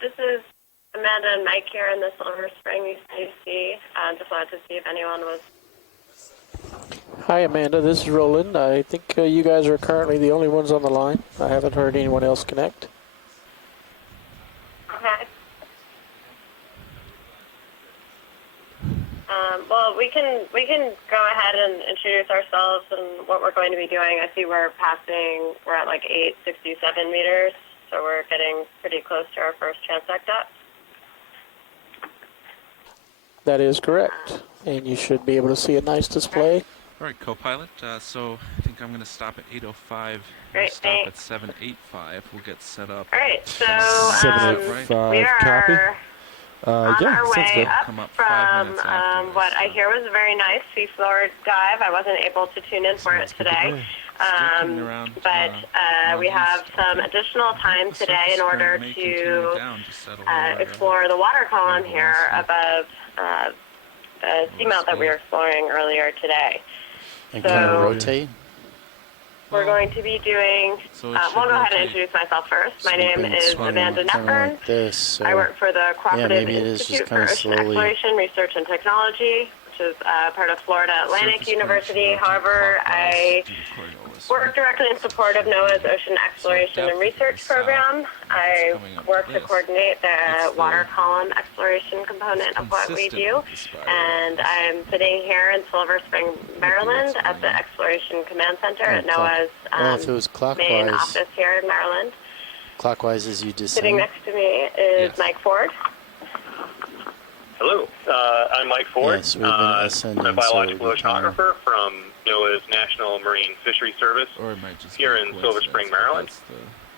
this is Amanda and Mike here in the Silver Spring EC. Just wanted to see if anyone was... Hi, Amanda. This is Roland. I think you guys are currently the only ones on the line. I haven't heard anyone else connect. Okay. Well, we can go ahead and introduce ourselves and what we're going to be doing. I see we're at like 867 meters, so we're getting pretty close to our first transect depth. That is correct. And you should be able to see a nice display. All right, co-pilot. So I think I'm going to stop at 8:05. Great, stop thanks. at 7:85. We'll get set up. All right, so 7:85. we are Copy. on Yeah, our way good. up Come up 5 from minutes after what this, I hear was a very nice seafloor dive. I wasn't able to tune in for it today. But we have some additional time today in order to explore the water column here above the seamount that we were exploring earlier today. And kind of rotate? We're going to be doing, we'll go ahead and introduce myself first. My name is Amanda Nepern. Like this, so I work for the Cooperative Institute for Ocean slowly. Exploration, Research and Technology, which is part of Florida Atlantic University. However, I work directly in support of NOAA's Ocean Exploration and Research Program. I work to coordinate the water column exploration component of what we do. And I'm sitting here in Silver Spring, Maryland at the Exploration Command Center at NOAA's if it was clockwise, main office here in Maryland. Clockwise as you just Sitting next to me is Mike Ford. Hello, I'm Mike Ford. Yes, we've been ascending, I'm a biological so oceanographer from NOAA's National Marine Fisheries Service here in Silver Spring, Maryland.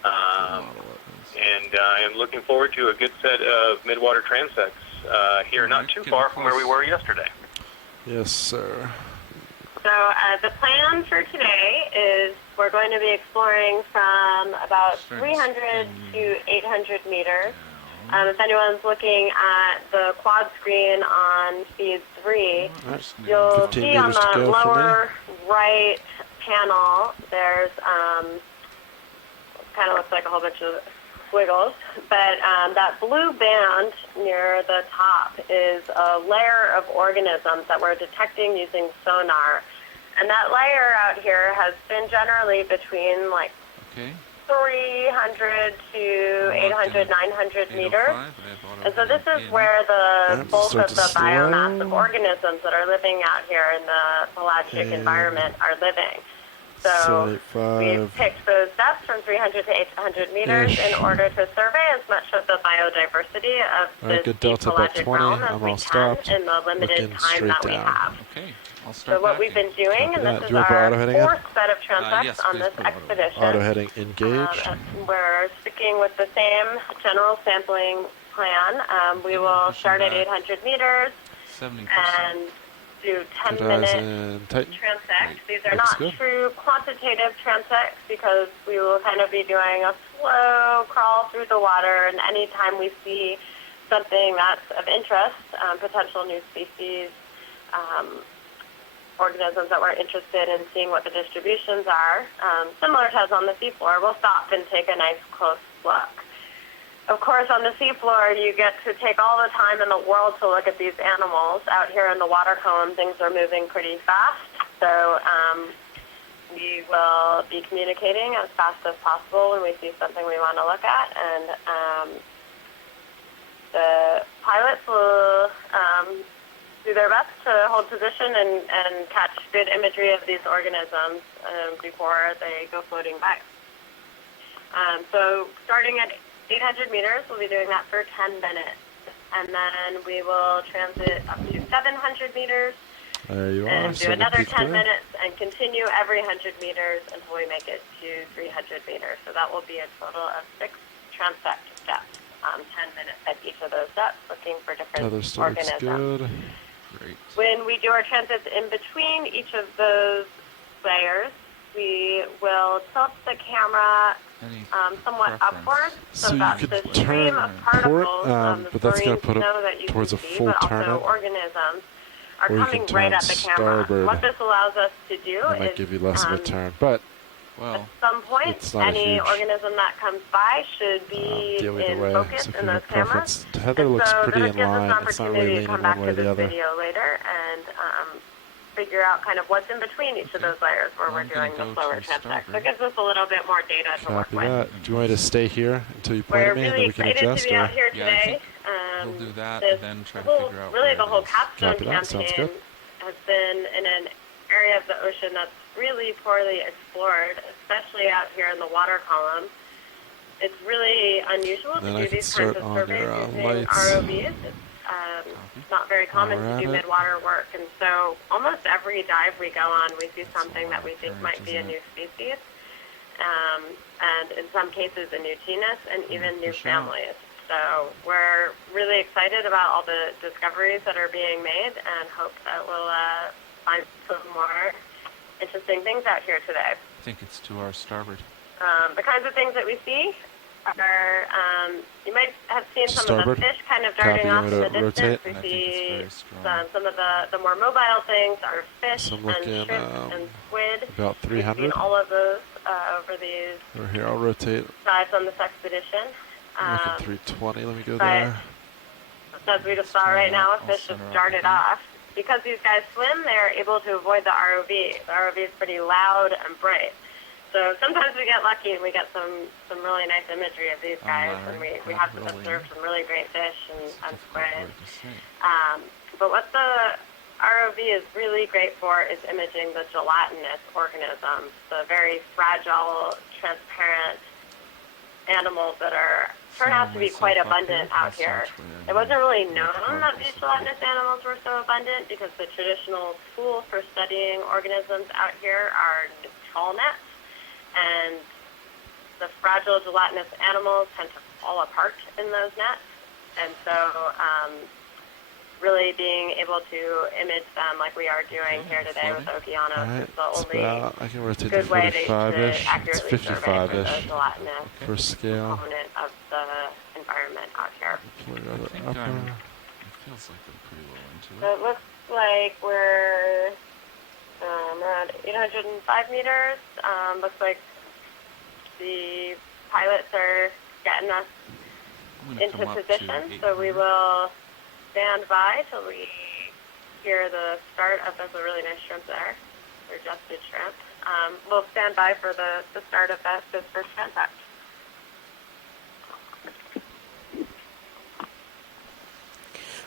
And I am looking forward to a good set of midwater transects here not too far from where we were yesterday. Yes, sir. So the plan for today is we're going to be exploring from about 300 to 800 meters. If anyone's looking at the quad screen on feed 3, you'll see on the lower right panel, there's kind of looks like a whole bunch of squiggles, but that blue band near the top is a layer of organisms that we're detecting using sonar. And that layer out here has been generally between like 300 to 800, 900 meters. And so this is where the bulk of the biomass of organisms that are living out here in the pelagic environment are living. So we've picked those depths from 300 to 800 meters in order to survey as much of the biodiversity of this deep pelagic realm as we can in the limited time that we have. So what we've been doing, and this is our fourth set of transects on this expedition. Auto heading engaged. We're sticking with the same general sampling plan. We will start at 800 meters and do 10-minute transects. These are not true quantitative transects because we will kind of be doing a slow crawl through the water, and anytime we see something that's of interest, potential new species, organisms that we're interested in seeing what the distributions are, similar to as on the seafloor, we'll stop and take a nice close look. Of course, on the seafloor, you get to take all the time in the world to look at these animals. Out here in the water column, things are moving pretty fast, so we will be communicating as fast as possible when we see something we want to look at, and the pilots will do their best to hold position and catch good imagery of these organisms before they go floating by. So starting at 800 meters, we'll be doing that for 10 minutes. And then we will transit up to 700 meters and do another 10 minutes and continue every 100 meters until we make it to 300 meters. So that will be a total of 6 transect steps, 10 minutes at each of those steps, looking for different organisms. Good. Great. When we do our transits in between each of those layers, we will tilt the camera somewhat upwards so that the stream of particles but that's going to put it that you towards can a see, full but also turn-up. organisms are Or you coming can right turn at the camera. starboard. What this allows us to do That might is give you less of a turn, but Well, at some point, it's not a any huge, organism that comes by should be deal either in way. focus So if in you those have cameras. preference, Heather And looks so pretty then in it gives us an line. It's not really opportunity to leaning come one back way to or the this other. video later and figure out kind of what's in between each of those layers where we're I'm gonna doing the go slower to transects. So starboard. it gives us a little bit more data to work Copy with. that. Do you want me to stay here until you point We're at me and really then we can excited to adjust? be out Or here Yeah, I today. think we'll do that This and then try to whole, figure out really where the it whole is. capstone Copy that. Sounds campaign good. has been in an area of the ocean that's really poorly explored, especially out here in the water column. It's really unusual Then to I do can these kinds start of on surveys your, using lights. ROVs. It's not very common to do Alright. midwater work, and so almost every dive we go on, we see something that we think might be a new species, and in some cases a new genus, and even new For sure. families. So we're really excited about all the discoveries that are being made and hope that we'll find some more interesting things out here today. I think it's to our starboard. The kinds of things that we see are, you might have seen some of Starboard. the fish kind of Copy. darting You off want in me the to distance. rotate? We And I think it's see very strong. some of the more mobile things are fish So I'm and looking, shrimp and squid. about We've 300. seen all of those over these Over here, I'll rotate. dives on this expedition. I'm looking 320. Let me go but- there. As we just saw right now, a fish just darted off. Because these guys swim, they're able to avoid the ROV. The ROV is pretty loud and bright. So sometimes we get lucky and we get some really nice imagery of these guys, and we have observed some really great fish and squid. But what the ROV is really great for is imaging the gelatinous organisms, the very fragile, transparent animals that turn out to be quite abundant out here. It wasn't really known that these gelatinous animals were so abundant because the traditional tool for studying organisms out here are trawl nets, and the fragile gelatinous animals tend to fall apart in those nets, and so really being able to image them like we are doing here today with Okeanos Alright, is the it's only about, I can rotate to good way to 45-ish. It's accurately survey for the 55-ish gelatinous for scale. component of the environment out here. Pull it out I of think the upper. it feels like I'm pretty well into So it looks like we're around 805 meters. Looks like the pilots are getting us I'm gonna into come up to position, so we 800. will stand by till we hear the start of, there's a really nice shrimp there, adjusted shrimp. We'll stand by for the start of this first transect.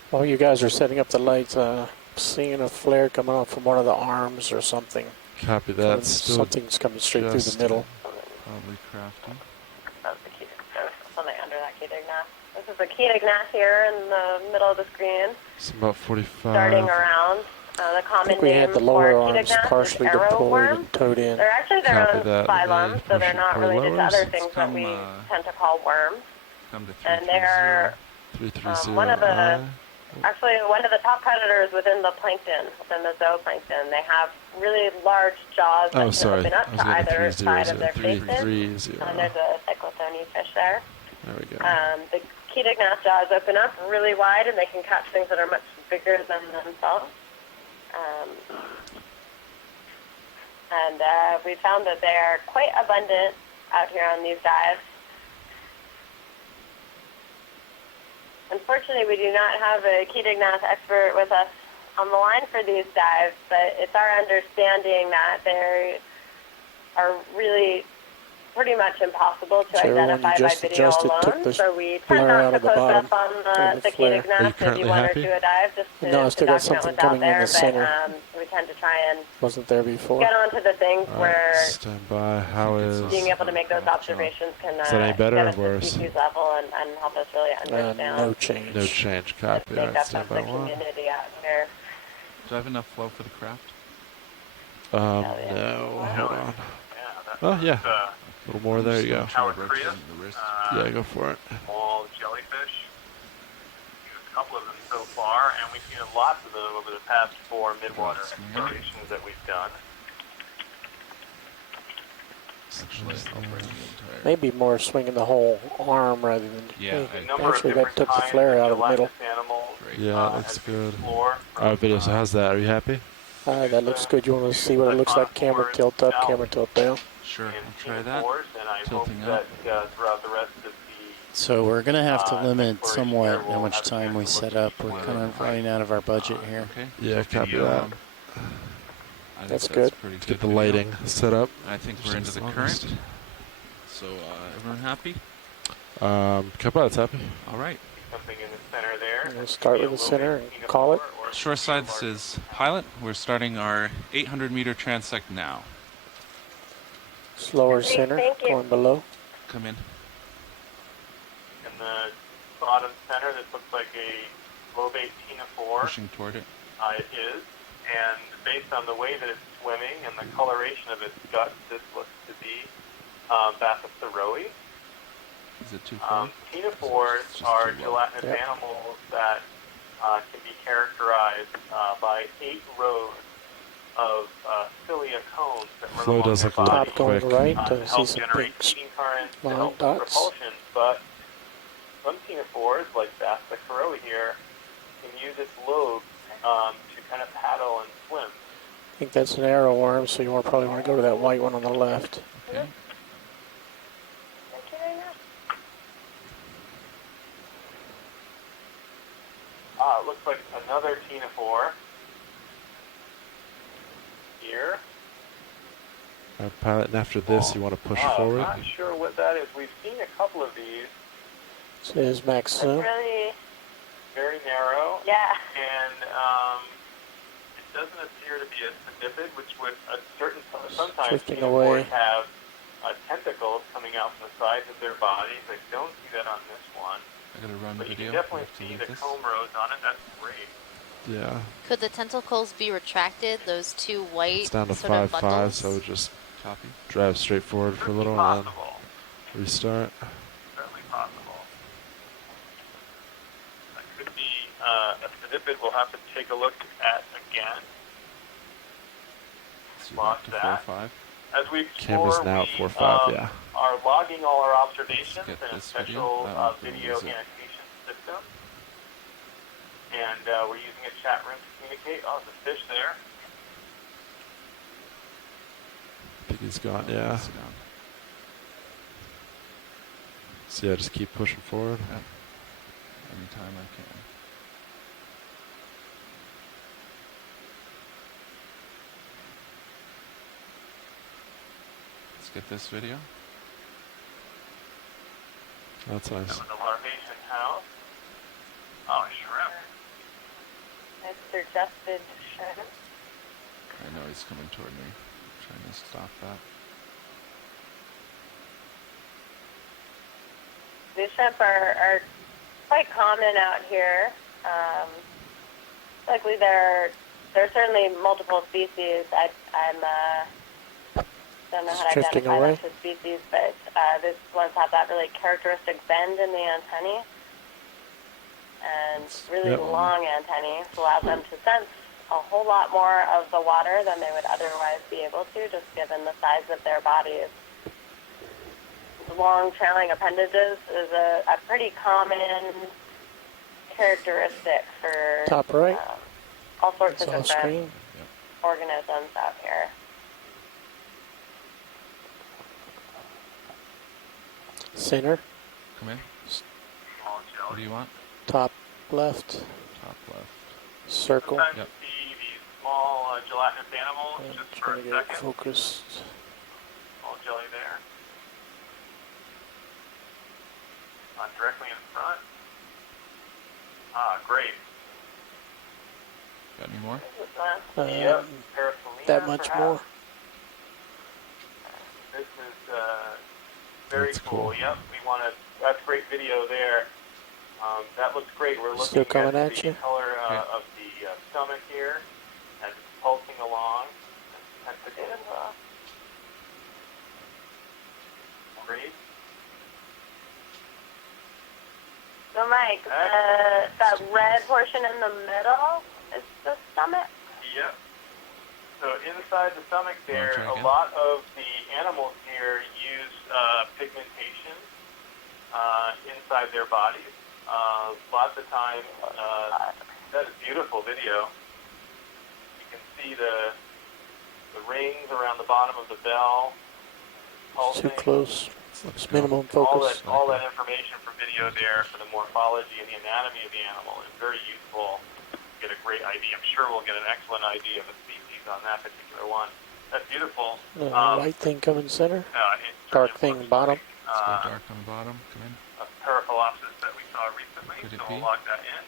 While you guys are setting up the lights, seeing a flare coming off from one of the arms or something. Copy that. Still Something's coming straight through the just, middle. Probably crafty. That's the key. There's something under that key dignath. This is the key dignath here in the middle of the screen, It's about 45. darting around. The I common think we name had the for lower key arms dignath partially is deployed arrowworm. and towed in. They're actually their Copy own that. phylum, They so they're not push related to lowers. other things that Come, we tend to call worms. Come to And they're 330. one of the I. actually one of the top predators within the plankton, within the zooplankton. They have really large jaws that Oh, can sorry. open up I was to getting either side of their 300. faces. 330. And there's a cyclothony fish there. There we go. The key dignath jaws open up really wide, and they can catch things that are much bigger than themselves. And we found that they are quite abundant out here on these dives. Unfortunately, we do not have a key dignath expert with us on the line for these dives, but it's our understanding that they are really pretty much impossible to So everyone you identify by just video adjusted took alone. the So we tend flare not out to of the post bottom up on and the the key flare. Are you dignath to currently do one or happy? two a dive just to, No, I to still got document something what's out coming in there, the center. but we tend to try and Wasn't there before. get onto the things Alright, where stand by. How is? being able to make those observations can Is that any better get or us to worse? species level and help us really understand. No change. No change. Copy. Make Alright, up stand the by one. community out here. Do I have enough flow for the craft? yeah. No. Hold on. Yeah, Oh, yeah. uh, A little more. There you go. Calacria, The wrist. Yeah, go for it. small jellyfish. Used a couple of them so far, and we've seen lots of them over the past 4 midwater explorations that we've done. Actually, I'll bring the entire. Maybe more swinging the whole arm rather than. Yeah, A I- number of Actually, that different took the kinds flare out of the middle. gelatinous animals, Great. Yeah, as looks we good. explore Alright, from, video. So how's that? Are you happy? That looks good. You want to see what it looks like? Camera tilt up, camera tilt down. Sure, in I'll try that. Singapore, and I hope Tilting that up. throughout the rest of the So we're going to have to limit exploration somewhat here, how we'll much have a time chance we to look set at up. each We're one of kind them. of running out of our budget here. Okay. Yeah, copy video. that. I think That's good. Pretty good. Get the video. lighting set up. I think Just we're into as the long current. as- So everyone happy? Kappa, happy. All right. Something in the center there. We'll start with the center and call it. Shore side, this is pilot. We're starting our 800 meter transect now. Slower Great, center, thank you. going below. Come in. In the bottom center, this looks like a lobate Tina 4. Pushing toward it. It is. And based on the way that it's swimming and the coloration of its guts, this looks to be Bathysauroe. Is it too far? Tina 4s are gelatinous Yep. animals that can be characterized by 8 rows of cilia cones that run Flow along does their look a little body. Top going quick. right, To see help some generate big heating currents, to line help with dots. propulsion, but some Tina 4s, like Bathysauroe here, can use its lobes to kind of paddle and swim. I think that's an arrow worm, so you probably want to go to that white one on the left. Okay. It looks like another Tina 4 here. Pilot, and after this, you want to push forward. I'm not sure what that is. We've seen a couple of these. Says max It's zoom. really, Very narrow. yeah. And it doesn't appear to be a sedipid, which would sometimes Drifting Tina away. 4s have tentacles coming out from the sides of their bodies. I don't see that on this one. I gotta run But you video. can definitely We see have the to leave this. comb rows on it. That's great. Yeah, Could the tentacles be retracted? Those two white it's down to sort of 5.5, bundles? so just Copy. drive straight forward for a little and then Possible. restart. Certainly possible. That could be a sedipid we'll have to take a look at again. So Lost back that. to 4-5. As we Camera's explore, now at we 4.5, yeah. are logging all our observations Let's get in a this special video. video Is it- annotation system. And we're using a chat room to communicate. Oh, there's a fish there. I think he's gone, yeah. It's gone. So yeah, just keep pushing forward. Yep. Anytime I can. Let's get this video. That's That nice. was a larvation house. Oh, shrimp. It's suggested shrimp. I know he's coming toward me. Trying to stop that. These shrimp are quite common out here. Luckily, there's certainly multiple species. Don't know how to Drifting identify away. them as species, but these ones have that really characteristic bend in the antennae and really Yep. long antennae, which allows them to sense a whole lot more of the water than they would otherwise be able to, just given the size of their bodies. Long trailing appendages is a pretty common characteristic for Top right. all sorts It's of off different screen. organisms out here. Center, Come in. Small What do jelly. you want? top left, Top left. circle. Sometimes Yep. you see these small gelatinous animals And just for trying a to get it second. focused. Small jelly there. Directly in front. Great. Got any more? Yep. Paraselina, That much perhaps. more. This is very That's cool. cool. Yep, that's great video there. That looks great. We're looking Still coming at at the you? color Okay. of the stomach here as it's pulsing along. Tentacles. Great. So, Mike, that red portion in the middle is the stomach. Yep. So inside the stomach there, try a again? lot of the animals here use pigmentation inside their bodies. Lots of times, that is beautiful video. You can see the rings around the bottom of the bell. Too pulsing. close. Looks go. minimum All focus. that information from video there for the morphology and the anatomy of the animal is very useful. Get a great idea. I'm sure we'll get an excellent idea of the species on that particular one. That's beautiful. Light thing coming center. It Dark certainly thing looks bottom. like, Let's go dark on the bottom. Come in. a Paracolopsis that we saw recently, Could it so be? we'll lock that in.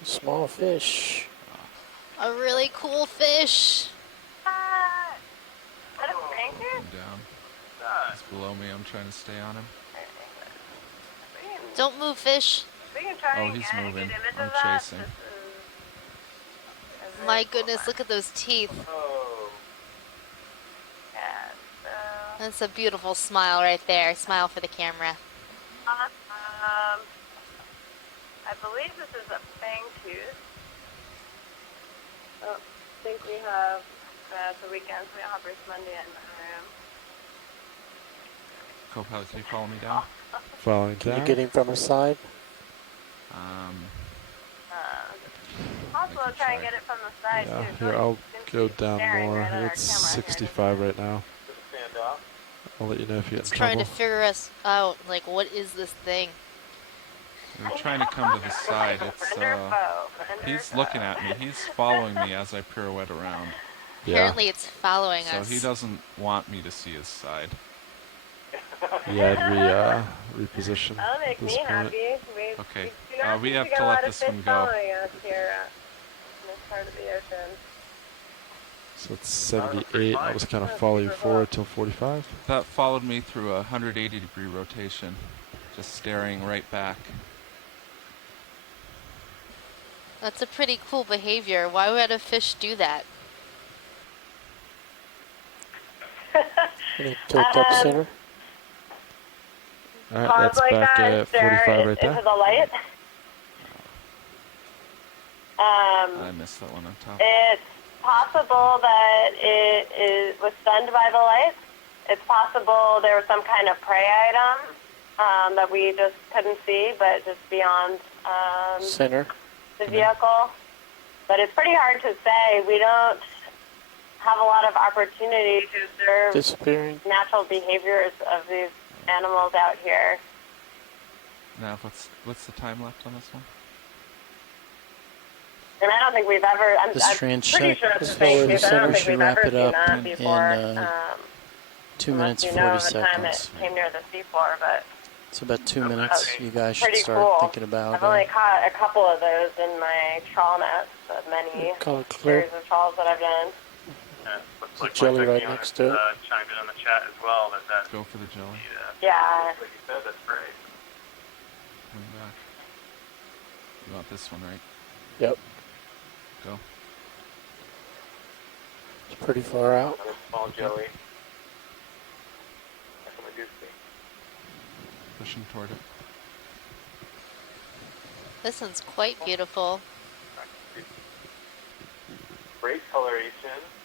It's a small fish. A really cool fish. What a prankster? I'm down. He's below me. I'm trying to stay on him. Don't move, fish. We can try Oh, and he's get a moving. good image I'm of that. chasing. This is a My very cool goodness, one. look at those teeth. Oh, Yeah, so That's a beautiful smile right there. Smile for the camera. I believe this is a fang tooth. Oh, I think we have the weekends. We have Bruce Monday in the room. Co-pilot, can you follow me down? Following Can down. you get him from the side? Also, I could try and try. get it from the side Yeah, too. here, I'll Since go he's down staring more. right at our It's camera here. 65 right now. does it stand up? I'll let you know if you get It's in trying to trouble. figure us out. Like, what is this thing? We're trying to come to the side. It's Friend or foe? Friend or he's foe? looking at me. He's following me as I pirouette around. Yeah, Apparently, it's following So us. he doesn't want me to see his side. yeah, I'd reposition That'll at make this me point. happy. Okay, do not we seem have get to a let lot of this fish one go. following us here in this part of the ocean. So it's 78. I'll just kind of follow you forward till 45. That followed me through a 180-degree rotation, just staring right back. That's a pretty cool behavior. Why would a fish do that? Can you tilt up center? All right, Pause that's like back that, at stare 45 right into there. the light. I missed that one on top. It's possible that was stunned by the lights. It's possible there was some kind of prey item that we just couldn't see, but just beyond Center. the vehicle. But it's pretty hard to say. We don't have a lot of opportunity to observe Disappearing. natural behaviors of these animals out here. Now, what's the time left on this one? And I don't think we've ever. I'm This pretty transect sure it's is the same lower tooth. than I don't center. think Should we've wrap ever it seen up that in, before. 2 unless minutes, you 40 know of a time it seconds. came near the seafloor, but It's about 2 minutes. Okay. You guys should pretty start cool. thinking about I've only caught a couple of those in my trawl nets of many Call it clear. series of trawls that I've done. Looks The like jelly Mike right Beckman next to it. chimed in on the chat as well that Go for the jelly. Yeah. like you said, that's great. Coming back. You want this one, right? Yep. Go. It's pretty far out. Another small jelly. That's what we do see. Pushing toward it. This one's quite beautiful. Great coloration.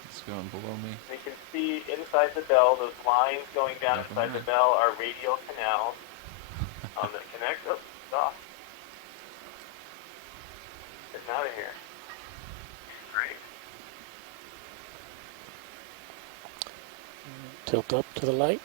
It's going below me. You can see inside the bell, those lines going down Never inside the mind. bell are radial canals that connect. Oh, stop. Getting out of here. Great. Tilt up to the light.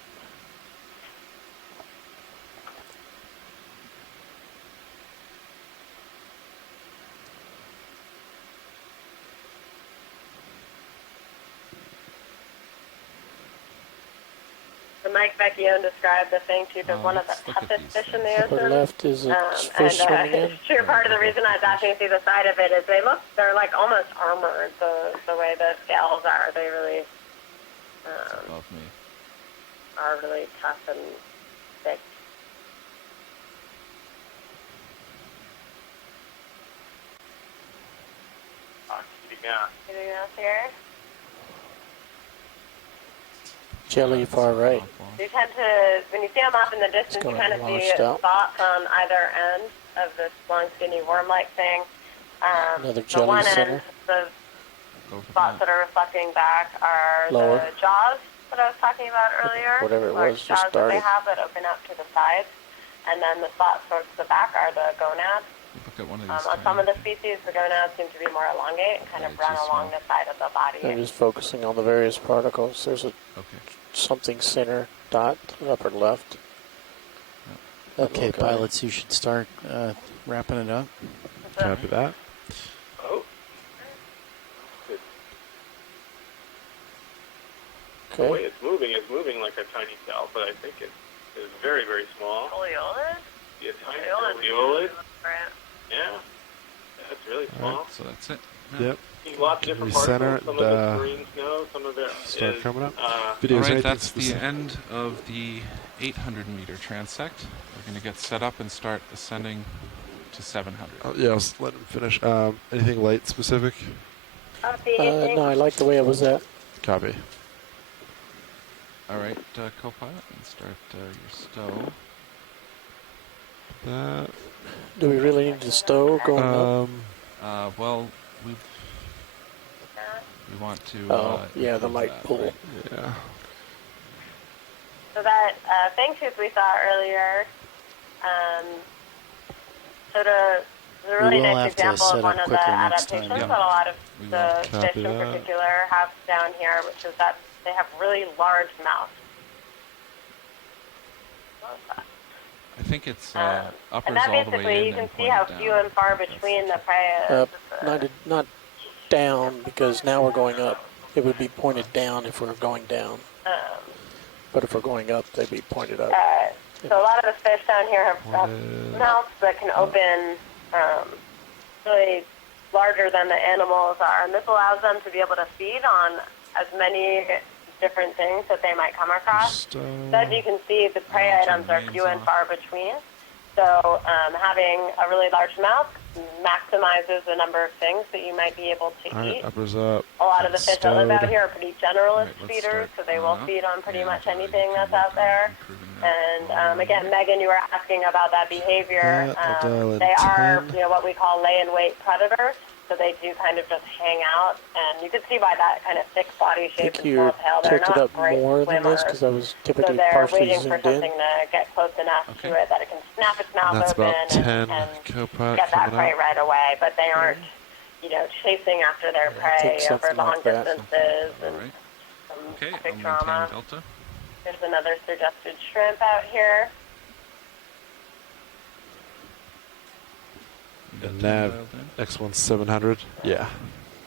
And Mike Vecchione described the fangtooth as Oh, one of the let's look at toughest these fish in the things. Upper ocean. left is a fish And swimming in. it's true. Part of the reason I was asking to see the side of it is they're like almost armored. The way the scales are, they really It's above me. are really tough and thick. Keeping out. Anything else here? Jelly far right. You tend to, when you see them off in the distance, you going kind of see launched out. spots on either end of this long, skinny worm-like thing. Another the jelly one center. end, the Go for spots that. that are reflecting back are Lower. the jaws that I was talking about earlier. Whatever it large was, just jaws that they started. have that open up to the sides. And then the spots towards the back are the gonads. Look at one of these. On some of the species, the gonads seem to be more elongate and kind of run along the side of the body. I'm just focusing on the various particles. There's a Okay. something center dot upper left. That Okay, little guy. pilots, you should start wrapping it up. Copy that. Oh, the way Okay. it's moving like a tiny cell, but I think it's very, very small. Oleolus? See a tiny Oleolus. oleolus? Yeah, that's really All small. right, so that's it. Yep. See lots of different Recenter particles. Some and, of it's marine snow, some of it start is, coming up. All Videos right, right, that's the end of the 800-meter transect. We're going to get set up and start ascending to 700. Oh, yeah, I'll let him finish. Anything light specific? No, I like the way it was at. Copy. All right, co-pilot, and start your stow. That. Do we really need to stow going up? Well, we want to. Yeah, the improve light that, pool. right? Yeah. So that fang tooth we saw earlier, sort of a really We will nice have to example set of up one of the quicker next time, adaptations yeah. that a lot of We the will. fish Copy in that. particular have down here, which is that they have really large mouths. What was that? I think it's And uppers that all the way basically, in you can and see how pointed few down. and far between the prey is. Not down, because now we're going up. It would be pointed down if we're going down. But if we're going up, they'd be pointed up. So a lot of the fish down here have mouths that can open really larger than the animals are, and this allows them to be able to feed on as many different things that they might come across. So as you can see, the prey items are few and far between. So having a really large mouth maximizes the number of things that you might be able to All right, eat. uppers up. A lot of the fish that live out Stowed. here are pretty generalist Right, let's feeders, start so they will up. feed on pretty And, much you anything can that's work out on there. improving that And again, Megan, you were asking about that behavior. I'll dial in They are, 10. what we call lay and wait predators. So they do kind of just hang out, and you can see by that kind of thick body I shape think and small you tail, they're picked it not up great more than swimmers. this, because I was So typically they're partially waiting for zoomed something in. to get close enough Okay. to it that it can snap its mouth That's open about 10 and co-pilot get that coming prey up. right away. But they aren't, chasing after their I prey think over something long like that. distances All and right. some Okay, I'll epic maintain trauma. delta. There's another suggested shrimp out here. You got And 10 nav dialed in? X1700. Yeah.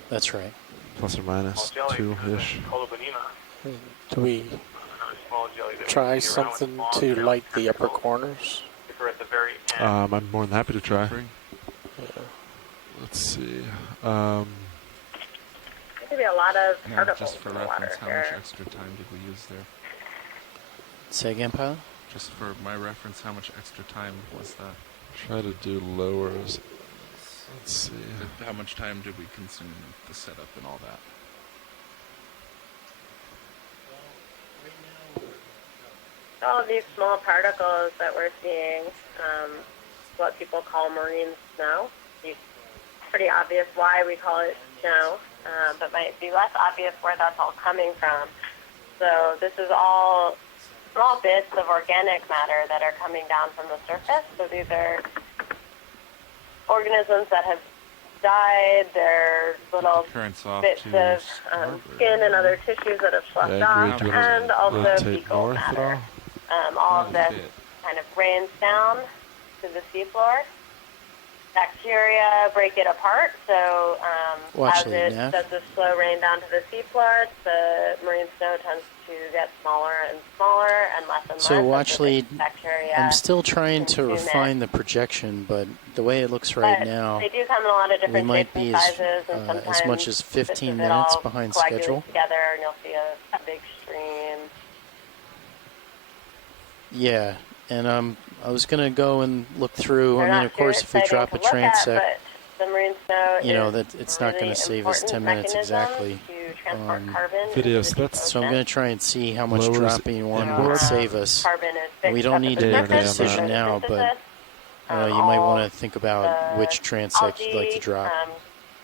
That's right. Plus or minus Small jelly, 2-ish. Colobanina, Do we another small jelly that try we see around with something long to tail light the upper tentacles. corners? If we're at the very end. I'm more than happy to try. Free? Let's see. There could be a lot of No, particles just for in the water reference, how much here. extra time did we use there? Say again, pilot? Just for my reference, how much extra time was that? Try to do lowers. Let's see. How much time did we consume the setup and all that? All of these small particles that we're seeing, what people call marine snow. It's pretty obvious why we call it snow, but might be less obvious where that's all coming from. So this is all small bits of organic matter that are coming down from the surface. So these are organisms that have died. They're little Currents off bits to of starboard. skin and other tissues that have sloughed Yeah, I agree. off, Do you want and to also rotate fecal north at matter. all? All of Quite a this bit. kind of rains down to the seafloor. Bacteria break it apart, so Watch as the it nav. does this slow rain down to the seafloor, the marine snow tends to get smaller and smaller and less So as watch the lead. bacteria I'm still trying to consume it. refine the projection, but the way it looks right But now, they do come in a lot of we different might shapes and be sizes, and sometimes as much as 15 this is it minutes all behind coagulates schedule. together, and you'll see a big stream. Yeah, and I was gonna go and look through. They're I mean, not of course, too if we exciting drop to a look at, transect, but the marine snow you know is that it's a not going really to save us 10 important minutes mechanism exactly. to transport on carbon video, into so the that's- deep So I'm ocean. going to try and see how much Lowers dropping one inboard. would save us. Carbon is And we fixed don't up need at to the make a surface decision through now, but photosynthesis. you might All want to think about which transect you'd like to algae, drop.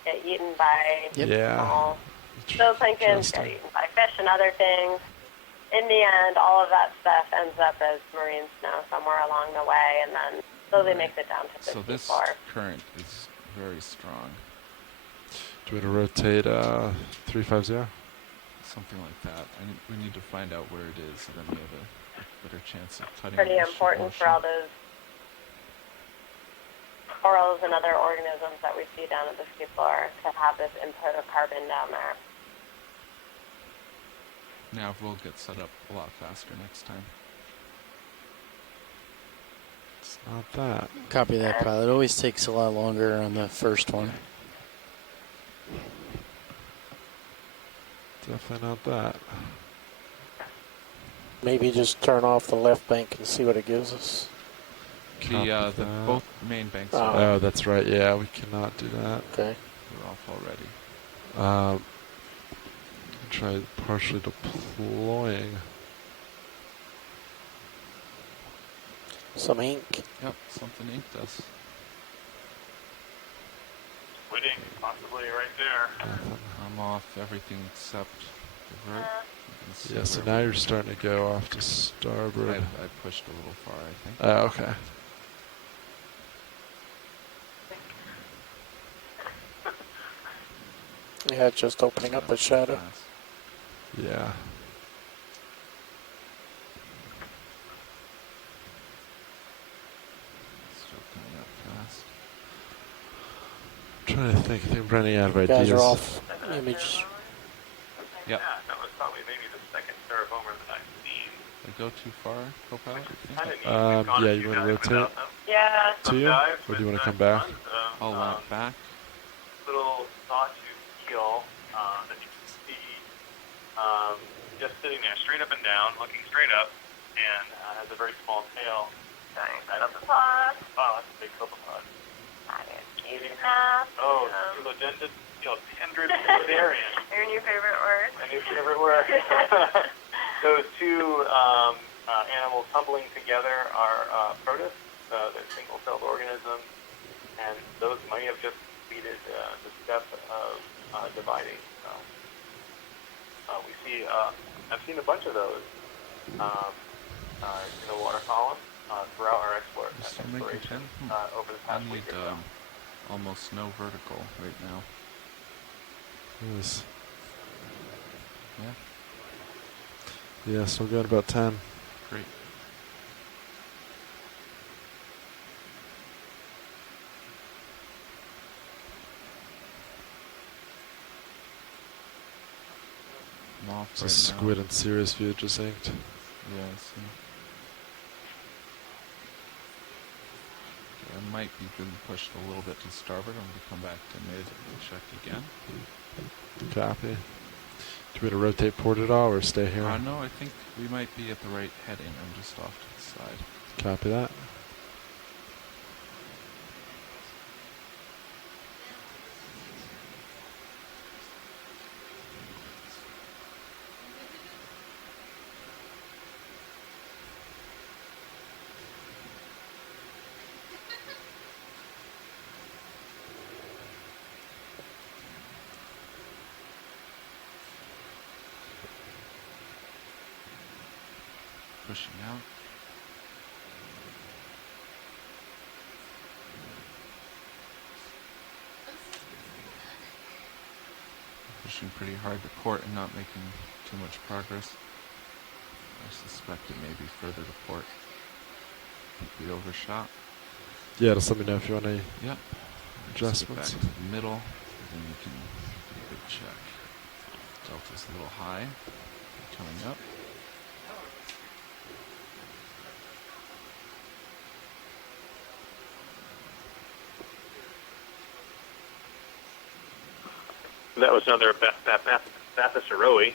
Get eaten by Yep. Yeah. small zooplankton, get Interesting. eaten by fish and other things. In the end, all of that stuff ends up as marine snow somewhere along the way, and then So they make it down to So this 54. current is very strong. Do you want to rotate 350? Something like that. We need to find out where it is, so then we have a better chance of cutting Pretty the important for ocean. all those corals and other organisms that we see down at the seafloor to have this input of carbon down there. Now we'll get set up a lot faster next time. It's not that. Copy that, pilot. It always takes a lot longer on the first one. Definitely not that. Maybe just turn off the left bank and see what it gives us. Copy The that. both main banks Oh. are Oh, that's right. Yeah, we cannot do that. Okay. we're off already. Try partially deploying. Some ink. Yep, something inked us. Squid ink, possibly right there. Nothing. I'm off everything except divert. You can see Yeah, so where now you're starting to go off to starboard. I pushed a little far, I think. Oh, okay. Yeah, it's just opening up a shadow. Fast. Yeah. Still coming up fast. I'm trying to think. I think I'm running out of You guys ideas. are off image. Yep. Yeah, that was probably maybe the second Terraformer that I've seen. Did I go too far, co-pilot, you think? Kinda neat. We've gone a Yeah, few you want to dives rotate without them. Yeah. to you? Dives Or do you with want to come nice back? runs, I'll lap back. Little sawtooth keel that you can see just sitting there, straight up and down, looking straight up, and has a very small tail. Nice. Copepod. Oh, that's a big copepod. Oh, philodendron, tendrid philodendron. Your new favorite word? My new favorite word. Those two animals tumbling together are protists. They're single-celled organisms, and those might have just completed the step of dividing. So we see, I've seen a bunch of those in the water column throughout our Still making exploration 10? over the I past need week or so. almost no vertical right now. Yes. Yeah, Yeah, still got about 10. great. I'm off It's a right squid now. and serious view just inked. Yeah, I see. Okay, I might be being pushed a little bit to starboard. I'm going to come back to mid and check again. Copy. Do we want to rotate port at all or stay here? No, I think we might be at the right heading. I'm just off to the side. Copy that. Pushing out. Pushing pretty hard to port and not making too much progress. I suspect it may be further to port. I think we overshot. Yeah, just let me know if you want any Yep. adjustments. Back to the middle, and then you can get a good check. Delta's a little high. Coming up. That was another Bathysauroi.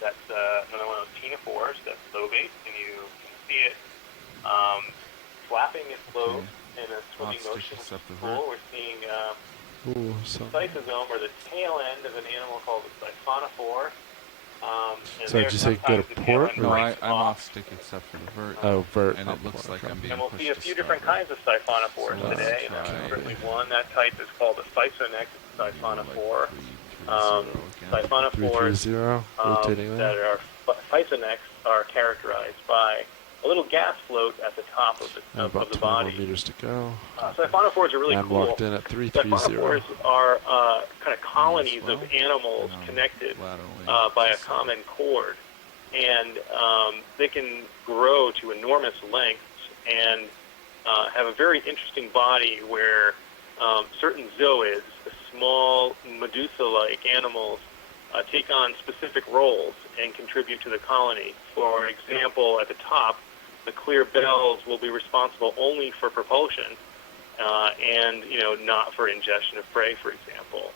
That's another one of those ctenophores that's lobate, and you can see it flapping its lobes in a swimming Lots to motion, which is accept the cool. vert. We're seeing Ooh, the some. cytosome, or the tail end of an animal called a siphonophore. And So did there you say go to sometimes the tail port, end No, breaks I'm off stick except for the vert. Oh, vert. And Oh, it looks like okay. I'm being And we'll pushed see a to few different starboard. kinds of siphonophores So let's today. And try- there's certainly one. That type is called the Physonex siphonophore. 330 again. Siphonophores 330, rotating that there. are Physonex are characterized by a little gas float at the top of the, About of the 20 more body. meters to go. Siphonophores are really I'm cool. locked in at 330. Siphonophores are kind of colonies well, of animals and connected laterally by a just common cord. And they can grow to enormous lengths and have a very interesting body where certain zooids, small Medusa-like animals, take on specific roles and contribute to the colony. For example, at the top, the clear bells will be responsible only for propulsion and, not for ingestion of prey, for example.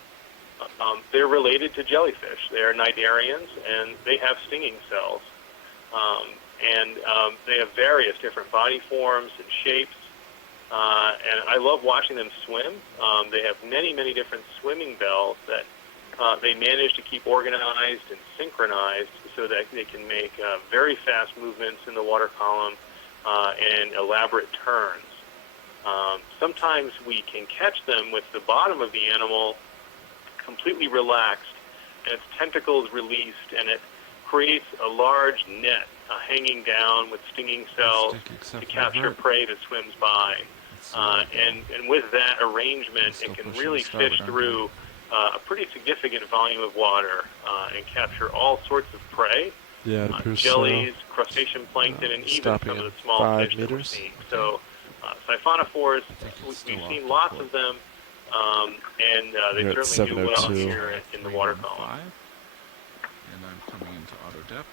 They're related to jellyfish. They're cnidarians, and they have stinging cells. They have various different body forms and shapes. And I love watching them swim. They have many, many different swimming bells that they manage to keep organized and synchronized so that they can make very fast movements in the water column and elaborate turns. Sometimes we can catch them with the bottom of the animal completely relaxed and its tentacles released, and it creates a large net hanging down with stinging cells to capture prey that swims by. And with that arrangement, it can really fish through a pretty significant volume of water and capture all sorts of prey, Yeah, it appears jellies, crustacean plankton, and even some of the small fish that we're seeing. So siphonophores, we've seen lots of them, and they We're at certainly do well 702. here in the water column. And I'm coming into auto depth.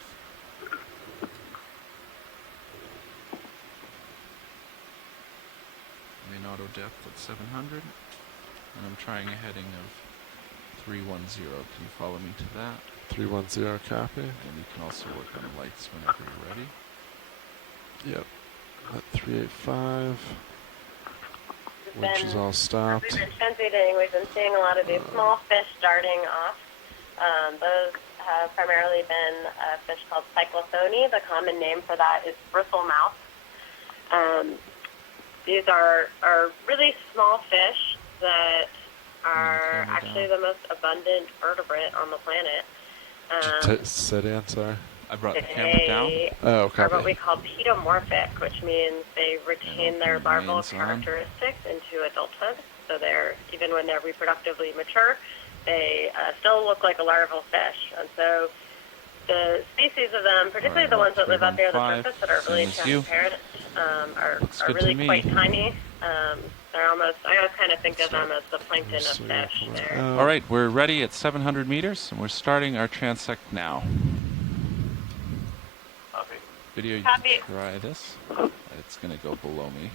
I'm in auto depth at 700, and I'm trying a heading of 310. Can you follow me to that? 310, copy. And you can also work on lights whenever you're ready. Yep. At 385, We've which is been- all stopped. We've been transmuting. We've been seeing a lot of these small fish darting off. Those have primarily been a fish called cyclothone. The common name for that is bristlemouth. These are really small fish that are camera actually down. the most abundant vertebrate on the planet. Sit in, sorry. I brought the camera down. They Oh, are what we copy. call pedomorphic, which means they retain their open the larval mains on. characteristics into adulthood. So they're, even when they're reproductively mature, they still look like a larval fish. And so the species of them, particularly Alright, the ones that live up near the 315, surface that are really same as you. transparent, Looks are good to really me. quite tiny. They're almost, I always kind of think of them as the plankton of So, fish. They're All right, we're ready at 700 meters, and we're starting our transect now. Copy. Video, you Copy. can try this. It's going to go below me.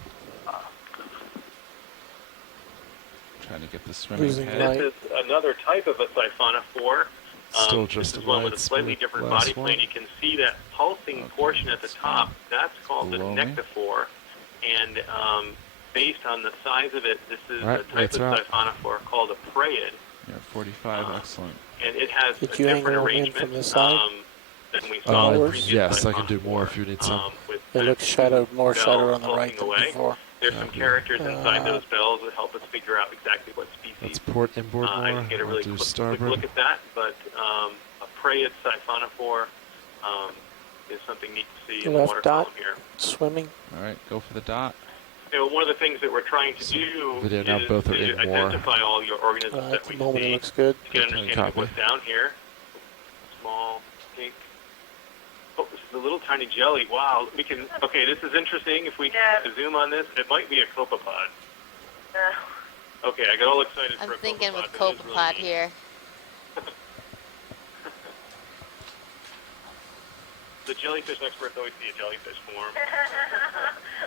Trying to get the swimming Losing head. light. This is another type of a siphonophore. Still This just is a one with a light slightly speed, different last body plan. one. You can see that pulsing portion at the top. That's called the Below me. nectophore. And based on the size of it, this is Right, a type lights of are out. siphonophore called a praeid. Yeah, 45, excellent. And it has Did a you different angle in arrangement from this side? than we saw in the Hours? previous Yes, I can do siphonophore, more if you need some. with It kind looks of shadowed, more bells shadowed on the pulsing right than away. before. There's some characters inside Uh, those bells that help us figure out exactly what species. Let's port inboard more. I didn't get a really I'll do quick starboard. look at that, but a praeid siphonophore is something neat to see in the Left water dot. column here. Swimming. All right, go for the dot. One of the things that we're trying to So, do video now is both are to in more. identify all your organisms At that the we moment, it see looks good. to get an understanding of Copy. what's down here. Small, pink. Oh, this is a little tiny jelly. Wow. We can. Okay, this is interesting. If we zoom on this, it might be a copepod. Okay, I got all excited I'm for a thinking copepod. with but it is really copepod neat. here. The jellyfish experts always see a jellyfish form.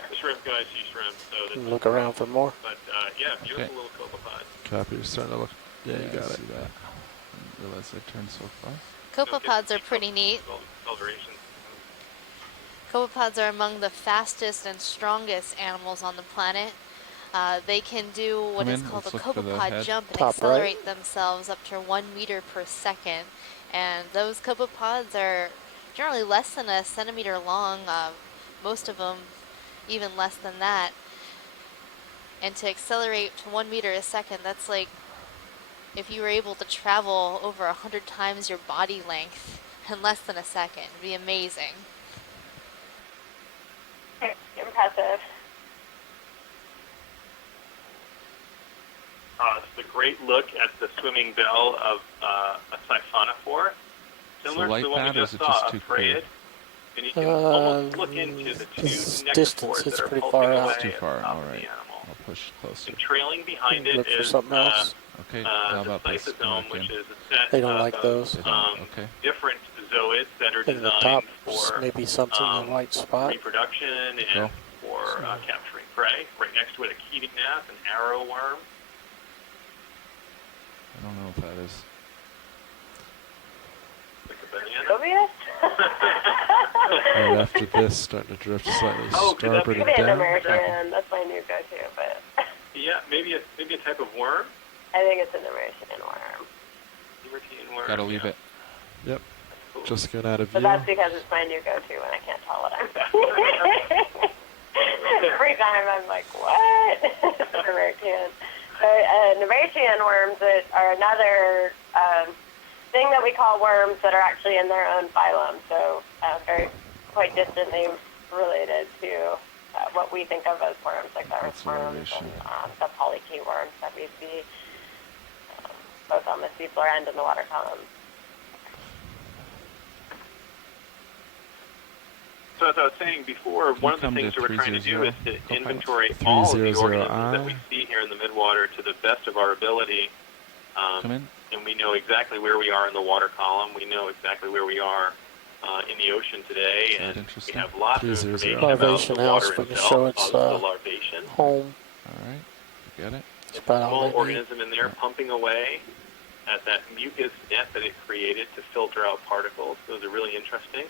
The shrimp guys see shrimp. So this is, Look around for more. but yeah, beautiful Okay. little copepod. Copy. You're starting to look. Yeah, you I got it. see that. Didn't realize I turned so fast. Copepods are pretty neat. Coloration. Copepods are among the fastest and strongest animals on the planet. They can do what Come is in, called a let's look for the copepod head. jump and Top accelerate themselves up to 1 meter per second. And those copepods are generally less than a centimeter long, most of them even less than that. And to accelerate to 1 meter a second, that's like if you were able to travel over 100 times your body length in less than a second. It'd be amazing. impressive. It's a great look at the swimming bell of a siphonophore, similar light to the one we bad, or just is it saw, just a too clear? parieid. And you can almost look into the two this necrophores distance, it's that are pretty pulsing far away out. It's too far. at the top All of right. the animal. I'll push closer. And trailing behind it Look for is something else. Okay. How the about this? lysosome, which is a set They don't of like those. They don't. Okay. different zooids that are In the designed top, for maybe something in the white spot. reproduction and Go. for capturing prey. Right next to it, a keating gnat, an arrow worm. I don't know what that is. Like a banana. Soviet? Right after this, starting to drift slightly could that starboard be and Could be an down. American. That's my new go-to, but Yeah, maybe a type of worm. I think it's an American worm. Libertine worm. Gotta leave yeah. it. Yep, Cool. just going out of But view. that's because it's my new go-to when I can't tell what I'm Every time I'm like, what? It's an American. So, Nevachian worms are another thing that we call worms that are actually in their own phylum, so very quite distantly related to what we think of as worms, like the That's earthworms elevation. and the polychaete worms that we see both on the seafloor and in the water column. So as I was saying before, one of the come things to that we're trying to do is 300? to Go inventory all of the 300I. organisms that we see here in the midwater to the best of our ability. Come in. And we know exactly where we are in the water column. We know exactly where we are in the ocean today. Is that And we interesting? have lots of 300. information about Larvation the house, water we can itself, show its the larvation. home. All right. You got it. It's about all Small they need. organism in there pumping away at that mucus net that it created to filter out particles. Those are really interesting.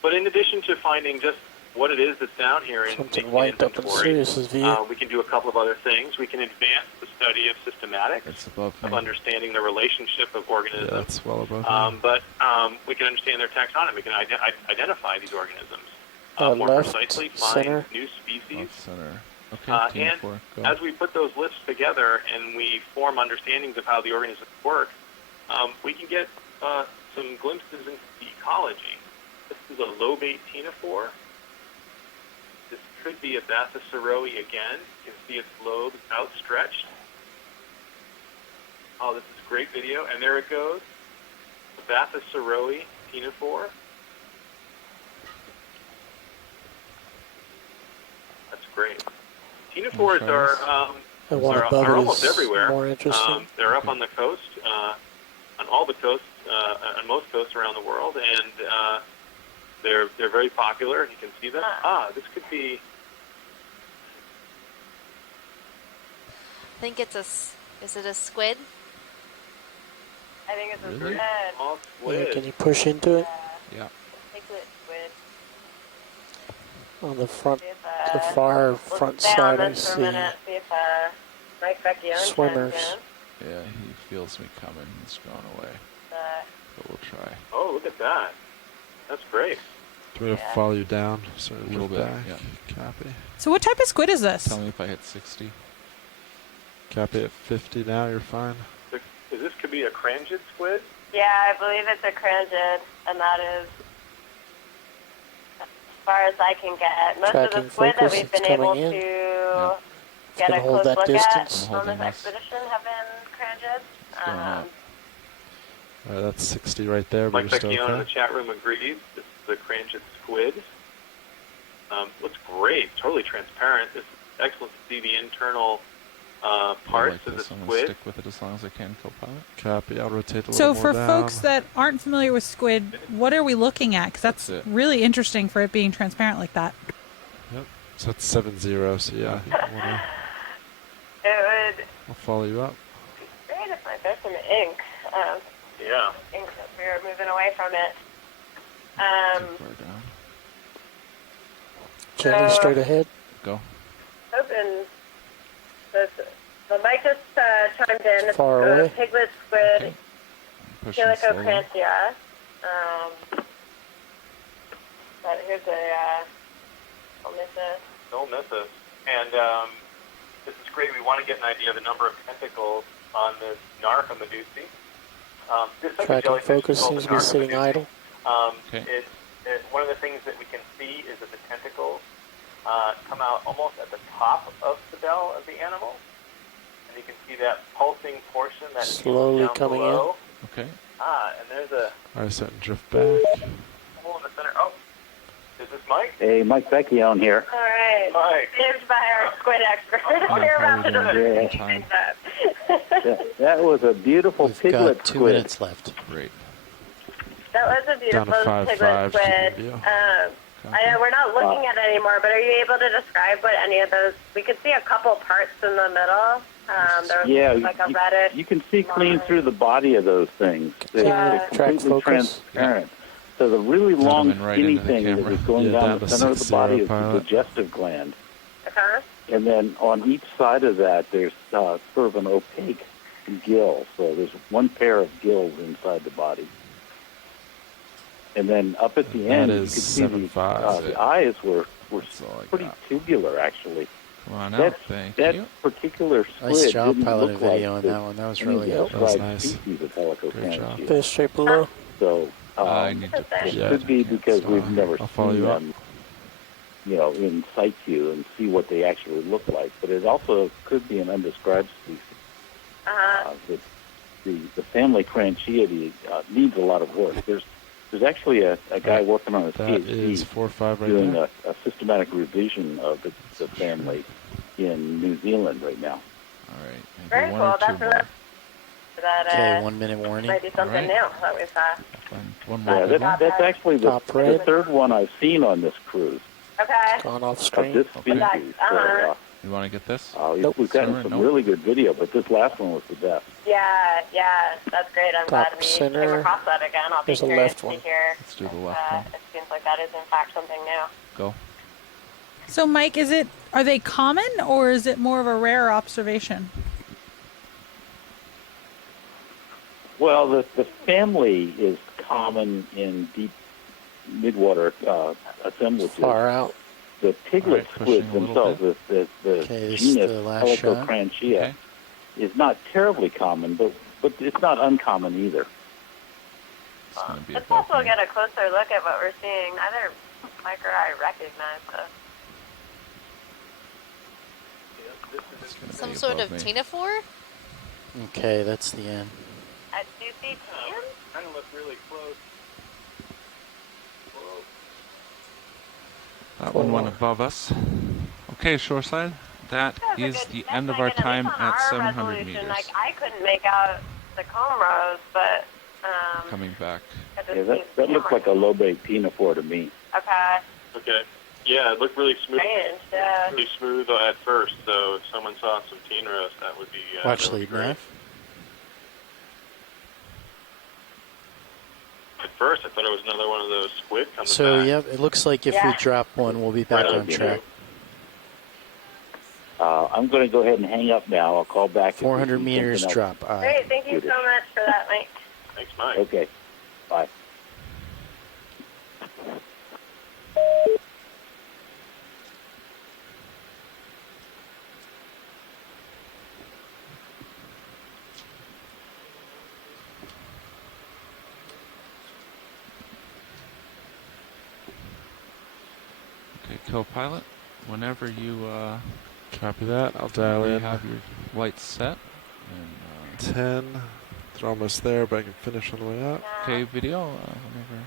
But in addition to finding just what it is that's down here in Something making white up in inventory, Sirius's view. we can do a couple of other things. We can advance the study of systematics, It's above of me. understanding the relationship of Yeah, organisms. that's well above me. But we can understand their taxonomy. We can identify these organisms more left, precisely, find center. new species. Left center. Okay. Team And 4. Go. as we put those lists together and we form understandings of how the organisms work, we can get some glimpses into the ecology. This is a lobate ctenophore. This could be a Bathysauroi again. You can see its lobes outstretched. Oh, this is great video. And there it goes. The Bathysauroi ctenophore. That's great. Ctenophores are The one are above it almost is everywhere. more interesting. They're up on the coast, on all the coasts, on most coasts around the world, and they're very popular. You can see them. This could be. I think it's is it a squid? I think it's a Really? squid. Small Yeah, squid. can you push into it Yeah. Piglet squid. on the front, See if, the far we'll front stay on side? I this for a see minute. See if Mike Vecchione swimmers. chimes Yeah. He feels me coming. He's gone away. in. But we'll try. Oh, look at that. That's great. Do we have to follow you down? Sort of A little look bit, back. yeah. Copy. So what type of squid is this? Tell me if I hit 60. Copy at 50 now, you're fine. Is this could be a crangid squid? Yeah, I believe it's a crangid, and that is as far as I can get. Most of Tracking the squid that focus, we've it's been able coming in. to get gonna a hold close that look distance. at I'm on holding this this. expedition have been crangids. It's going up. All right, that's 60 right there, but Mike you're still Vecchione in the okay. chat room agrees. This is the crangid squid. Looks great. Totally transparent. It's excellent to see the internal I parts like of the this. I'm gonna squid. stick with it as long as I can, co-pilot. Copy, I'll rotate a little So more for down. folks that aren't familiar with squid, what are we looking at? Because that's That's it. really interesting for it being transparent like that. Yep, so that's 7-0, so yeah, It would I'll follow you up. be great if there's some ink. Yeah. Ink as we were moving away from it. Too far down. Jenny straight ahead. Go. Hoping the Mike just chimed in. Far away. Piglet squid, Okay. Pushing slowly. Helicocrantia. But here's I'll miss it. Don't miss us. And this is great. We want to get an idea of the number of tentacles on this Narcomedusae. This type of Tracking jellyfish is focus called seems the to be sitting Narcomedusae. idle. Okay. One of the things that we can see is that the tentacles come out almost at the top of the bell of the animal. And you can see that pulsing portion that Slowly down coming below. Okay. And there's a Alright, set and drift back. hole in the center. Oh, is this Mike? Hey, Mike Vecchione here. All right. Mike. Saved by our squid expert. Yeah, We're how about are to we doing do in time? That was a beautiful We've piglet got 2 squid. minutes left. Great. That was a Down beautiful to 5-5 piglet to squid. the video. I know we're not looking at it anymore, but are you able to describe what any of those? We could see a couple parts in the middle. There was Yeah, like a reddish. you can see clean through the body of those things. They're Track completely focus. transparent. So the really long, in right skinny into the thing that camera. is going Yeah, down down the to center of the 6-0 body is the pilot. digestive gland. Okay. And then on each side of that, there's sort of an opaque gill. So there's one pair of gills inside the body. And then up at the That end, you is can see 7-5. the eyes were That's all I pretty got. tubular, actually. Come on out. That, Thank that you. particular squid Nice job didn't piloting look like video on the- that one. That was any of really the good. That was outside nice. species of Great job. Helicocranes. Fish straight below. So I need to push Yeah. could be I can't because stop. we've never I'll follow seen you up. them, in sight view and see what they actually look like. But it also could be an undescribed species. The family Cranchiidae needs a lot of work. There's actually a guy working on his That is PhD 4-5 right doing there. a systematic revision of the family in New Zealand right now. All right. Maybe Very one cool. or two That's more. enough. That Okay, 1 minute warning. might be something Alright. new that we saw. Find one more. Yeah, good one. that's actually the Top red. third one I've seen on this cruise Okay. Gone off of screen. this Okay. species. So, You want to get this? Nope. we've gotten Sorry, some nope. really good video, but this last one was the best. Yeah, that's great. I'm Top glad we center. came across that again. I'll be There's a curious left to one. hear. Let's do the left one. It seems like that is in fact something new. Go. So, Mike, are they common or is it more of a rare observation? Well, the family is common in deep midwater assemblages. Far out. The piglet All right, pushing squids a little themselves, the Okay, this is genus the last shot. Helicocranchia, Okay. is not terribly common, but it's not uncommon either. It's going to be Let's above also me. get a closer look at what we're seeing. Neither Mike or I recognize this. It's gonna Some be sort above of me. ctenophore? Okay, that's the end. Do you see teams? Kind of look really close. That one went above us. Okay, shoreside. That That was is a good the guess, end of Megan. our At least time on at our 700 resolution, meters. Like I couldn't make out the comb rows, but Coming back. it just Yeah, seems that looks like a camera. lobe ctenophore to me. Okay. Okay. Yeah, it looked really smooth. Strange. Yeah. Really smooth at first. So if someone saw some teneros, that would be. Watch that would be lead, great. Nav. At first, I thought it was another one of those squid coming So, back. yep, it looks like if we Yeah. drop one, we'll be back Right, on you track. I'm going to go ahead and hang up now. I'll call back. if we 400 see meters something else. drop. Aye. Great. Thank you so much for that, Mike. Thanks, Mike. Okay. Bye. Okay, co-pilot. Whenever you Copy that. I'll dial in. have your lights set. And, 10. They're almost there, but I can finish on the way out. okay, video. Whenever.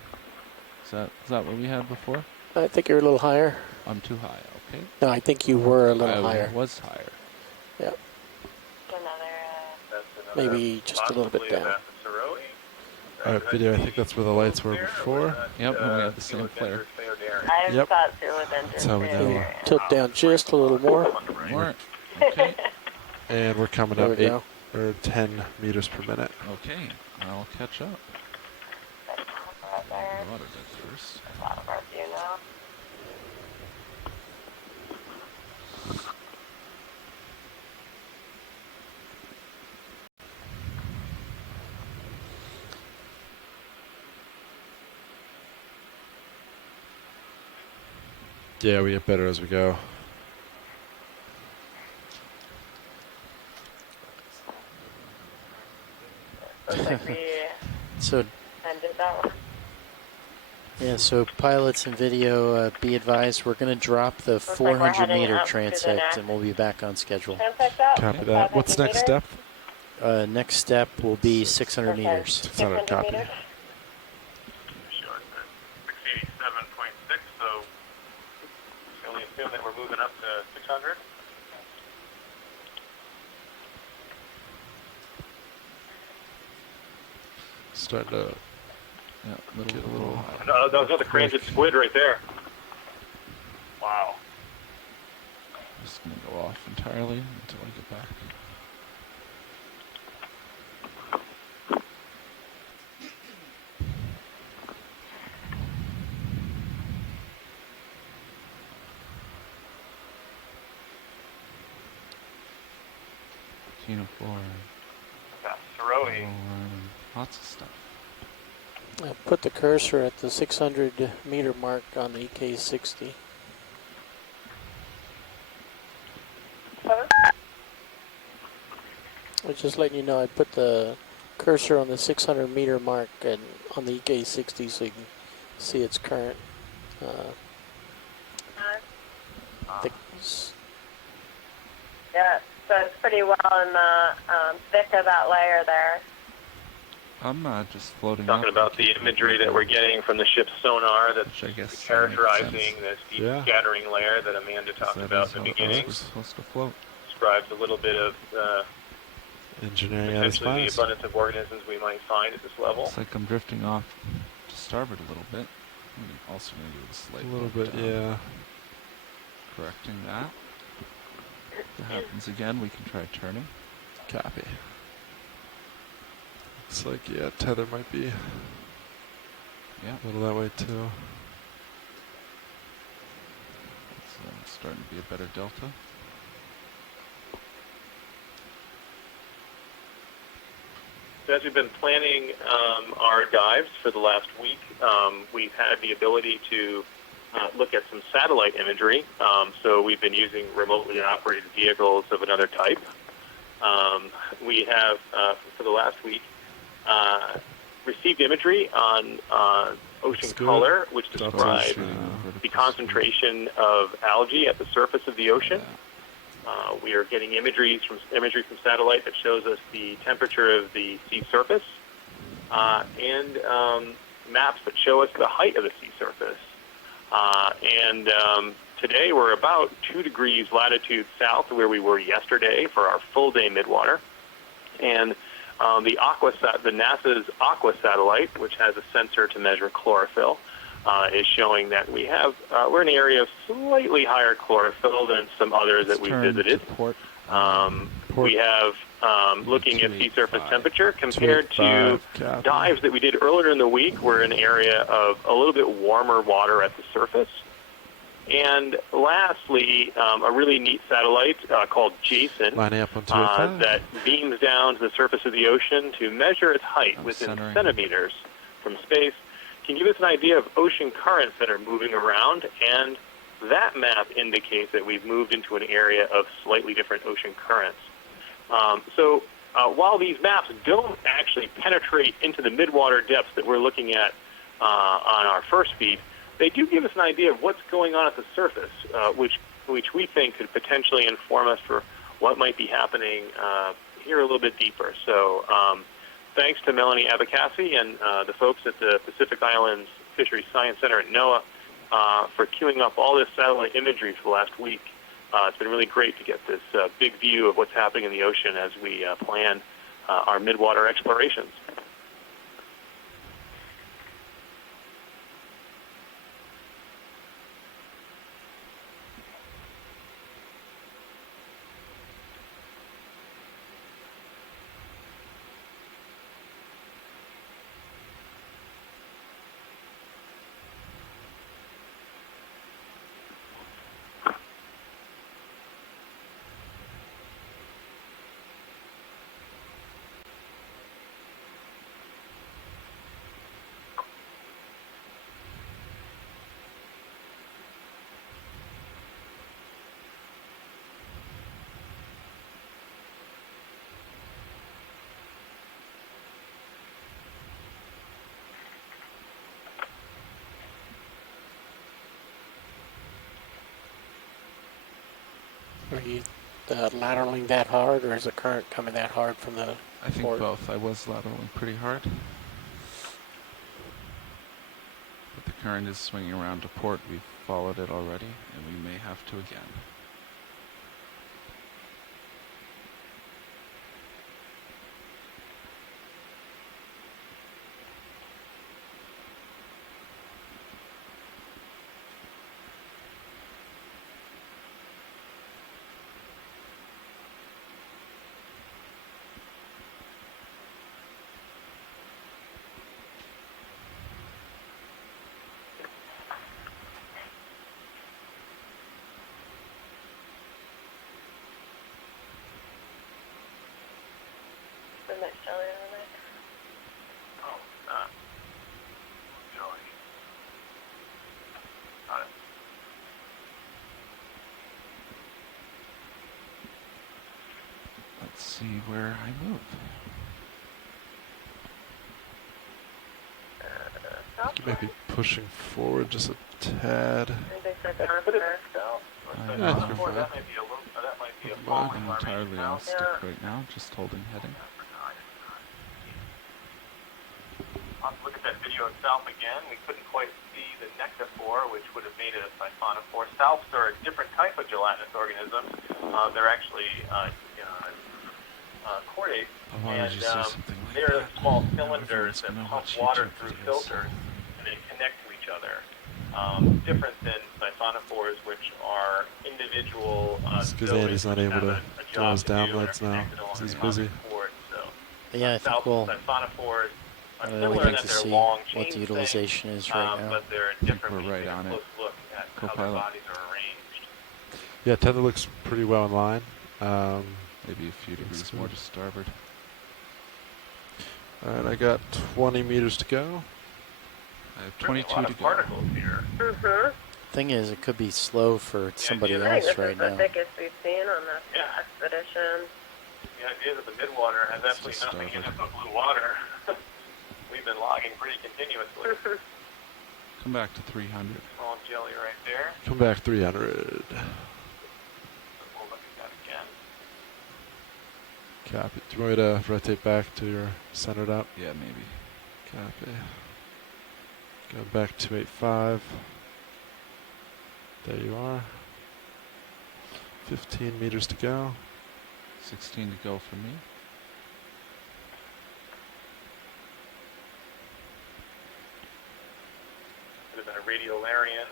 Is that what we had before? I think you're a little higher. I'm too high. Okay. No, I think you were a I little higher. was higher. Yeah. Another. That's another Maybe just a little bit possibly down. Athasaroi. Alright, video. I think that's where the lights were before. Yep, and we have the same flare. I've Yep. got through with That's how we know. Tilt down just a little more. More. Okay. And we're coming There up we 8 go. or 10 meters per minute. Okay. I'll catch up. Water does first. Out of our view now. Yeah, we get better as we go. Looks like we So, ended that one. Yeah, so pilots and video, be advised, we're going to drop the Looks like we're 400 heading meter up to the transect next and we'll be back on schedule. transect up. Copy that. What's 500 next meters. step? Next step will be 600 Okay. meters. 600 copy. meters. Sure, it's 687.6, so can we assume that we're moving up to 600? Starting to get a little high. No, that was another craned squid right there. Wow. Just gonna go off entirely until I get back. Four, That's Saroe. lots of stuff. I put the cursor at the 600 meter mark on the EK60. I was just letting you know I put the cursor on the 600 meter mark and on the EK60 so you can see its current thickness. Yeah, so it's pretty well in the thick of that layer there. I'm just floating Talking up. about the imagery that we're getting from the ship's sonar that's Which I guess characterizing makes this deep Yeah. scattering layer that Amanda talked That about is in the how beginning. we're supposed to float. Describes a little bit of Engineering at its potentially the finest. abundance of organisms we might find at this level. Looks like I'm drifting off to starboard a little bit. I'm also going to do a slight A little look bit, down. yeah. Correcting that. If it happens again, we can try turning. Copy. Looks like, yeah, tether might be Yeah, a little that way too. it's starting to be a better delta. So as we've been planning our dives for the last week, we've had the ability to look at some satellite imagery. So we've been using remotely operated vehicles of another type. We have, for the last week, received imagery on ocean That's good. color, which Delta describes is, the concentration of algae at the surface of the ocean. We are getting imagery from satellite that shows us the temperature of the sea surface and maps that show us the height of the sea surface. Today we're about 2 degrees latitude south of where we were yesterday for our full day midwater. And the NASA's Aqua satellite, which has a sensor to measure chlorophyll, is showing that we're in an area of slightly higher chlorophyll than some others that we've visited. Port. We have looking at sea surface temperature compared to 285, dives that we did earlier in the week. We're in an area of a little bit warmer water at the surface. And lastly, a really neat satellite called Jason Lining up on 285. that beams down to the surface of the ocean to measure its height within centering. centimeters from space. Can give us an idea of ocean currents that are moving around, and that map indicates that we've moved into an area of slightly different ocean currents. So while these maps don't actually penetrate into the midwater depths that we're looking at on our first feed, they do give us an idea of what's going on at the surface, which we think could potentially inform us for what might be happening here a little bit deeper. So thanks to Melanie Abacassi and the folks at the Pacific Islands Fisheries Science Center at NOAA for queuing up all this satellite imagery for the last week. It's been really great to get this big view of what's happening in the ocean as we plan our midwater explorations. Are you lateraling that hard, or is the current coming that hard from the I think port? both. I was lateraling pretty hard. But the current is swinging around to port. We've followed it already, and we may have to again. The next jelly on it. Oh, jelly. Got it. Let's see where I move. South. You might be pushing forward just a tad. They said Put it transfer. south. I Yeah, know. you're Or fine. that may be a little. That might be a I'm falling entirely now. on stick right now, just holding heading. I'll have to look at that video itself again. We couldn't quite see the nectaphore, which would have made it a siphonophore. Salps are a different type of gelatinous organism. They're actually chordates, Why would you say something like they're that? small Everyone's cylinders that gonna pump watch water YouTube through videos. filters, and they connect to each other. Different than siphonophores, which are individual It's 'cause zones Andy's not which able have to a do job his to do and are downloads now, connected 'cause along he's a common busy. cord. So But yeah, I think we'll siphonophores are really similar in like that to they're see long what chain the utilization is right now. but they're I think different. we're when you right take a on it. close look at how their Co-pilot. bodies are arranged. Yeah, tether looks pretty well in line. Maybe a few degrees That's more good. to starboard. All right, I got 20 meters to go. I have Really 22 a lot to of go. particles here. Mm-hmm. Thing is, it could be slow for somebody I I think else this right is the now. thickest we've seen on this Yeah. expedition. The idea that the Midwater has Let's absolutely just nothing in start it but blue water. We've been logging pretty continuously. Come back to 300. Small jelly right there. Come back 300. We'll look at that again. Copy. Do you want me to rotate back to your centered up? Yeah, maybe. Copy. Go back 285. There you are. 15 meters to go. 16 to go for me. Could have been a radiolarian.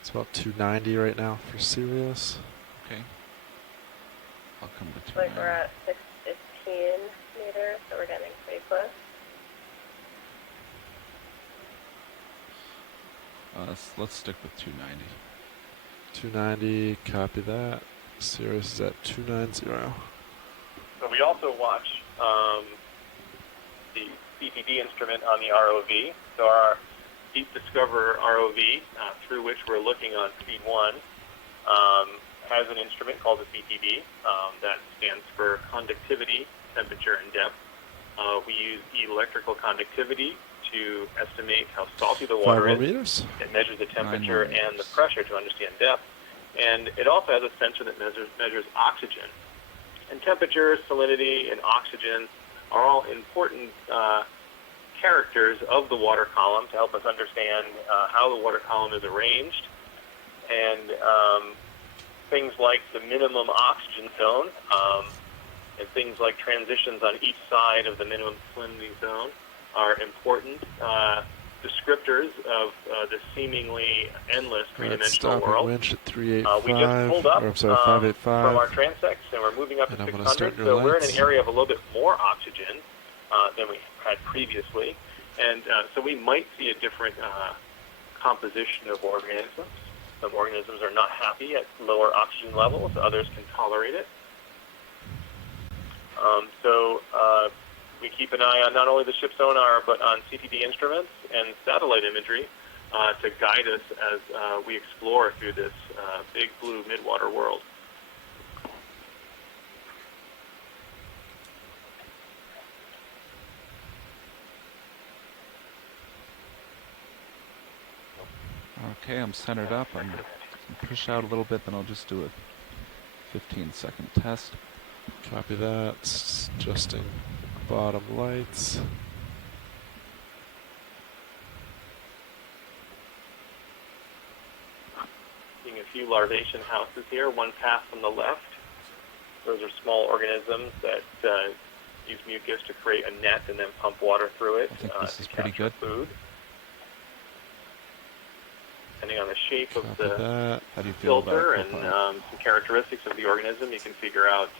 It's about 290 right now for Sirius. Okay. I'll come to Looks like we're 290. at 615 meters, so we're getting pretty close. Let's stick with 290. 290, copy that. Sirius is at 290. So we also watch the CTD instrument on the ROV. So our Deep Discoverer ROV, through which we're looking on Speed 1, has an instrument called the CTD that stands for conductivity, temperature, and depth. We use electrical conductivity to estimate how salty the 5 water more is. meters. It measures the 9 temperature more and the meters. pressure to understand depth. And it also has a sensor that measures oxygen. And temperature, salinity, and oxygen are all important characters of the water column to help us understand how the water column is arranged. And things like the minimum oxygen zone and things like transitions on each side of the minimum salinity zone are important descriptors of the seemingly endless Alright, three-dimensional stop at world. winch at We just 385. pulled up Or I'm sorry, 585. from our transects, and we're moving up And to I'm gonna 600. start your So we're in lights. an area of a little bit more oxygen than we had previously, and so we might see a different composition of organisms. Some organisms are not happy at lower oxygen levels; others can tolerate it. So we keep an eye on not only the ship sonar, but on CTD instruments and satellite imagery to guide us as we explore through this big blue midwater world. Okay, I'm centered up. I'm push out a little bit, then I'll just do a 15-second test. Copy that. Adjusting bottom lights. Seeing a few larvation houses here, one path from the left. Those are small organisms that use mucus to create a net and then pump water through it. I think this to is pretty capture good. Food. Depending on the shape of Copy the that. How do you feel filter about it? and some characteristics of the organism, you can figure out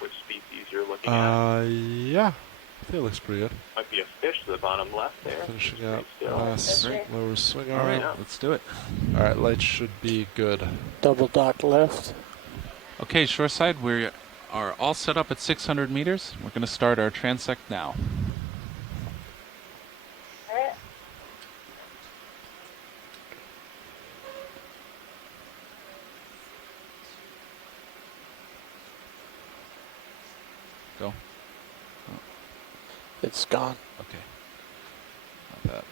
which species you're looking at. Yeah. I think it looks pretty good. Might be a fish to the bottom left there. Finishing up Still. last Great. lower swing All arm. right, let's do it. Alright, lights should be good. Double dock left. Okay, shoreside, we are all set up at 600 meters. We're going to start our transect now. Go. It's gone. Okay. Not that.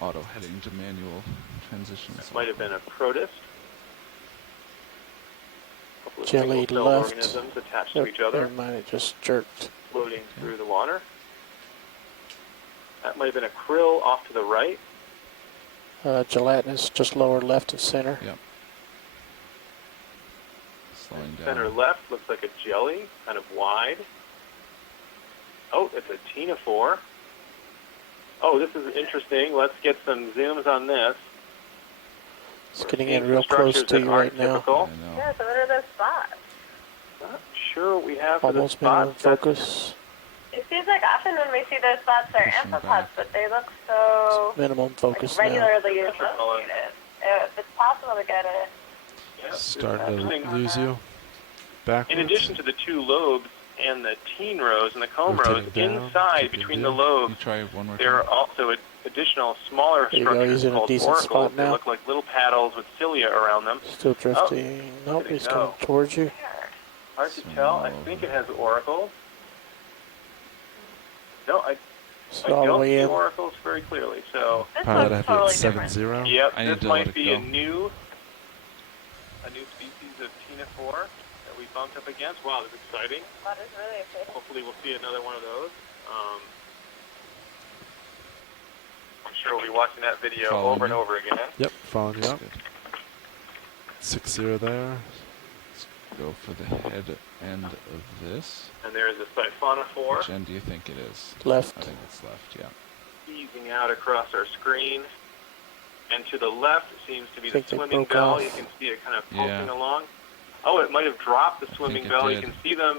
Auto heading to manual transitions. That might have been a protist. Couple of Jelly single-celled left. organisms attached Yep, to each other, never mind, it just jerked. floating through the water. That might have been a krill off to the right. Gelatinous, just lower left of center. Yep. Slowing down. Center left looks like a jelly, kind of wide. Oh, it's a ctenophore. Oh, this is interesting. Let's get some zooms on this. It's getting Seeing in real some close structures to that you aren't right now. typical. I know. Yeah, so what are those spots? Not sure what we have for the Almost minimum spots. That's- focus. It seems like often when we see those spots, they're Pushing amphipods, back. but they look so Minimum like, focus now. regularly associated. If it's possible to get it. Yeah, Starting interesting. to lose you. Backwards. In addition to the two lobes and the teen rows and the comb rows, Rotating down, inside keeping between view. the lobes, You try one more there time. are also additional smaller There you go, structures he's in a called decent oracles. spot They now. look like little paddles with cilia around them. Still drifting. Nope, did it he's go? coming towards you. Hard to tell. I think it has oracles. No, I So all the don't way see in. oracles very clearly. So, This Pilot looks have totally it different. 7-0. yep, I need this to let might it be go. a new species of ctenophore that we bumped up against. Wow, that's exciting. That is really exciting. Hopefully we'll see another one of those. I'm sure we'll be watching that video Following over and you. over again. Yep, following you up. Good. 6-0 there. Let's go for the head end of this. And there is a siphonophore Which end do you think it is? Left. I think it's left, yeah. easing out across our screen. And to the left seems to be the Think they swimming broke bell. off. You can see it kind of Yeah. pulsing along. Oh, it might have dropped the swimming it bell. You did. can see them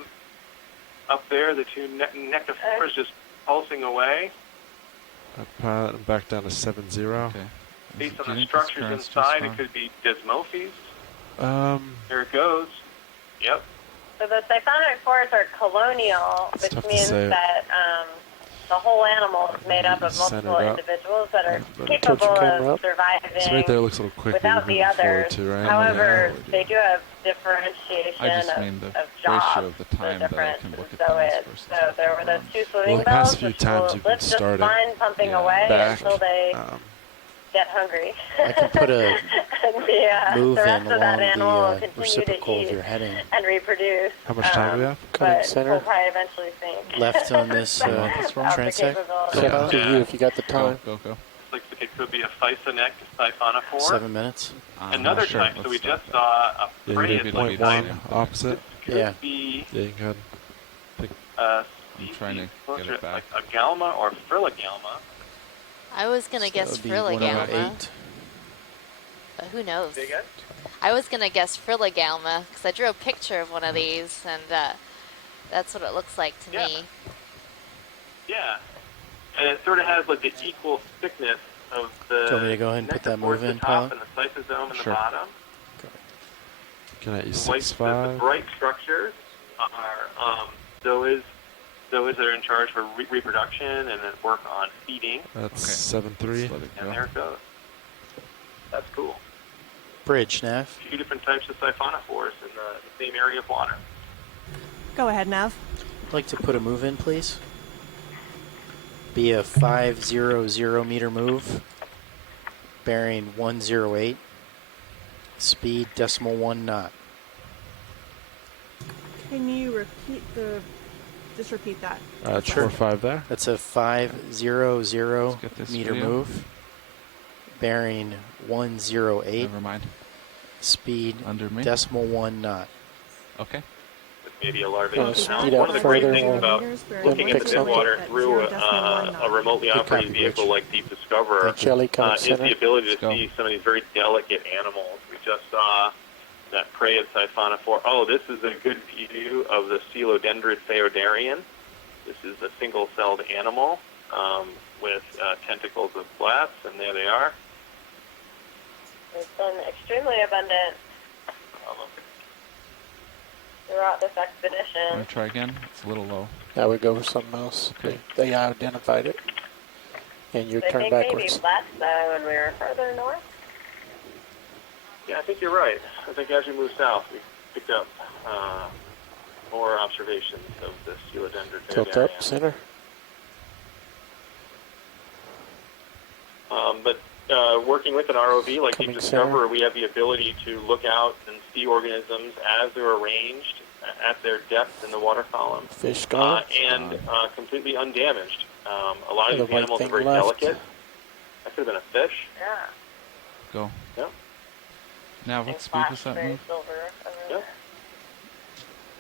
up there, the two nectophores just pulsing away. Pilot and back down to 7-0. Okay. Based Do on you the think this structures current's too inside, strong? it could be desmophes. Here it Um, goes. Yep. So the siphonophores are colonial, It's which tough to means say. that the whole animal is made up of Center multiple it up. individuals that are Tilt your capable camera of up. surviving so right there looks a little quicker. without the others. Too, right? However, Yeah. they do have differentiation I just of, mean the of jobs. ratio of the time that I different can look at so things is. versus So there were those perform. two swimming Well, the past bells, few which times will you've been live just started fine pumping Yeah. away back. until they get hungry. I can put a and the move rest in of that along animal will the continue reciprocal to of eat your heading. and reproduce. How much time do we have? Coming But center. we'll probably eventually sink. Left on this Without the transect. capability. It's up to Yeah. you if you got the time. Go, go. Looks like it could be a physonect siphonophore. 7 minutes. I'm Another not sure. type. So Let's we stop just that. saw a Yeah, prey you maybe did it'll like be point the one same. opposite. could Yeah. be Yeah, you can. a I'm trying to species get closer it back. like a galma or frillagalma. I was gonna So guess that would be Frillagalma, 108. but who knows? Say again? I was gonna guess Frillagalma because I drew a picture of one of these, and that's what it looks like to Yeah. me. Yeah. And it sort of has like the equal thickness of the Do you want me to go ahead and put that nectophores move at in, the Pilot? top and the cystosome in Sure. the bottom. Looking at you The white, the 6-5. bright structures are those that are in charge for reproduction and then work on feeding. That's Okay. 7-3. Just let it And go. there it goes. That's cool. Bridge, Nav. Two different types of siphonophores in the same area of water. Go ahead, Nav. I'd like to put a move in, please. Be a 500 meter move, bearing 108. Speed 0.1 knot. Can you just repeat that? Sure. 4-5 there. That's a 500 get this meter video. move. Bearing 108. Never mind. Speed Under me. 0.1 knot. Okay. Maybe a larvae. Speed One up of the great further things or about looking at the picks up. Midwater through a remotely Good operated copy, vehicle Rich. like Deep Discoverer Jelly coming is center. the ability Let's to go. see some of these very delicate animals. We just saw that prey at siphonophore. Oh, this is a good view of the Coelodendrid phaeodarian. This is a single-celled animal with tentacles of glass, and there they are. It's been extremely abundant throughout this expedition. Want to try again? It's a little low. Now we go with something else. Okay. They identified it. And you I turn think maybe backwards. less though when we were further north. Yeah, I think you're right. I think as we move south, we picked up more observations of the Coelodendrid Tilt phaeodarian. up, center. But working with an ROV like Deep Coming Discoverer, center. we have the ability to look out and see organisms as they're arranged at their depth in the water column, Fish gone. and completely undamaged. A lot of The these white animals are thing very left. delicate. That could have been a fish. Yeah. Go. Yep. Now, And what speed does that flash move? silver over Yep.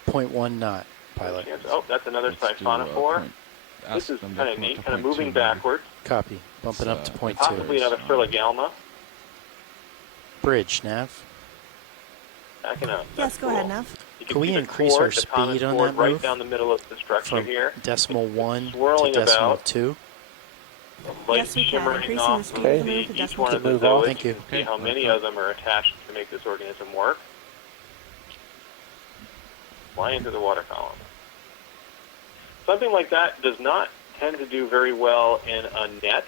there. 0.1 knot, pilot. Oh, that's another Let's do, siphonophore. point. This Ask is them to kind of come up neat, to kind of point moving 2 maybe. backwards. Copy. Bump it up to It's, 0.2. Possibly another Phrylogalma. Bridge, Nav. Backing up. Yes, That's go cool. ahead, Nav. You Can we see the increase cord, our the common speed on cord that right move? down the middle of the structure From here? 0.1 to swirling about. 0.2. Light Yes, we can. shimmering Increasing the off speed of of the move to each decimal one of the Move off. zooids. Thank you. can see Okay, how many okay. of them are attached to make this organism work. Fly into the water column. Something like that does not tend to do very well in a net.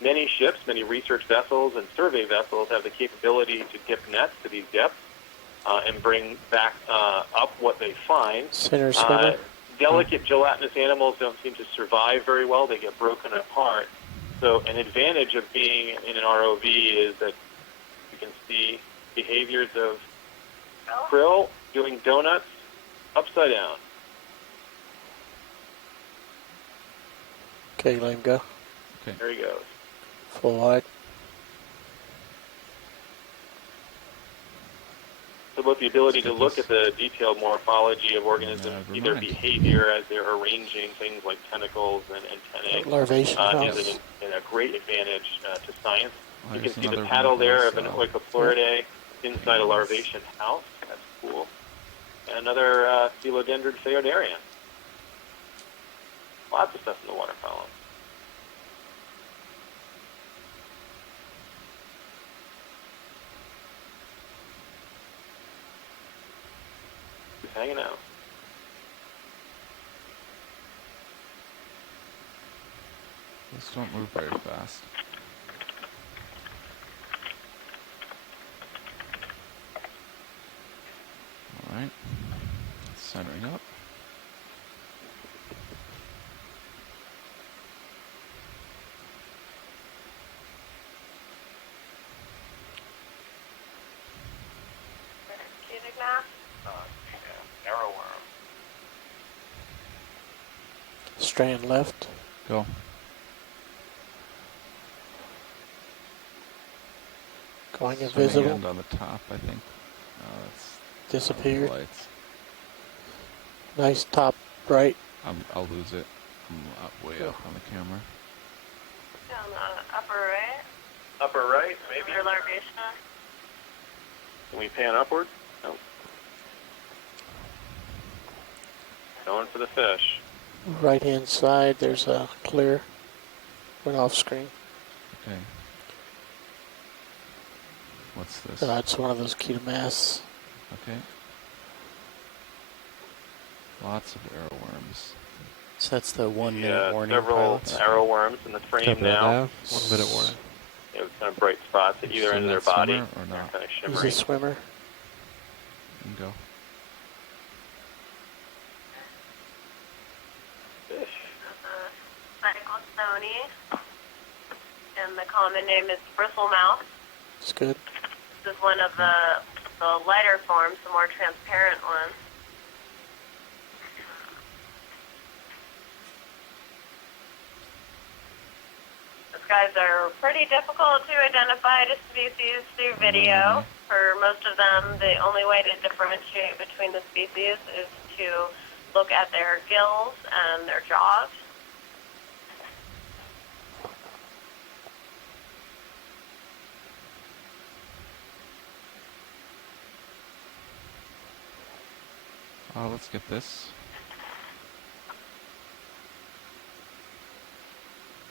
Many ships, many research vessels, and survey vessels have the capability to dip nets to these depths and bring back up what they find. Center swimmer. Delicate gelatinous animals don't seem to survive very well. They get broken apart. So an advantage of being in an ROV is that you can see behaviors of krill doing donuts upside down. Okay, let him go. There he goes. Full wide. So both the ability to look at the detailed morphology of organisms, Never either mind. behavior as they're arranging things like tentacles and antennae, Larvation house. is a great advantage to science. Oh, You here's can see the another paddle one there of of an those, Oikoploridae inside a larvation house. That's cool. And another Coelodendrid phaeodarian. Lots of stuff in the water column. Just hanging out. These don't move very fast. Alright. Centering up. Cubic mass. Arrowworm. Strand left. Go. Going Swimming invisible. end on the top, I think. That's Disappeared. lights. Nice top right. I'll lose it. I'm up, way up on the camera. Down the upper right. Upper right, maybe. Under larvation. Can we pan upward? No. Going for the fish. Right hand side, there's a clear. Went off screen. Okay. What's this? It's one of those Okeanos. Okay. Lots of arrowworms. So that's the 1 minute Yeah, warning, several pilots. arrowworms in the frame Copy that now. now. 1 minute warning. Yeah, with kind of bright spots at either So end of their that body. swimmer or They're not? kind of He's shimmering. a swimmer. You can go. Fish. Cyclostony. And the common name is bristlemouth. It's good. is one of the lighter forms, the more transparent one. These guys are pretty difficult to identify as species through video. For most of them, the only way to differentiate between the species is to look at their gills and their jaws. Let's get this.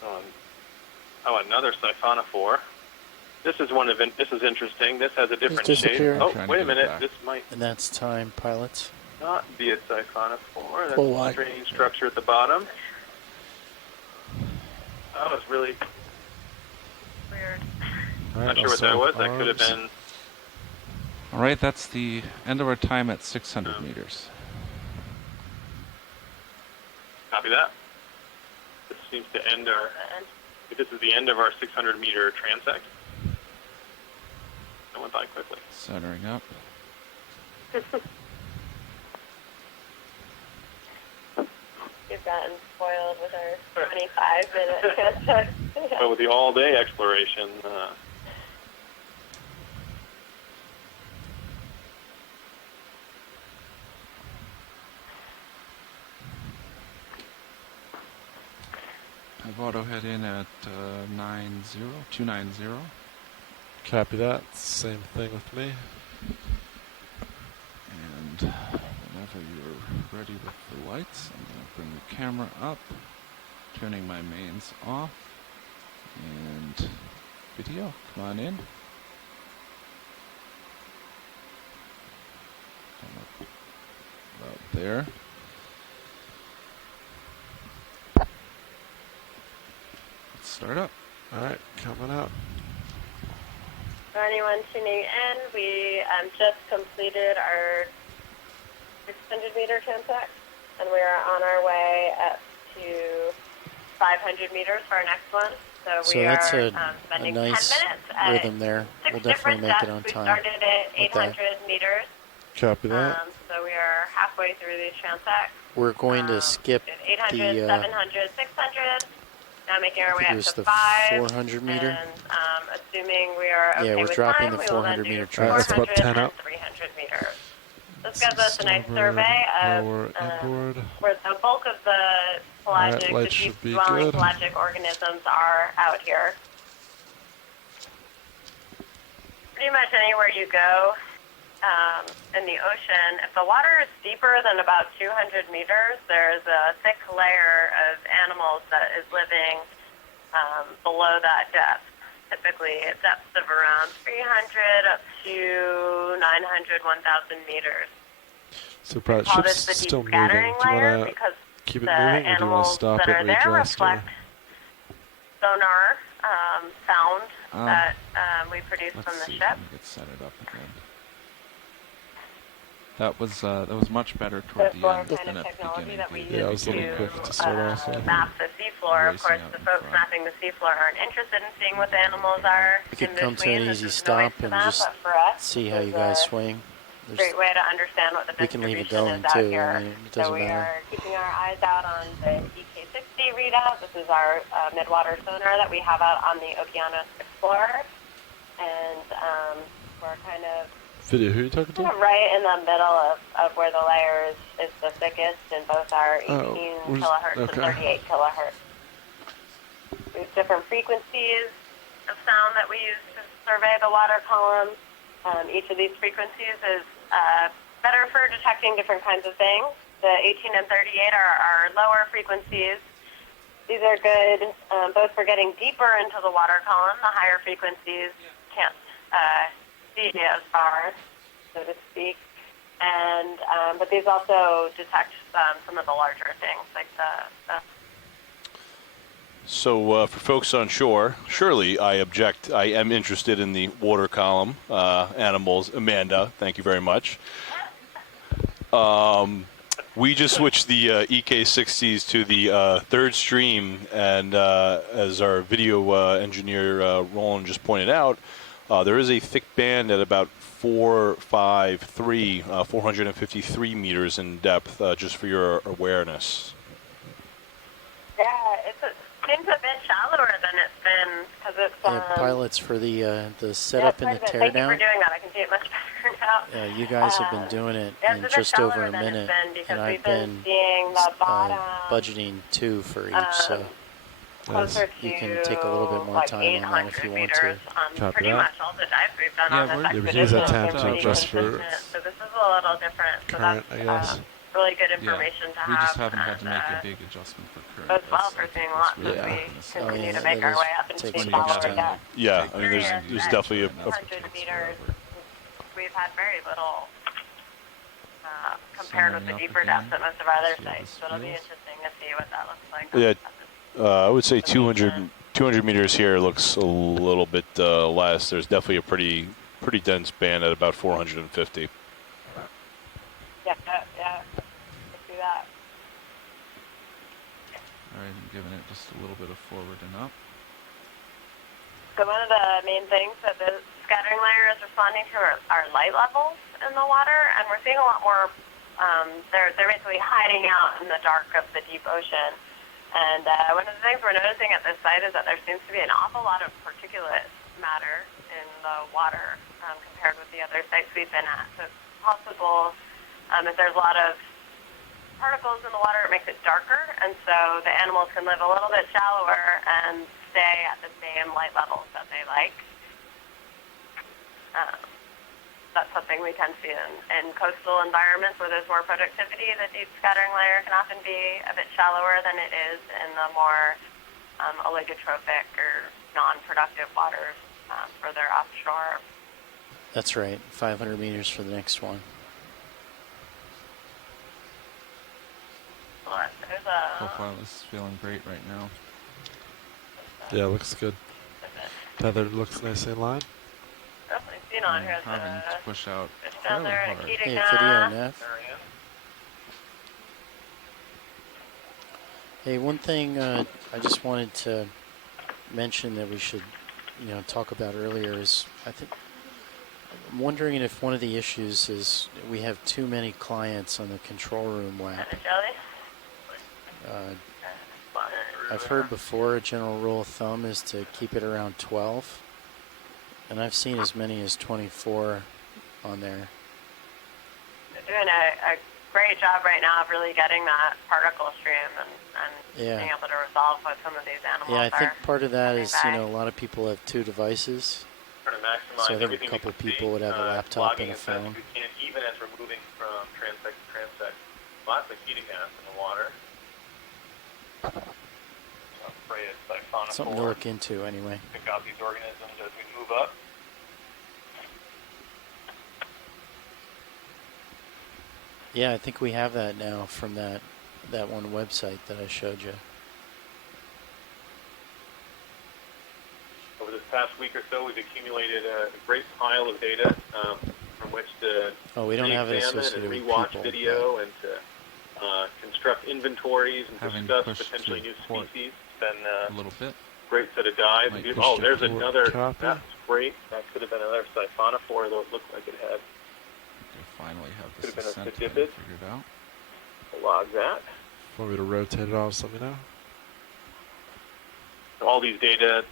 Oh, another siphonophore. This is one of this is interesting. This has a different shape. disappeared. Oh, wait a minute. This might And that's time, pilots. not be a siphonophore. That's Oh, a why? strange structure at the bottom. Oh, it's really Weird. All right, not sure what that was. That could have been. All right, that's the end of our time at 600 meters. Copy that. This seems to end our. This is the end of our 600-meter transect. That went by quickly. Centering up. You've gotten spoiled with our 25-minute transect. But with the all-day exploration, Have auto head in at 290. Copy that. Same thing with me. And whenever you're ready with the lights, I'm going to bring the camera up, turning my mains off, and video, come on in. About there. Let's start up. All right, coming up. For anyone tuning in, we just completed our 600-meter transect, and we are on our way up to 500 meters for our next one. So we that's are a spending nice 10 minutes at rhythm there. 6 We'll definitely make it different on depths. time. We started at with that. 800 meters. Copy that. So we are halfway through these transects. We're going to skip 800, the 700, 600. Now making our way it up was to the 5. 400 meter. And assuming we are okay Yeah, we're with dropping time, the we will then 400 do meter 400 That's about 10 and up. 300 meters. This gives us a nice Starboard, survey of lower inboard. where the bulk of the pelagic, lights the should be deep-dwelling good. pelagic organisms are out here. Pretty much anywhere you go in the ocean, if the water is deeper than about 200 meters, there's a thick layer of animals that is living below that depth. Typically at depths of around 300 up to 900, 1,000 meters. So probably Call ship's this the still deep moving. scattering Do you layer want to because keep it the moving, or do you want to animals stop that it, are there readjust, or reflect sonar sound that we produce Let's from the see if ship. we can get centered up again. That was much better toward the end than at the beginning. Yeah, I was a little quick to start off. Map the seafloor. Of course, Racing out the in folks front. mapping the seafloor aren't interested in seeing what the animals are We could in come to between. an This easy is stop noise to and them, just but for us, see how this you is guys a swing. great way to understand what the We can leave it distribution going is out too. here. I mean, it So doesn't we matter. are keeping our eyes out on the EK60 readout. This is our Midwater sonar that we have out on the Okeanos Explorer. And we're kind of video. Who are you talking to? right in the middle of where the layer is the thickest in both our 18 kilohertz and 38 kilohertz. We have different frequencies of sound that we use to survey the water column. Each of these frequencies is better for detecting different kinds of things. The 18 and 38 are lower frequencies. These are good both for getting deeper into the water column. The higher frequencies can't see as far, so to speak. And but these also detect some of the larger things, like the So for folks on shore, surely I object. I am interested in the water column animals. Amanda, thank you very much. We just switched the EK60s to the third stream, and as our video engineer Roland just pointed out, There is a thick band at about 453 meters in depth, just for your awareness. Yeah, it seems a bit shallower than it's been because it's. Pilots for the setup and the teardown. Thank you for doing that. I can see it much better now. You guys have been doing it in it's just over a than minute, it's been because and I've we've been been seeing the bottom, budgeting 2 for each, so closer you to can take a little bit more like time on that if you want to. meters on Copy pretty that. much all the dives we've done on this we can expedition. use that time have to been pretty adjust for consistent. So this is a little different. So current, that's I guess. really good information to We have. just haven't had to and, make a big adjustment for current. as well for That's- seeing that's lots really as we gonna continue yeah, to make that our is- way up into takes the a bunch of following time. depth. Yeah, I mean, there's definitely a 100 meters. We've had very little compared with the deeper depths at most of our other sites. So it'll be interesting to see what that looks like. I would say 200 meters here looks a little bit less. There's definitely a pretty dense band at about 450. Yeah, let's do that. All right, I'm giving it just a little bit of forward and up. So one of the main things that the scattering layer is responding to are light levels in the water, and we're seeing a lot more. They're basically hiding out in the dark of the deep ocean. And one of the things we're noticing at this site is that there seems to be an awful lot of particulate matter in the water compared with the other sites we've been at. So it's possible if there's a lot of particles in the water, it makes it darker, and so the animals can live a little bit shallower and stay at the same light levels that they like. That's something we tend to see in coastal environments where there's more productivity. The deep scattering layer can often be a bit shallower than it is in the more oligotrophic or non-productive waters further offshore. That's right, 500 meters for the next one. Profile is feeling great right now. Yeah, looks good. Tether looks nicely in line. Definitely seen on here. Having to push out down fairly there hard. Hey, video, Neff. Hey, one thing I just wanted to mention that we should, talk about earlier is I'm wondering if one of the issues is we have too many clients on the control room WAP. I've heard before a general rule of thumb is to keep it around 12, and I've seen as many as 24 on there. They're doing a great job right now of really getting that particle stream and being able to resolve what some of these animals Yeah, I think are part of that is, by. a lot of people have 2 devices. Trying to maximize So I think a everything couple we can people see, would have a laptop logging and a as best phone. we can, even as we're moving from transect to transect. Lots of heating gas in the water. I'm afraid it's siphonophore. Something to look into anyway. Pick out these organisms as we move up. Yeah, I think we have that now from that one website that I showed you. Over this past week or so, we've accumulated a great pile of data from which to We don't have it re-examine associated and with rewatch people, video and to construct inventories and Having discuss pushed potentially to new port species. It's been a little bit. great set of dives. Might push Oh, to there's port. another. Copy. That's great. That could have been another siphonophore, though it looked like it had. We finally have Could have this been a ascent sedipid. figured out. Log that. Want me to rotate it off, just let me know. All these data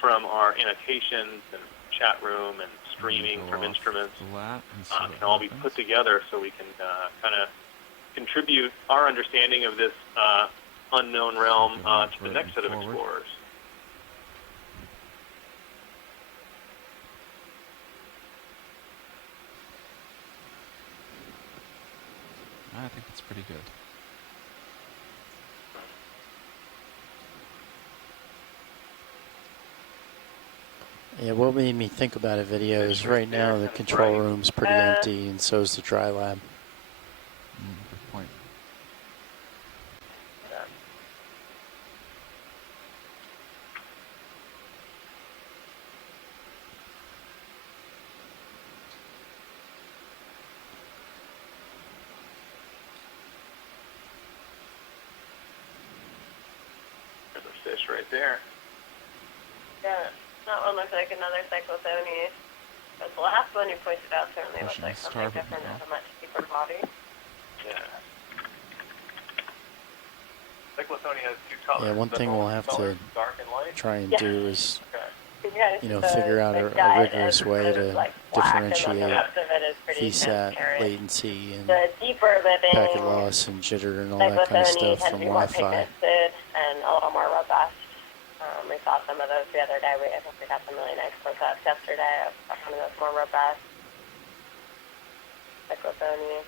from our annotations and chat room and streaming Go from off instruments the lat and see can what all be happens. put together so we can kind of contribute our understanding of this unknown realm to the next set of forward. explorers. I think it's pretty good. Yeah, what made me think about a video is right now the control room's pretty empty, and so is the dry lab. Good point. There's a fish right there. Yeah. That one looks like another cyclothonia. But the last one you pointed out certainly looks Pushing like the something starboard different. now. It's a much deeper body. Yeah. Cyclothonia has two colors. Yeah, one The thing we'll normal have color, to dark and light. try and Yeah. do is, Yeah, you know, the- figure out the a guide rigorous is way kind of to like black, and then the differentiate rest of it is pretty VSAT, transparent. latency, and The deeper living packet loss and jitter and all that kind of cyclothonia stuff tend to from be more Wi-Fi. pigmented and a little more robust. We saw some of those the other day. I think we got some really nice close-ups yesterday of some of those more robust cyclothonia.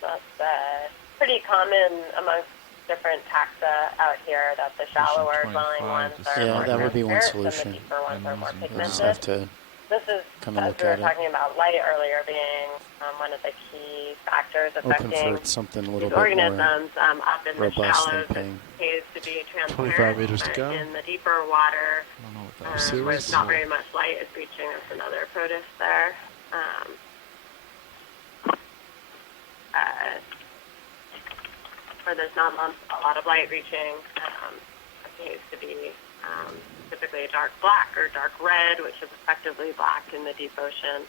That's pretty common amongst different taxa out here that the shallower dwelling 25 ones to are Yeah, more that would be one transparent, solution. and the deeper ones are more And We'll just pigmented. have to This is, come and as look we were at it. talking about light earlier being one of the key factors open affecting for something a these little bit more organisms up in the robust shallows. than It ping. appears to be 25 transparent, meters to but go. in the deeper water, I don't know what that was. where it's not very much light, it's reaching us another protist there. Where there's not a lot of light reaching, appears to be typically dark black or dark red, which is effectively black in the deep ocean.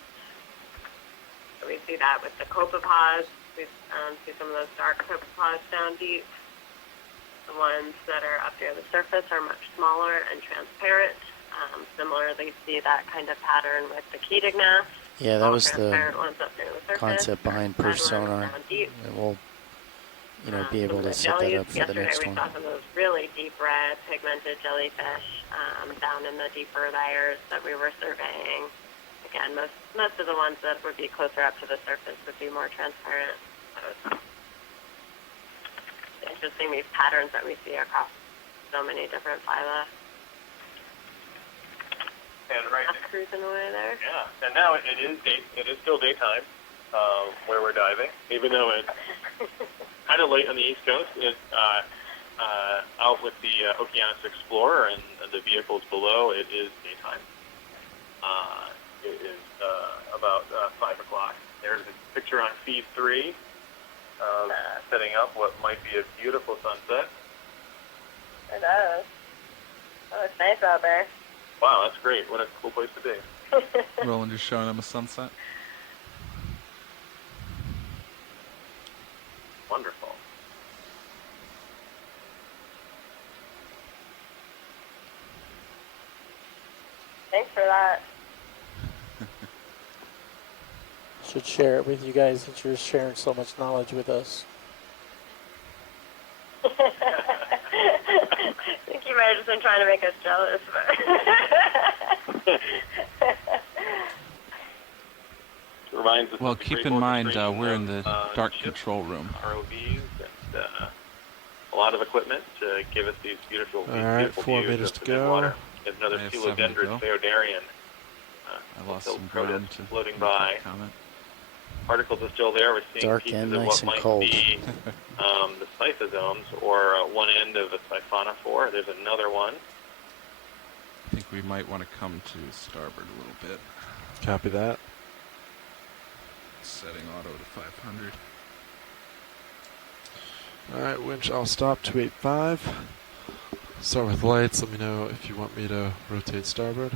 So we see that with the copepods. We see some of those dark copepods down deep. The ones that are up near the surface are much smaller and transparent. Similarly, see that kind of pattern with the Ketigna. Yeah, that was the Transparent ones up near the surface. concept behind red Perch ones Sonar. down deep. And we'll, you know, be Some able of to the set that jellies. up for the Yesterday next we one. saw some of those really deep red pigmented jellyfish down in the deeper layers that we were surveying. Again, most of the ones that would be closer up to the surface would be more transparent. So it's interesting, these patterns that we see across so many different phyla. And right That's cruising away there. Yeah, and now it is still daytime where we're diving, even though it's kind of late on the East Coast. It's out with the Okeanos Explorer and the vehicles below. It is daytime. It is about 5 o'clock. There's a picture on feed 3 of setting up what might be a beautiful sunset. It does. Oh, it's nice out there. Wow, that's great. What a cool place to be. Roland just showing them a sunset. Wonderful. Thanks for that. Should share it with you guys since you're sharing so much knowledge with us. I think you might have just been trying to make us jealous. But Reminds us Well, of the keep great in mind orchestration we're in the of, dark ships, control room. ROVs, and a lot of equipment to give us these beautiful, All right, beautiful 4 views meters of to the go. Midwater. There's another I have 7 to Coelodendron go. Theodarian. I lost still some ground protist to floating make by. that comment. Particles are still there. We're seeing Dark pieces and of nice what and might cold. be the scythosomes or one end of a siphonophore. There's another one. I think we might want to come to starboard a little bit. Copy that. Setting auto to 500. Alright, winch, I'll stop 285. Start with lights. Let me know if you want me to rotate starboard.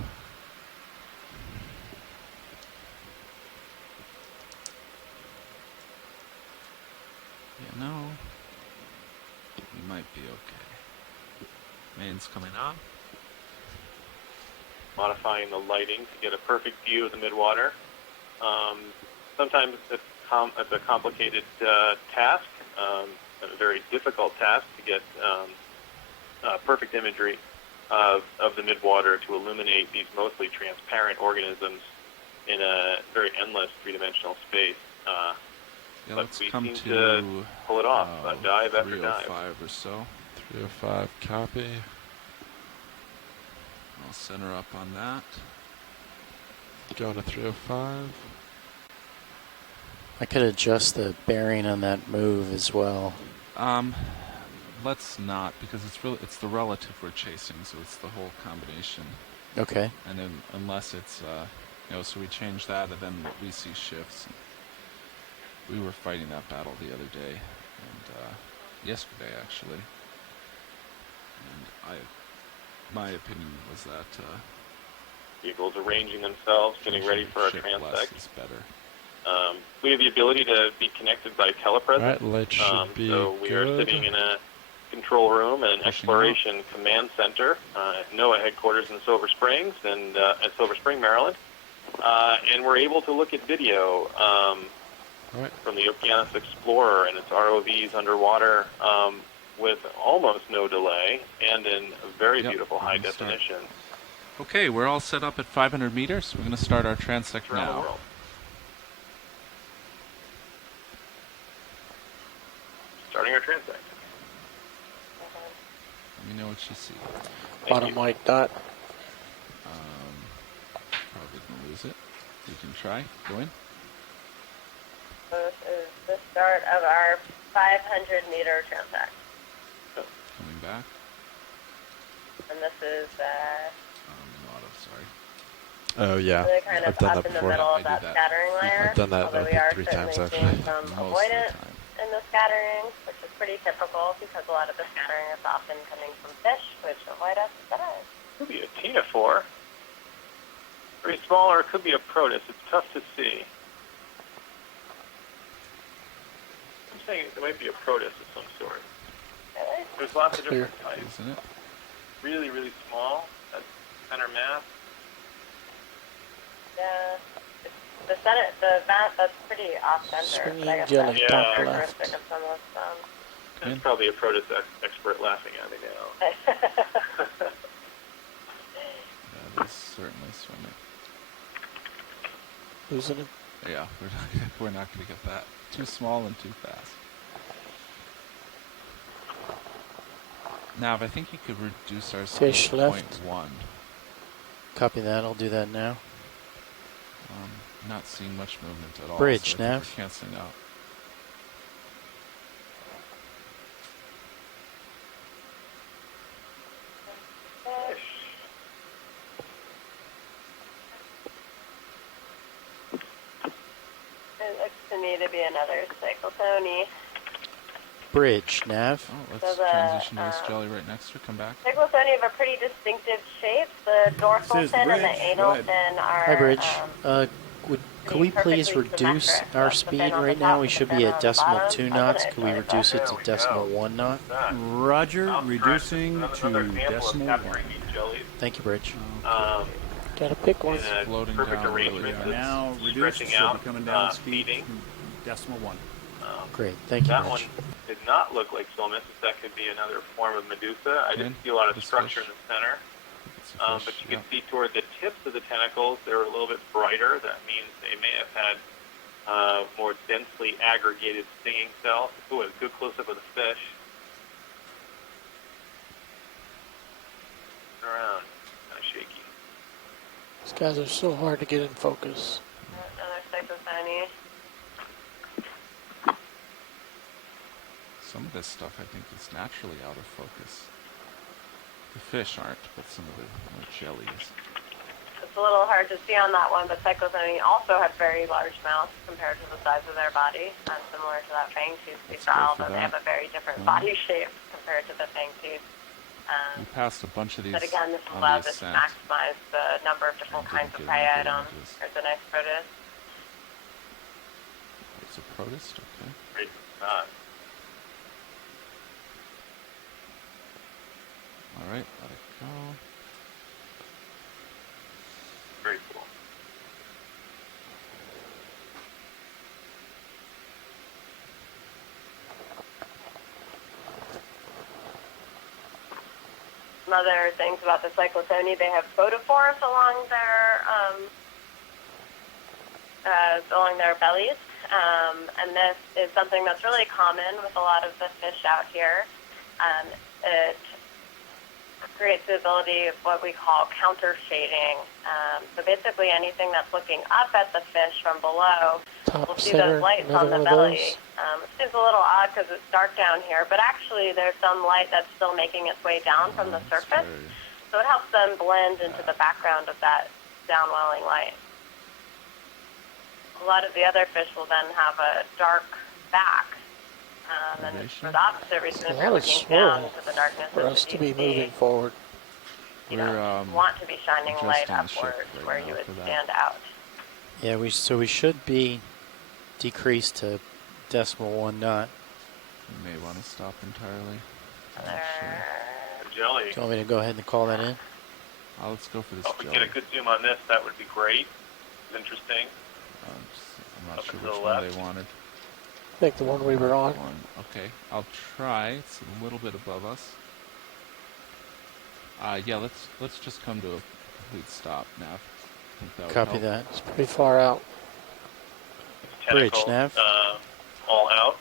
Yeah, no. We might be okay. Main's coming on. Modifying the lighting to get a perfect view of the midwater. Sometimes it's a complicated task, a very difficult task to get perfect imagery of the midwater to illuminate these mostly transparent organisms in a very endless three-dimensional space. Yeah, But let's we come seem to to pull it off, dive after dive. 305 or so. 305, copy. I'll center up on that. Going to 305. I could adjust the bearing on that move as well. Let's not, because it's the relative we're chasing, so it's the whole combination. Okay. And then unless it's so we change that, and then what we see shifts. We were fighting that battle the other day, and yesterday, actually. And my opinion was that Vehicles arranging themselves, getting ready for our ship transect. less is better. We have the ability to be connected by telepresence. Right, light should be so we are good. sitting in a control room and an exploration command center at NOAA headquarters in Silver Springs and at Silver Spring, Maryland. And we're able to look at video from the Okeanos Explorer and its ROVs underwater with almost no delay and in a very beautiful high definition. Okay, we're all set up at 500 meters. We're going to start our transect Around the now. world. Starting our transect. Let me know what you see. Bottom white dot. Probably going to lose it. You can try. Go in. So this is the start of our 500-meter transect. Coming back. And this is Sorry. Oh yeah, really kind of I've done up that in the before. middle of that scattering layer. I've done that although we are 3 certainly times seeing actually. some Most of the avoidance time. in the scattering, which is pretty typical because a lot of the scattering is often coming from fish, which avoid us better. Could be a ctenophore. Very small, or it could be a protus. It's tough to see. I'm saying it might be a protus of some sort. Really? There's lots of different Clear. types. Isn't it? Really, really small. That's center mass. Yeah. The center, the vat, that's pretty off-center. Swinging but I guess jelly, that's top characteristic left. of some of them. There's probably a protus expert laughing at me now. That is certainly swimming. Losing him. Yeah, we're not going to get that. Too small and too fast. Now, I think you could reduce our speed Fish to left. 0.1. Copy that. I'll do that now. Not seeing much movement at all. Bridge, so I think Nav. we're canceling out. It looks to me to be another cyclotony. Bridge, Nav. Oh, let's So the, transition to this jelly right next to it. Come back. Cyclotony have a pretty distinctive shape. The dorsal This is the fin and the bridge. anal Go ahead. fin are Hi, Bridge. Could we perfectly please reduce symmetric. our So it's the speed fin on the right now? top, We the should fin be on at the decimal bottom. 2 I'm knots. gonna Could we try reduce that. it to decimal 1 knot? Roger, Outstretched. reducing Another to example of decimal capturing 1. these jellies. Thank you, Bridge. Gotta pick one. In a Floating perfect down arrangement really We are that's now reduced, stretching so out, we're coming down speed feeding. to decimal 1. Great. Thank you, That Bridge. one did not look like Solomyces. That could be another form of Medusa. I didn't see a lot of This structure fish. in the center. It's a fish, But you yeah. can see toward the tips of the tentacles, they were a little bit brighter. That means they may have had more densely aggregated stinging cells. Ooh, a good close-up of the fish. Turn around. Kind of shaky. These guys are so hard to get in focus. Another cyclotony. Some of this stuff I think is naturally out of focus. The fish aren't, but some of the jellies. It's a little hard to see on that one, but cyclotony also have very large mouths compared to the size of their body, similar to that fangtooth we Let's saw, go for although they that. have a very different One. body shape compared to the fangtooth. We passed a bunch of these But again, this on allows the us to ascent. maximize the number of different And kinds of didn't prey get any good items. images. There's a nice protus. It's a protist, okay. Great. All right, let it go. Very cool. Some other things about the cyclotony, they have photophores along their bellies. And this is something that's really common with a lot of the fish out here. It creates the ability of what we call counter shading. So basically anything that's looking up at the fish from below, Top we'll see center, those lights another on the one of belly. those. It seems a little odd because it's dark down here, but actually there's some light that's still making its way down from the surface. So it helps them blend into the background of that downwelling light. A lot of the other fish will then have a dark back And Elevation. for the opposite reason, It's a if you're lot of looking down swirl into the darkness for of us the to deep be moving sea, forward. you We're don't want to be shining light adjusting the ship upwards right where now you would for that. stand out. Yeah, we should be decreased to decimal 1 knot. We may want to stop entirely. Jelly. Do you want me to go ahead and call that in? Let's go for this Oh, if we jelly. get a good zoom on this, that would be great. It's interesting. I'm not Up sure and to which the one left. they wanted. I think the one we were on. Okay, I'll try. It's a little bit above us. Yeah, let's just come to a complete stop, Nav. I think that would Copy help. that. It's pretty far out. Bridge, Tentacles, Nav. all out,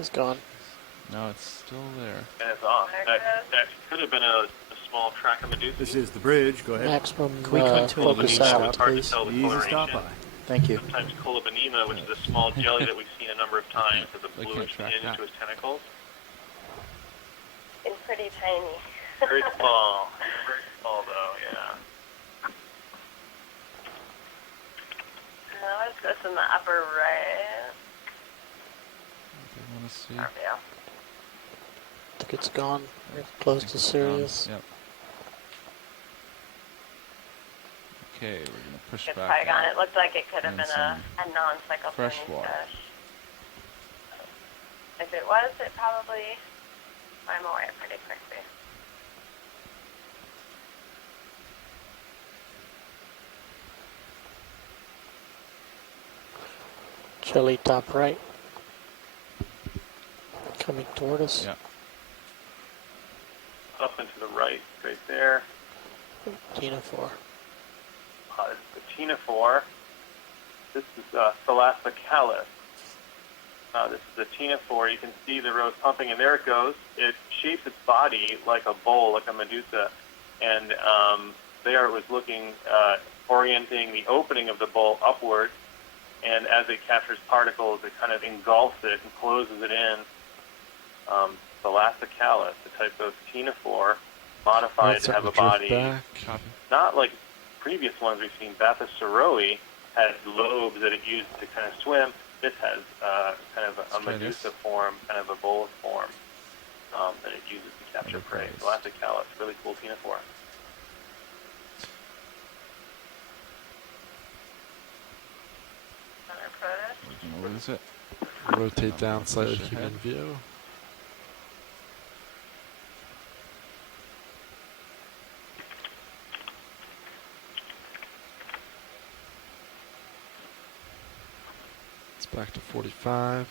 It's gone. No, it's still there. and it's off. That could have been a small track of Medusa. This is the bridge. Go ahead. Maximum Can we come to an focus easy out. It's hard to please? tell the Easy coloration. stop by. Thank you. Sometimes Colobonema, which is a small jelly that we've seen a number of times, has a I can't bluish track tinge that. to his tentacles. It's pretty tiny. Very small. Very small, though, yeah. What's this in the upper right? I want to see. Our view. I think it's gone. We're close to Sirius. Yep. Okay, we're gonna push It's back. probably gone. out. It looked like it could have And been a non-cyclopean fresh water. fish. If it was, it probably swam away pretty quickly. Jelly top right. Coming toward us. Yeah. Up and to the right there. Tina 4. This is the Ctenophore. This is Thalassocalis. This is the Ctenophore. You can see the rose pumping, and there it goes. It shapes its body like a bowl, like a Medusa. And there it was looking, orienting the opening of the bowl upward. And as it captures particles, it kind of engulfs it and closes it in. Thalassocalis, a type of Ctenophore, modified to have a body, not like previous ones we've seen. Bathysauroe had lobes that it used to kind of swim. This has kind of a Medusa form, kind of a bowl form that it uses to capture prey. Thalassocalis, really cool Ctenophore. We're gonna lose it. Rotate down slightly to push keep ahead. in view. It's back to 45.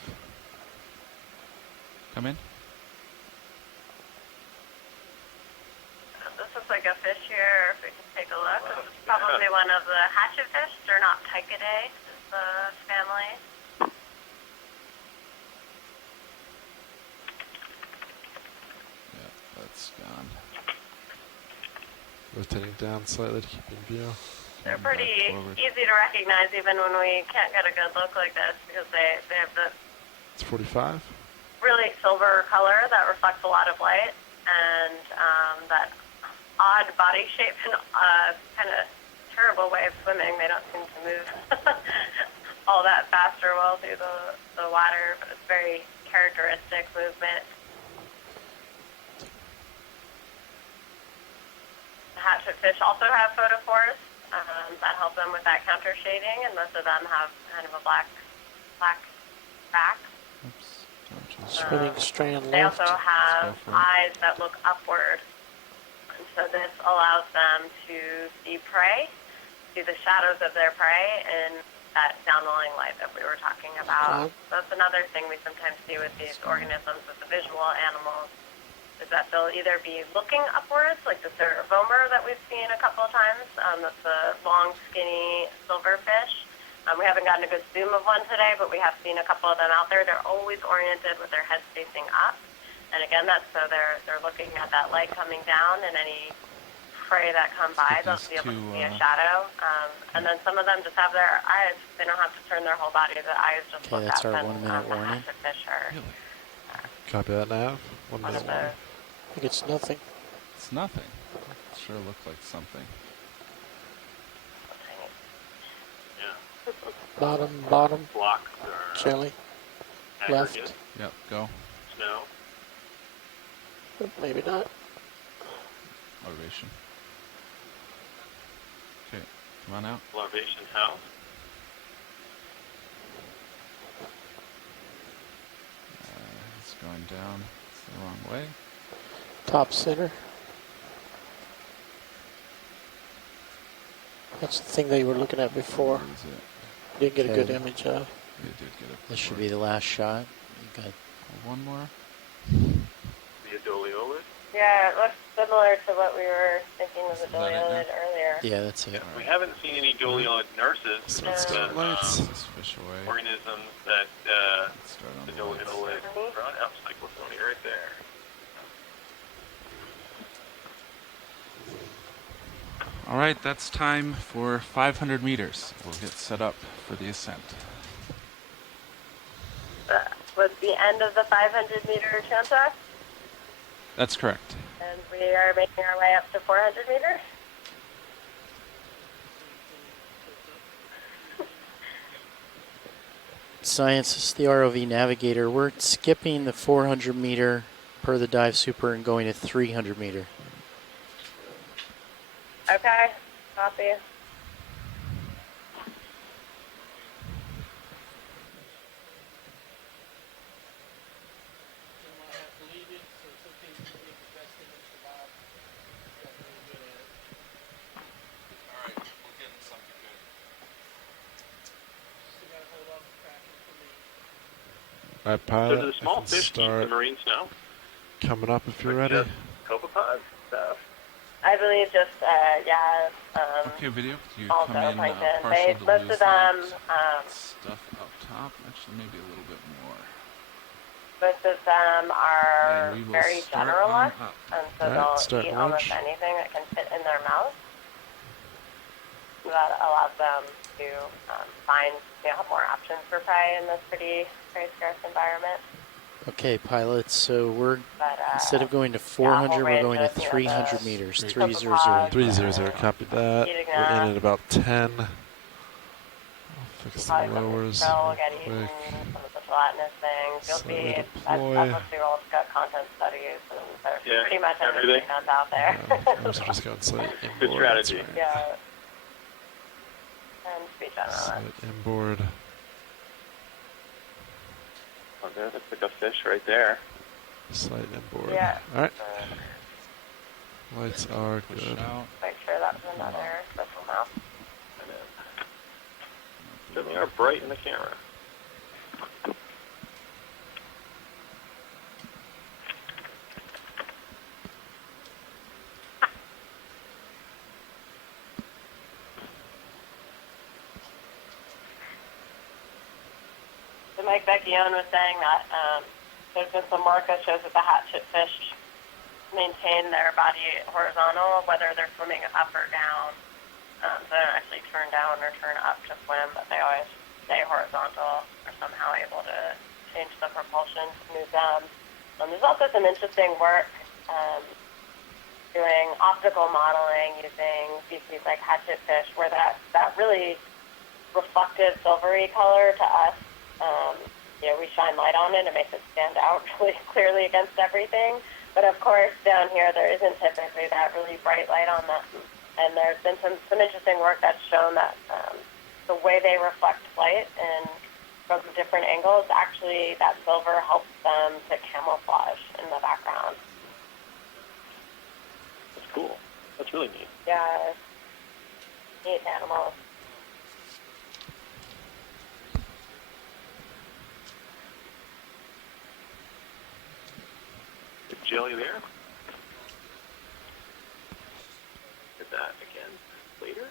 Come in. This is like a fish here, if we can take a look. This is probably one of the hatchetfish. They're not Picidae, is the family. Yeah, that's gone. Rotating down slightly to keep in view. They're pretty easy to recognize even when we can't get a good look like this because they have the It's 45. really silver color that reflects a lot of light and that odd body shape and kind of terrible way of swimming. They don't seem to move all that fast or well through the water, but it's very characteristic movement. Hatchetfish also have photophores that help them with that counter shading, and most of them have kind of a black back. Swimming strand They left. also have eyes that look upward, and so this allows them to see prey, see the shadows of their prey, and that downwelling light that we were talking about. So that's another thing we sometimes see with these organisms, with the visual animals, is that they'll either be looking upwards, like the cerevomer that we've seen a couple of times. That's a long, skinny silverfish. We haven't gotten a good zoom of one today, but we have seen a couple of them out there. They're always oriented with their heads facing up. And again, that's so they're looking at that light coming down, and any prey that come by, they'll be able to see a shadow. And then some of them just have their eyes. They don't have to turn their whole body. The eyes just look that's up. our And 1 minute the warning. hatchetfish are Copy that now. 1 one minute of warning. those. I think it's nothing. It's nothing. It sure looked like something. Yeah. Bottom, Blocks are jelly. Left. Aggregate. Yep, go. Snow. Maybe not. Elevation. Okay, come on out. Elevation house. It's going down. It's the wrong way. Top center. That's the thing that you were looking at before. Where is it? Didn't get a good Okay. image of. You did get it. This should before. be the last shot. You got One more. The Adoliolid. Yeah, it looks similar to what we were thinking was a Is that it Doliolid now? earlier. Yeah, that's it. We haven't seen any Doliolid nurses. So let's start lights. Let's fish away. Organisms that Let's start on the the lights. Doliolid run out cyclotony right there. All right, that's time for 500 meters. We'll get set up for the ascent. Was the end of the 500-meter transect, That's correct. and we are making our way up to 400 meters. Science is the ROV navigator. We're skipping the 400 meter per the dive super and going to 300 meter. Okay, copy. All right, So pilot. do the I small can fish keep the start marine snow? coming up if you're Or ready. just copepod stuff? I believe just, yeah, Okay, video. You also come in plankton. partial They, to most lose of them, that stuff up top. Actually, maybe a little bit more. most of them are And we will very start generalist, on up. and so Alright, they'll start eat launch. almost anything that can fit in their mouth. That allows them to find, have more options for prey in this pretty scarce environment. Okay, pilots. So we're But instead of going to 400, we're going to range of, 300 the meters. Great. 300. 300, copy that. Eating We're that. in at about 10. I'll fix the Probably some lowers krill real get eaten, quick. some of the gelatinous things. You'll Slightly see, deploy. I've looked through old gut content studies, and there's Yeah, pretty much everything. everything that's out there. Those are just going slight inboard. Good strategy. That's right. Yeah. And speech generalist. Slight inboard. Oh, there's a fish right there. Slight inboard. Yeah. Alright. Lights are Push good. out. Make sure that's another special mouth. And then certainly are bright in the camera. So Mike Vecchione was saying that there's been some work that shows that the hatchet fish maintain their body horizontal, whether they're swimming up or down. So they don't actually turn down or turn up to swim, but they always stay horizontal or somehow able to change the propulsion to move them. There's also some interesting work doing optical modeling using species like hatchet fish, where that really reflective silvery color to us, we shine light on it and it makes it stand out really clearly against everything. But of course, down here, there isn't typically that really bright light on them. And there's been some interesting work that's shown that the way they reflect light and from different angles, actually that silver helps them to camouflage in the background. That's cool. That's really neat. Yeah, neat animals. Is jelly there? Get that again later.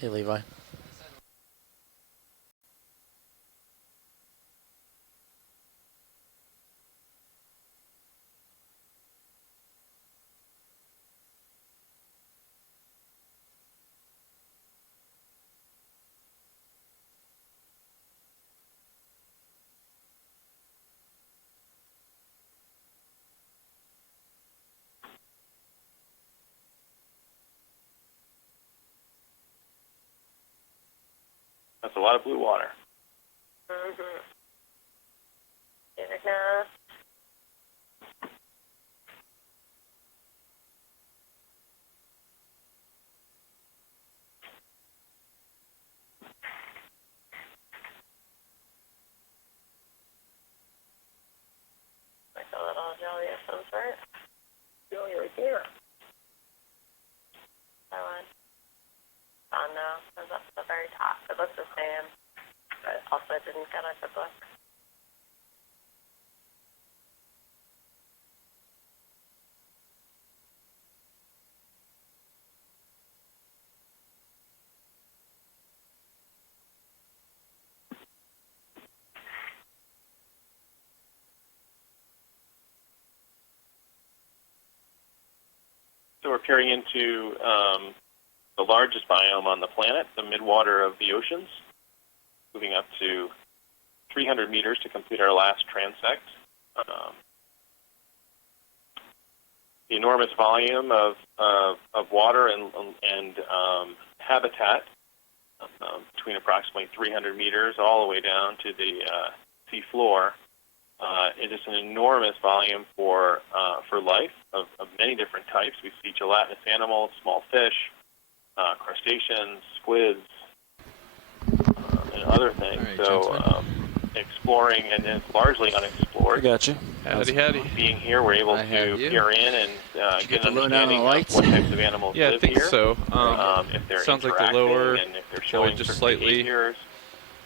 Hey, Levi. it's a lot of blue water. Mm-hmm. Ignis. Like a little jelly of some sort. Jelly right there. That one. Oh no, it was up at the very top. It looks the same, but also didn't get a good look. So we're peering into the largest biome on the planet, the midwater of the oceans, moving up to 300 meters to complete our last transect. The enormous volume of water and habitat between approximately 300 meters all the way down to the sea floor. It is an enormous volume for life of many different types. We see gelatinous animals, small fish, crustaceans, squids, and other things. Right, so exploring, and it's largely unexplored. I got you. Howdy. Being here, we're able to peer in and get an understanding of what types of animals Yeah, I live think here. so. If they're Sounds like the interacting lower, and if they're showing just certain slightly, behaviors.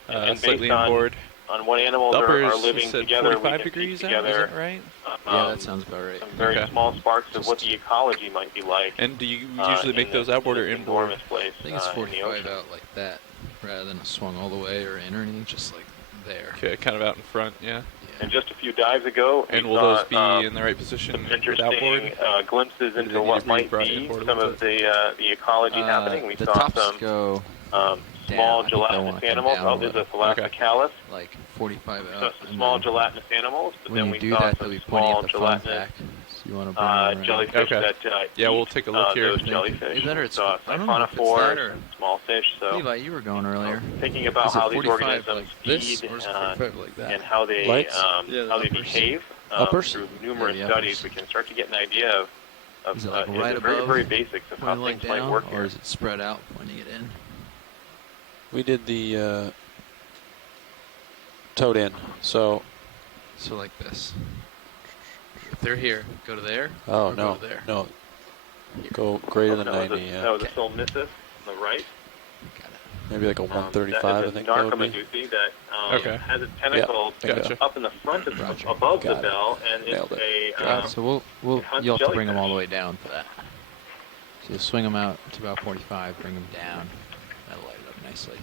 And slightly based on inboard. On what animals The upper are is, living you said, together, 45 we can degrees see out, together. is that right? Yeah, that sounds about right. Some very small sparks of what the ecology might be like. And do you usually make those outboard or inboard? Enormous place, I think it's in the 45 ocean. out like that, rather than swung all the way or in or anything, just like there. Okay, kind of out in front, yeah. And just a few dives ago, And we will saw, those be in the right position some with interesting outboard? glimpses Or do they into need what to be might brought be inboard some with of the ecology happening. We The saw tops some go small down. I think they'll gelatinous want to come animals. down Oh, a there's a little. thalassocalis. Like 45 We out. saw some and small then gelatinous animals, but when then you we do saw that, some they'll be pointing small at the front gelatinous back. So you want to bring them around. jellyfish that yeah, eat, we'll take a look here. those jellyfish. Either We it's, saw I don't know if it's that siphonophores or and small fish. So Levi, you were going earlier. thinking about Is it how these 45 organisms like this, feed or is it 45 like that? and how they Lights? Yeah, the how they uppers. behave Uppers? through numerous Yeah, the studies, uppers. we can start to get an idea of Is it like the right very, above, very basics of how pointing things like might down, work or here. is it spread out, pointing it in? We did the towed in, so. So like this. If they're here, go to there. Oh or no, go to there. no. Go greater than No, 90. Yeah. that was a Solmissus on the right. Maybe like a 135. That I is a think that would be. Narcomedusa that Okay. has its tentacle Gotcha. up in the front of above the Got it. bell, and Nailed it's it. a So you'll have to jellyfish. bring them all the way down for that. So you'll swing them out to about 45, bring them down. That'll light it up nicely.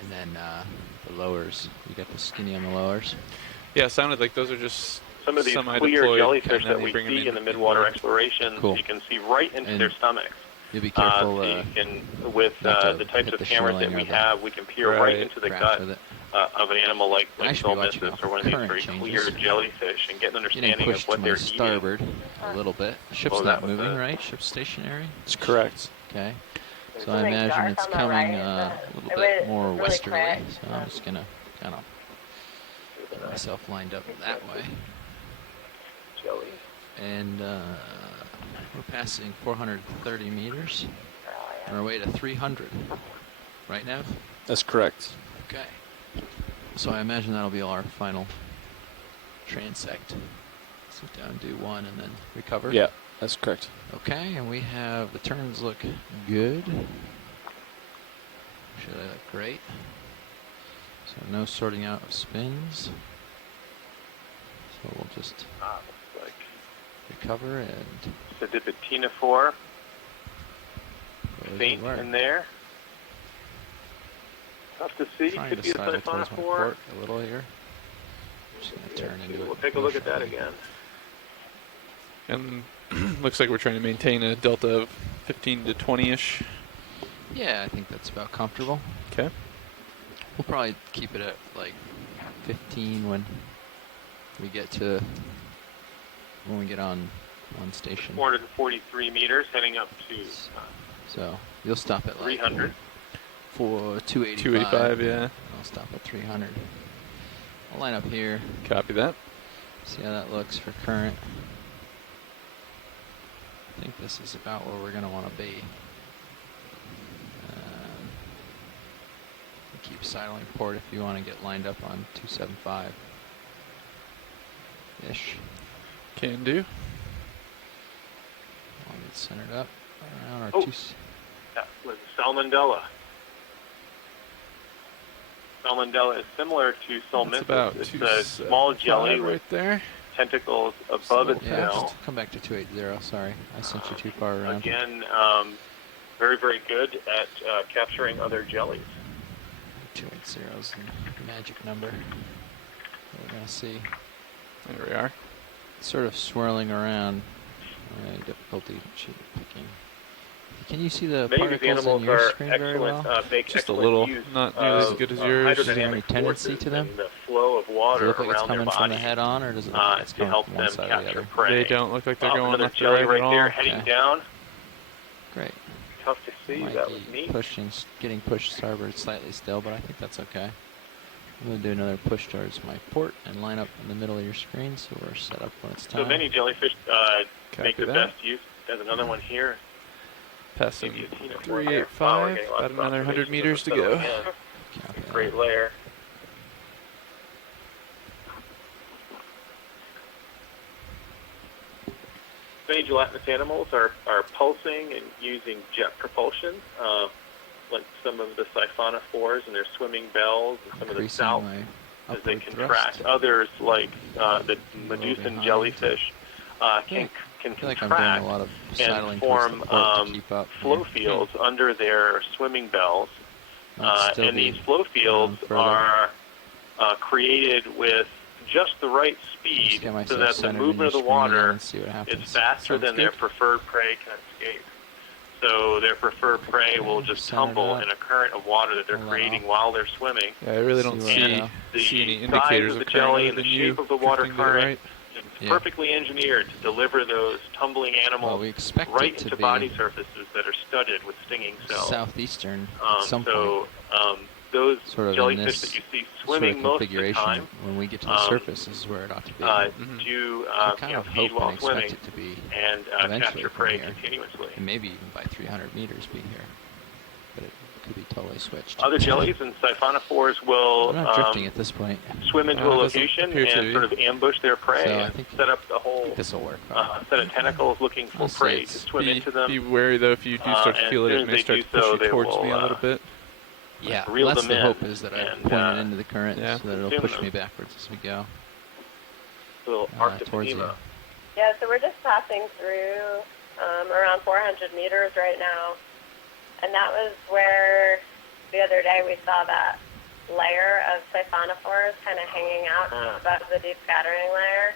And then the lowers, you got the skinny on the lowers. Yeah, it sounded like those are just some of these clear semi-deployed, jellyfish and then that they we bring 'em see in the midwater exploration. Cool. You can see right into And their stomachs. You'll be careful. So you can, with not to the types hit of the cameras that shoreline we or the- have, we can peer right into the crash gut with it. of an animal like I should be watching out Solmissus for or one of these current very changes. clear jellyfish and get an Getting understanding pushed of what to they're my eating. starboard a little bit. Ship's Oh, not that was moving, a- right? Ship's stationary. That's correct. Okay. There's So I something imagine dark it's on the coming right. a little It bit was more really westerly. quick. So I'm just gonna kind of get myself lined up that way. Jelly. And we're passing 430 meters on our way to 300 right now. That's correct. Okay. So I imagine that'll be our final transect. Sit down, do one, and then recover. Yeah, that's correct. Okay, and we have the turns look good. Actually, they look great. So no sorting out of spins. So we'll just Looks like recover and Sedipitenophore go as faint we were. in there. Tough to see. Trying Could to be a sidle towards my siphonophore. port a little here. Just gonna turn into We'll it. take a look at that again. And looks like we're trying to maintain a delta of 15 to 20-ish. Yeah, I think that's about comfortable. Okay. We'll probably keep it at like 15 when we get to when we get on station. 443 meters, heading up to So you'll stop at like 300. for 285. 285, yeah. I'll stop at 300. I'll line up here. Copy that. See how that looks for current. I think this is about where we're going to want to be. Keep sidling port if you want to get lined up on 275-ish. Can do. I'll get centered up around our That was salmonella. Salmonella is similar to Solmentis. It's a small jelly with there. tentacles above its yeah, tail. just come back to 280. Sorry, I sent you too far around. Again, very, very good at capturing other jellies. 280 is the magic number. What we're going to see. There we are. Sort of swirling around. Difficulty picking. Can you see the Many of these particles animals in your are screen very excellent, well? make Just a excellent little, use not nearly as good as yours. Is there any hydrodynamic tendency forces to them? and the flow of Does water it look like it's around their coming from the body head on, or does it look like it's to coming help from one them side or the capture other? prey. They don't look like they're going Another left or jelly right right at there all. heading Okay. down. Great. Tough to see. Might That be was neat. pushing, getting pushed starboard slightly still, but I think that's okay. I'm going to do another push towards my port and line up in the middle of your screen so we're set up when it's time. So many jellyfish make the that. best use. There's another one here. Passing Maybe a teeny more 385, Wow, we're getting lots about of another 100 observations meters to of go. the settle Copy in. Great that. layer. Many gelatinous animals are pulsing and using jet propulsion, like some of the siphonophores and their swimming bells and some of the Increasing salps my as they upward contract. thrust. Others, like the Medusan behind. jellyfish, can I feel like I'm contract doing a lot of and sidling towards form the port to keep up. flow here. fields under their swimming bells. Might still And be these flow fields further. are created with just the right Just speed get myself so that the centered in movement your of the screen again water and see what happens. is faster Sounds than their good. preferred prey can escape. So their preferred prey will just Center it tumble up. in a current of water that they're Hold on. creating while they're swimming. Yeah, I really don't See where I see, go. The see any size indicators of the of jelly current and the other than you shape of the water drifting to the current right. is Yeah. perfectly engineered to deliver those tumbling Well, animals we expect right it to into be body surfaces that are studded with stinging cells. southeastern at some So point. those Sort of in jellyfish this that you see sort swimming of most of the configuration time when we get to the surface is where it ought to be. do I kind of feed hope while and expect swimming it to be and eventually capture from prey here. continuously. And maybe even by 300 meters be here. But it could be totally switched. Other jellies and siphonophores will I'm not drifting at this point. swim into a doesn't location appear to and be. sort of ambush their prey So I and think set up the whole this will work. set of tentacles looking for I'll say prey to it's swim into them. Be wary though if you do start to and feel as it, soon it as may they start do to push so, you they towards will, me a little bit. Yeah, reel that's them the in hope is that I and, point it into the current yeah. so that it'll consume push them. me backwards as we go. little towards you. Arctopnema. Yeah, so we're just passing through around 400 meters right now. And that was where the other day we saw that layer of siphonophores kind of hanging out above the deep scattering layer.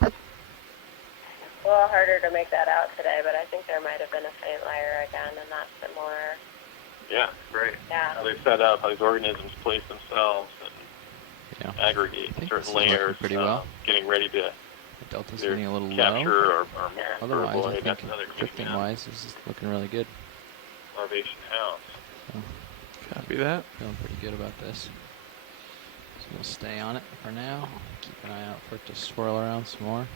It's a little harder to make that out today, but I think there might have been a faint layer again, and that's the more... Yeah, great. Yeah. How they set up, how these organisms place themselves and Yeah. aggregate I think certain this is working layers, pretty well. getting ready to The delta's either getting a little capture low. or Otherwise, I avoid. think That's another drifting-wise, this is looking really good. larvation house. So, Copy that. feeling pretty good about this. So we'll stay on it for now. Keep an eye out for it to swirl around some more.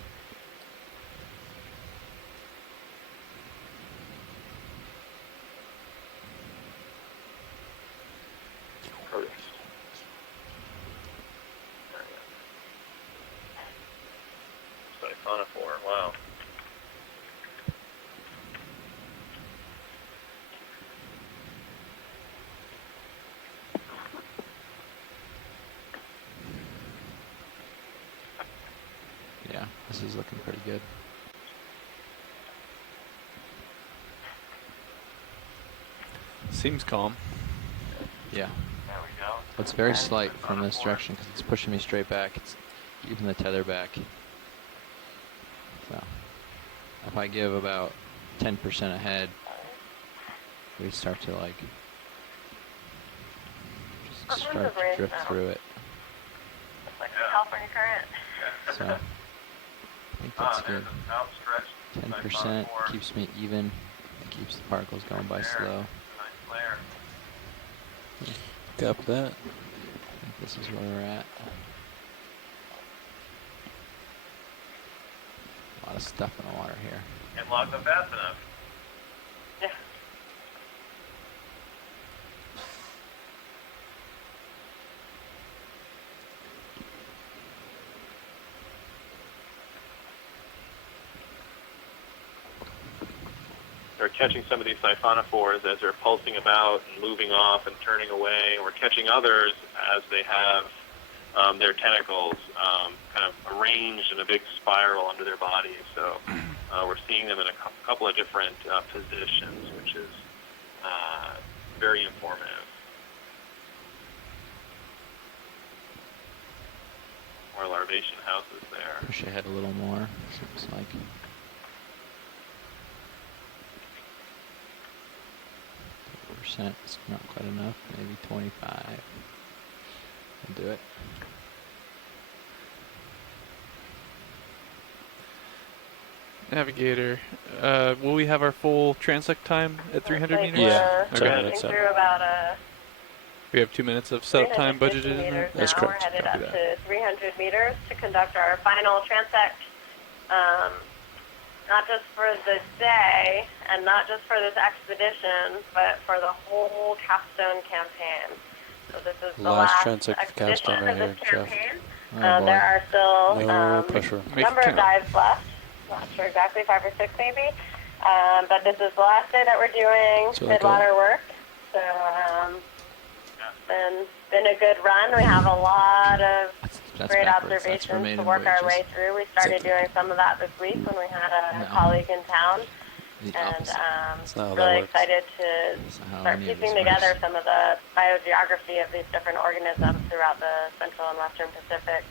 Protist. Siphonophore, wow. Yeah, this is looking pretty good. Seems calm. Yeah. There we go. It's very slight from this direction because it's pushing me straight back. It's keeping the tether back. So, if I give about 10% ahead, we start to like just start to drift through it. like the California current. So I think that's good. 10% keeps me even. It keeps the particles going by slow. Got that. I think this is where we're at. A lot of stuff in the water here. And log them fast enough. Yeah. We're catching some of these siphonophores as they're pulsing about and moving off and turning away. We're catching others as they have their tentacles kind of arranged in a big spiral under their bodies. So we're seeing them in a couple of different positions, which is very informative. More larvation houses there. Push ahead a little more, seems like. Percent is not quite enough, maybe 25. I'll do it. Navigator, will we have our full transect time at 300 meters? Yeah, Okay. Through about We have 2 minutes of setup time budgeted in there? That's now. correct. We're headed Copy up that. to 300 meters to conduct our final transect, not just for the day and not just for this expedition, but for the whole capstone campaign. So this is the Last last transect expedition capstone for right this here, Jeff. campaign. Oh, boy. There are still No pressure. Make number it of count. dives left. Not sure exactly, 5 or 6 maybe. But this is the last day that we're doing So like Midwater work. So been a good run. We have a lot of That's great backwards. That's observations to remaining work our way voyages. through. We started doing some of that this week when we had a No. colleague in town. The And opposite. That's not how that really works. excited to That's not how start any of piecing this together works. some of the biogeography of these different organisms throughout the central and western Pacific.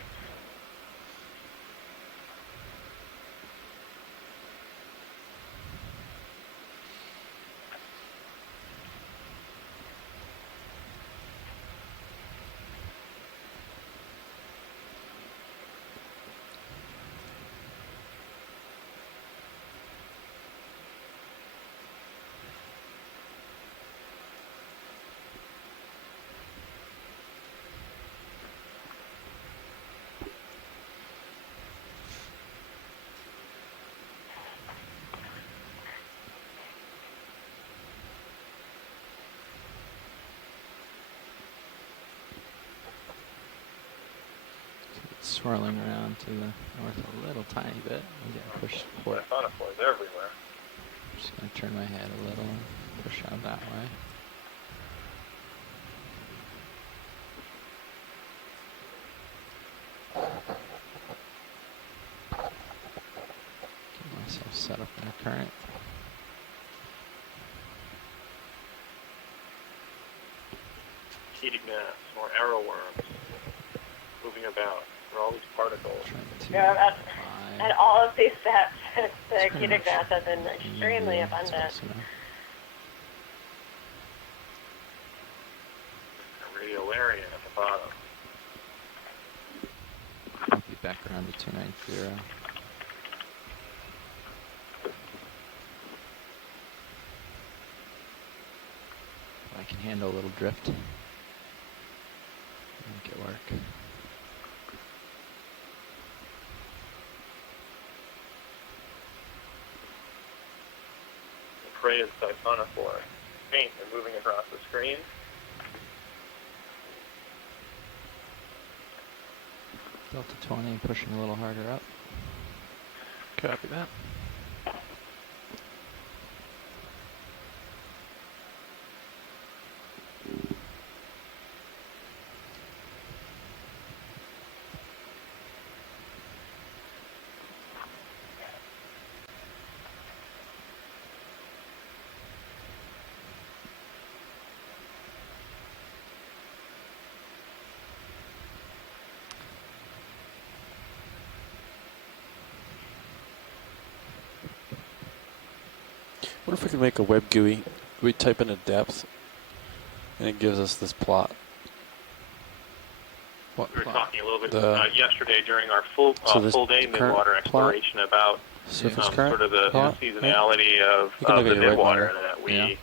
Swirling around to the north a little tiny bit. We get pushed port. Siphonophores everywhere. Just gonna turn my head a little, push out that way. Get myself set up in a current. Heating gnats, more arrow worms moving about. There are all these particles. Yeah, at all of these steps, the Pretty ketogenic much gnats have been extremely yeah, abundant. that's close enough. A radiolarian at the bottom. I'll be back around to 290. I can handle a little drift. Make it work. The prey is siphonophore. Faint and moving across the screen. Delta 20, pushing a little harder up. Copy that. What if we could make a web GUI? We type in a depth, and it gives us this plot. What We were plot? talking a little little bit yesterday during our full day Midwater exploration about sort of the seasonality of the Midwater that we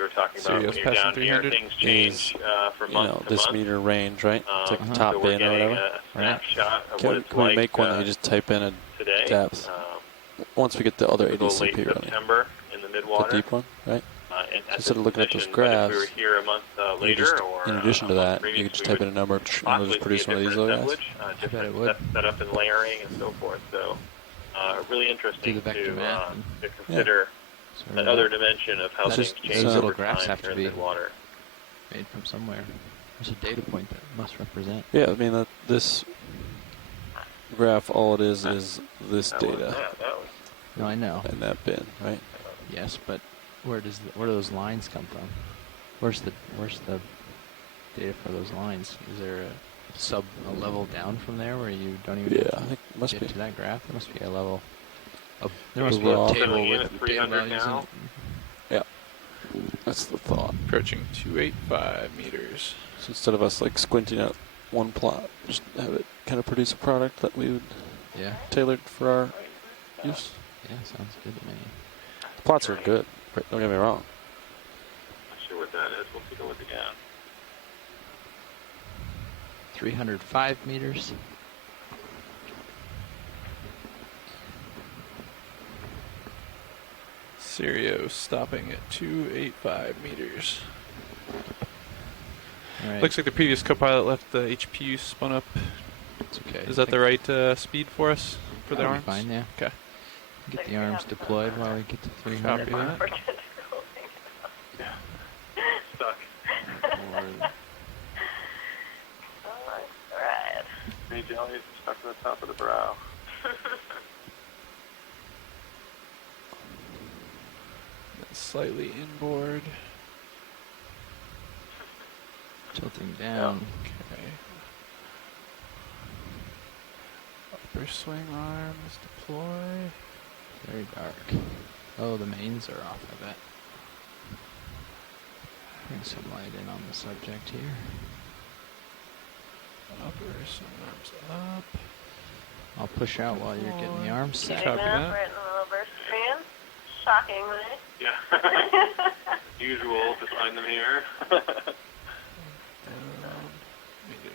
were talking about. When you're down here, things change from month to this month. meter range, right? It's like the top So we're bin or getting whatever. a snapshot of what Can it's we like make one that you just type in a today. depth? Once we get the other Typical ADCP late running. September in the Midwater. The deep one, right? And So instead of looking at those graphs, if we were here a month later, just, or in addition to that, previous, you could just type in a number and it'll just produce one of these little guys. Different setup and layering and so forth. So really interesting to consider another dimension of how things change those little over graphs time have here to in be Midwater. made from somewhere. There's a data point that it must represent. Yeah, I mean, this graph, all it is this data. No, I know. And that bin, right? Yes, but where do those lines come from? Where's the data for those lines? Is there a level down from there where you don't even I think it must get be to that graph? There must be a level. There The must be a raw. table with data 300 values in now. it. Yeah, that's the thought. Approaching 285 meters. So instead of us like squinting at one plot, just have it kind of produce a product that we would tailored for our use. Yeah, sounds good to me. The plots are good. Don't get me wrong. Not sure what that is. We'll take a look again. 305 meters. Sirio stopping at 285 meters. All right. Looks like the previous co-pilot left the HPU spun up. It's okay. Is that the right speed for us for the That'll be arms? fine, yeah. Okay. Get the arms deployed while we get to 300. Copy that. Stuck. Alright. Three jellies stuck to the top of the brow. Slightly inboard. Tilting down. Okay. Upper swing arms deploy. Very dark. Oh, the mains are off, I bet. Bring some light in on the subject here. Upper swing arms up. I'll push out while you're getting the arms set. Copy that. Right in the reverse screen. Shockingly. Yeah. Usual to find them here. Maybe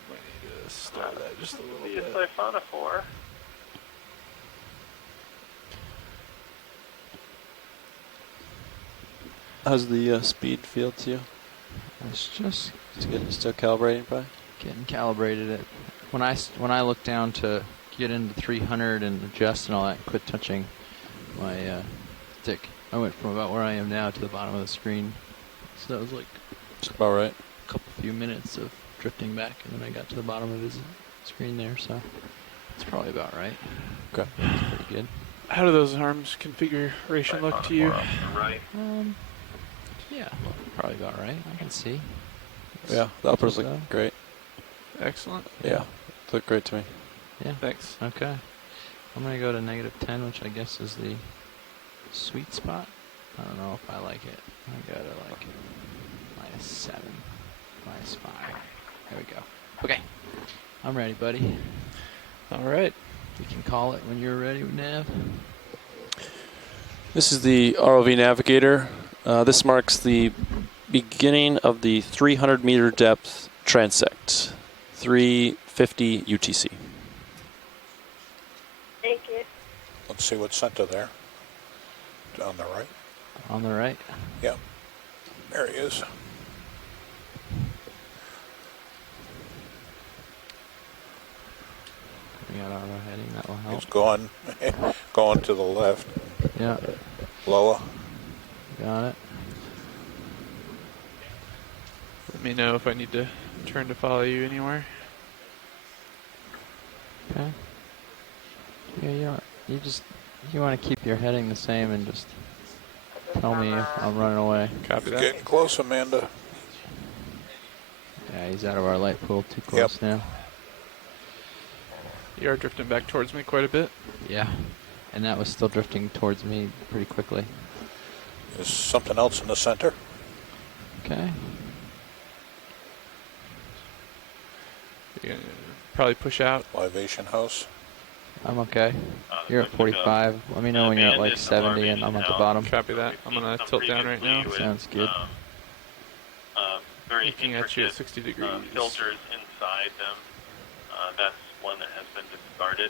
I need to start that just a little bit. Siphonophore. How's the speed feel to you? It's just still calibrating, probably. Getting calibrated. When I look down to get into 300 and adjust and all that, quit touching my stick. I went from about where I am now to the bottom of the screen. So that was like just about right. A few minutes of drifting back, and then I got to the bottom of his screen there. So it's probably about right. Okay, that's pretty good. How do those arms configuration look to you? Right. Yeah, probably about right. I can see. Yeah, the uppers look great. Excellent. Yeah, look great to me. Yeah. Thanks. Okay. I'm gonna go to -10, which I guess is the sweet spot. I don't know if I like it. I go to like -7, -5. There we go. Okay. I'm ready, buddy. All right. You can call it when you're ready, Nav. This is the ROV Navigator. This marks the beginning of the 300 meter depth transect, 350 UTC. Thank you. Let's see what's center there. On the right. On the right? Yep. There he is. We got auto heading, that will help. He's going to the left. Yeah. Lower. Got it. Let me know if I need to turn to follow you anywhere. Okay. Yeah, you want to keep your heading the same and just tell me if I'm running away. Copy that. Getting close, Amanda. Yeah, he's out of our light pool, too close now. You are drifting back towards me quite a bit. Yeah, and that was still drifting towards me pretty quickly. There's something else in the center. Okay. You're gonna probably push out. Libation house. I'm okay. You're at 45. Let me know when you're at like 70 and I'm at the bottom. Copy that. I'm gonna tilt down right now. Sounds good. Very Looking at you at 60 degrees. Filters inside them. That's one that has been discarded.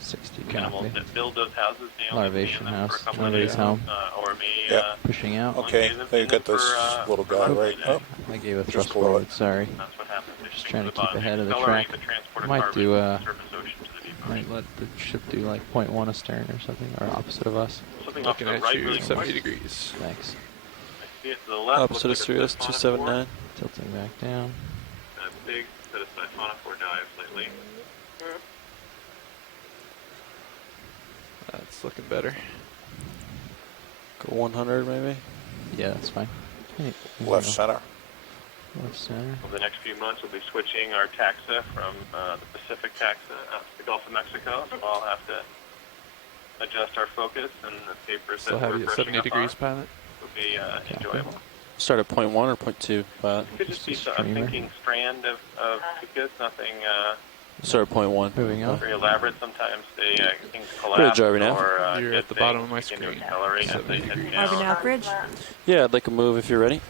60 Animals copy. that build those houses, they only Larvation stay in them for a house. couple of Nobody's days, home. or may Yep. Pushing out. Okay, so you got this little guy right up. I gave a Just thrust below forward, it. sorry. That's what happens. Just trying to keep ahead of the track. I might do might let the ship do like 0.1 astern or something, or opposite of us. Something off to the right, really 70 quick. degrees. Thanks. I see it to the left. Opposite of looks like a Sirius, 279. Tilting back down. A big set of siphonophore dives lately. That's looking better. Go 100 maybe. Yeah, that's fine. Hey, Left center. Left center. Over the next few months, we'll be switching our taxa from the Pacific taxa out to the Gulf of Mexico, so I'll have to adjust our focus, and the papers Still that have we're you at brushing 70 up degrees, on pilot. will be enjoyable. Start at 0.1 or 0.2, but Could just be a thinking strand of Tukas, nothing start at 0.1. Moving up. very elaborate. Sometimes they things Good collapse job, now. or You're get at the bottom of my things begin screen. to accelerate as they head Harvey down. now, bridge. Yeah, I'd like a move if you're ready.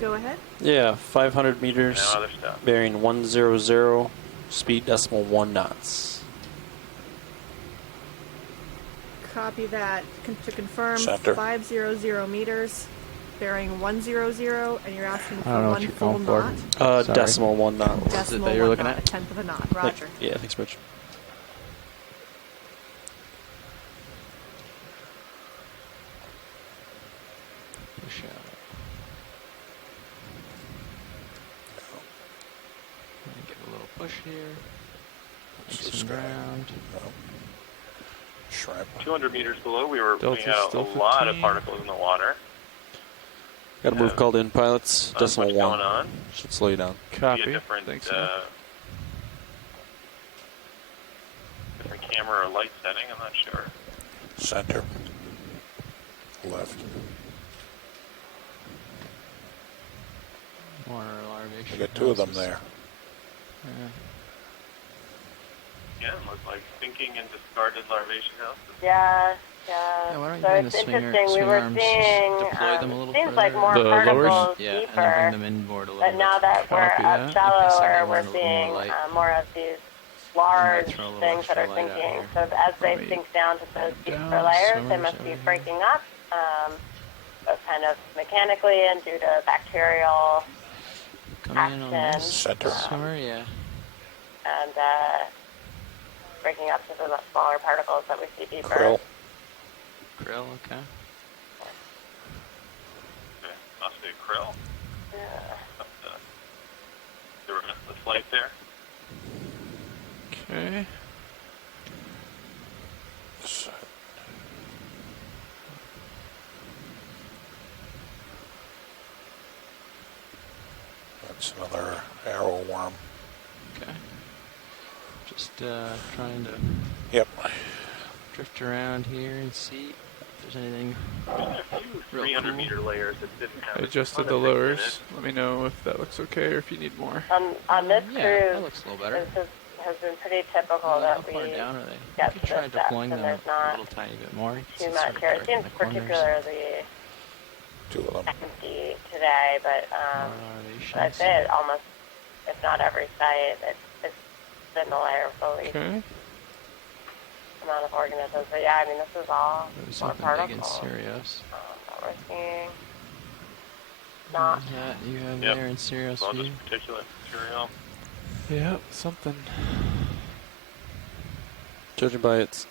Go ahead. Yeah, 500 meters, Now other stuff. bearing 100, speed decimal 1 knots. Copy that. To confirm, Center. 500 meters, bearing 100, and you're asking I for don't know what one you're full going for. knot. Sorry. Decimal 1 knot. What is it Decimal that you're one looking knot, at? a tenth of a knot. Roger. Yeah, thanks, Rich. Push out. Give a little push here. It's Some the sky. ground. No. Shrimp. 200 meters below, we were Delta's putting out a still lot of 15. particles in the water. Got a move called in, pilots. Not Decimal much 1. going on. Should slow you down. Be a Copy. different, Thanks. Man. different camera or light setting. I'm not sure. Center. Left. More larvation. We got two of them houses. there. Yeah. Yeah, it looked like sinking and discarded larvation houses. Yeah. Yeah, why don't you So bring it's the swinger, interesting. We swing were arms, seeing, deploy them a little seems further? like more The particles lowers? Yeah, and deeper. then bring them inboard a little But bit. now that we're Copy up that. shallower, If they we're want a little seeing more light. more of these large throw a little things that are extra light out sinking. here. So as they Right. sink down to those deeper Down, layers, they swimmers must be over here. breaking up, both kind of mechanically and due to bacterial Come in on action. this. Center. Swimmer, yeah. And breaking up to the much smaller particles that we see deeper. Krill. Krill, okay. Okay, must be a krill. Yeah. They were missing the flight there. Okay. S- That's another arrow worm. Okay. Just trying to Yep. drift around here and see if there's anything. There's a few 300-meter layers that didn't have I a adjusted ton the of things in lowers. it. Let me know if that looks okay or if you need more. On this Yeah, cruise, that looks a little better. this has been pretty typical How that far we down are they? get You to can try this depth, deploying and them there's a not little tiny bit more. too It's much sort of here. It dark seems in the corners. particularly Two of them. empty today, but More I'd larvations. say it almost, if not every site, it's been the layer with the least Okay. amount of organisms. But yeah, I mean, this is all There's more something big in particles Sirius. that we're seeing. Not. What is that you have Yep. there in Sirius Well, view? just particulate material. Yeah, something. Judging by its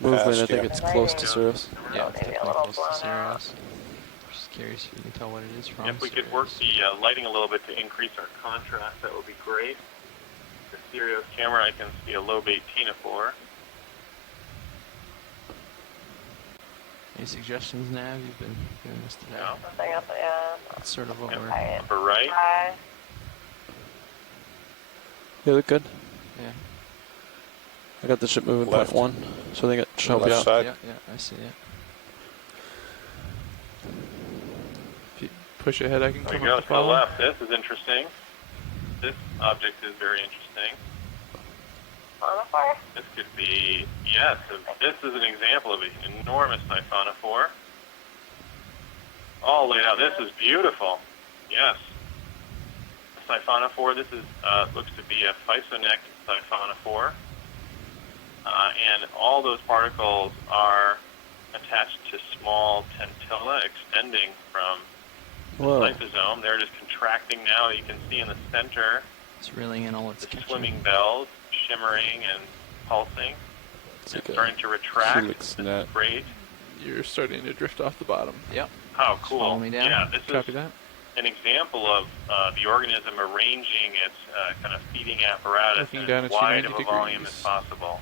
movement, I think it's close to Sirius. Yeah, it's Maybe a definitely little close to blown out. Sirius. Just curious if you can tell what it is from. If we could work the lighting a little bit to increase our contrast, that would be great. The Sirius camera, I can see a lobe 1804. Any suggestions, Nav? You've been doing this today. No. Nothing up, yeah. That's sort of what we're. Right. Upper right. High. They look good. Yeah. I got the ship moving Left. 0.1, so I think it should help you Left out. side. Yeah, yeah, I see it. If you push ahead, I can There we come go, up to the the follow. left. This is interesting. This object is very interesting. siphonophore? This could be, yes, this is an example of an enormous siphonophore. All laid out. This is beautiful. Yes. Siphonophore. This is looks to be a physoneck siphonophore. And all those particles are attached to small tentilla extending from the lysosome. They're just contracting now. You can see in the center It's reeling in all its the swimming bells shimmering and pulsing. It's starting to retract. This is great. You're starting to drift off the bottom. Yep. Oh, cool. Follow me down. Yeah, this Copy is that. an example of the organism arranging its kind of feeding apparatus Looking in down as at you, wide 90 of a volume degrees. as possible.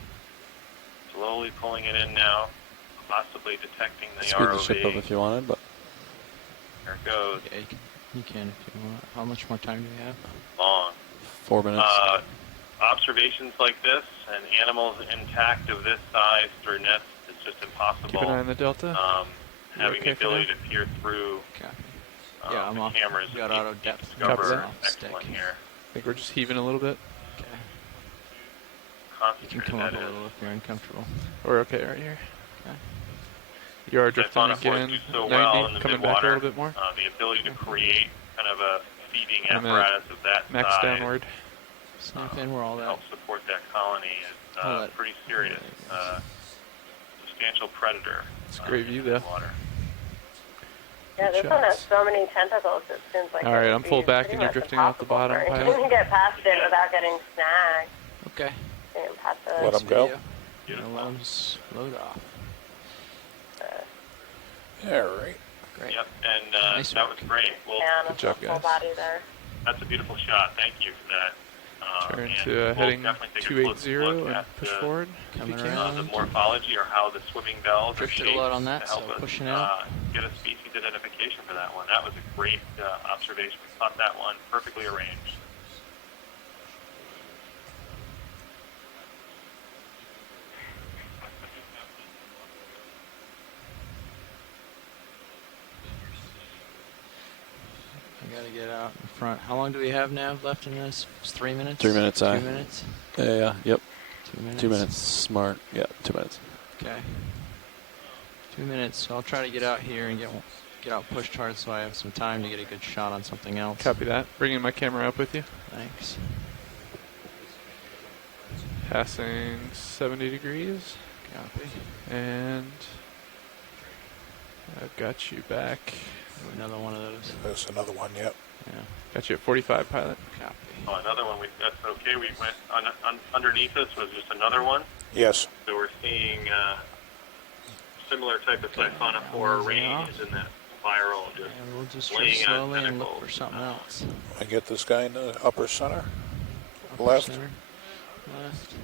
Slowly pulling it in now, possibly detecting the Speed the ROV. ship up if you wanted, but There it goes. Yeah, you can if you want. How much more time do we have? Long. 4 minutes. Observations like this and animals intact of this size through nets is just impossible. Keep an eye on the delta. You Having okay the for ability that? to peer through Yeah, I'm the off. cameras Got and auto depth. Copy discover that. excellent here. I think we're just heaving a little bit. Okay. You can Concentrated, come up a that is. little if you're uncomfortable. We're okay right here. Okay. You are drifting Siphonophores again. do so 90, well in the coming back a midwater. little bit more. The ability to create kind of a feeding I'm at apparatus of that max size downward. Snap in where all to that. help support that colony is pretty serious. Substantial predator. It's a great view though. Water. Yeah, this one has so many tentacles, it seems like All right, I'm full back and you're drifting off the bottom. you Pilot. can get past it without getting snagged. Okay. You can pass the Let 'em go. Now let 'em load off. Yeah, right. Great. Yep, and Nice that work. was great. Well, and Good job, full guys. body there. that's a beautiful shot. Thank you for that. Turn And to we'll heading definitely take a close 280 look and at push the, forward if you Coming can. around. the morphology or how the swimming bells Drifted are a shaped lot on that, to help so us pushing out. get a species identification for that one. That was a great observation. We caught that one perfectly arranged. I gotta get out in front. How long do we have now left in this? It's 3 minutes? 3 minutes, 2 aye. minutes? Yeah, yep. 2 minutes? 2 minutes. Smart. Yeah, 2 minutes. Okay. 2 minutes. So I'll try to get out here and get out pushed hard so I have some time to get a good shot on something else. Copy that. Bringing my camera up with you. Thanks. Passing 70 degrees. Copy. And I've got you back. Another one of those. There's another one, yep. Yeah. Got you at 45, pilot. Copy. Oh, another one. That's okay. We went underneath us was just another one. Yes. So we're seeing similar type of siphonophore range in that spiral, just And we'll just laying drift out slowly and tentacles. look for something else. I get this guy in the upper center. Upper Left. center. Left.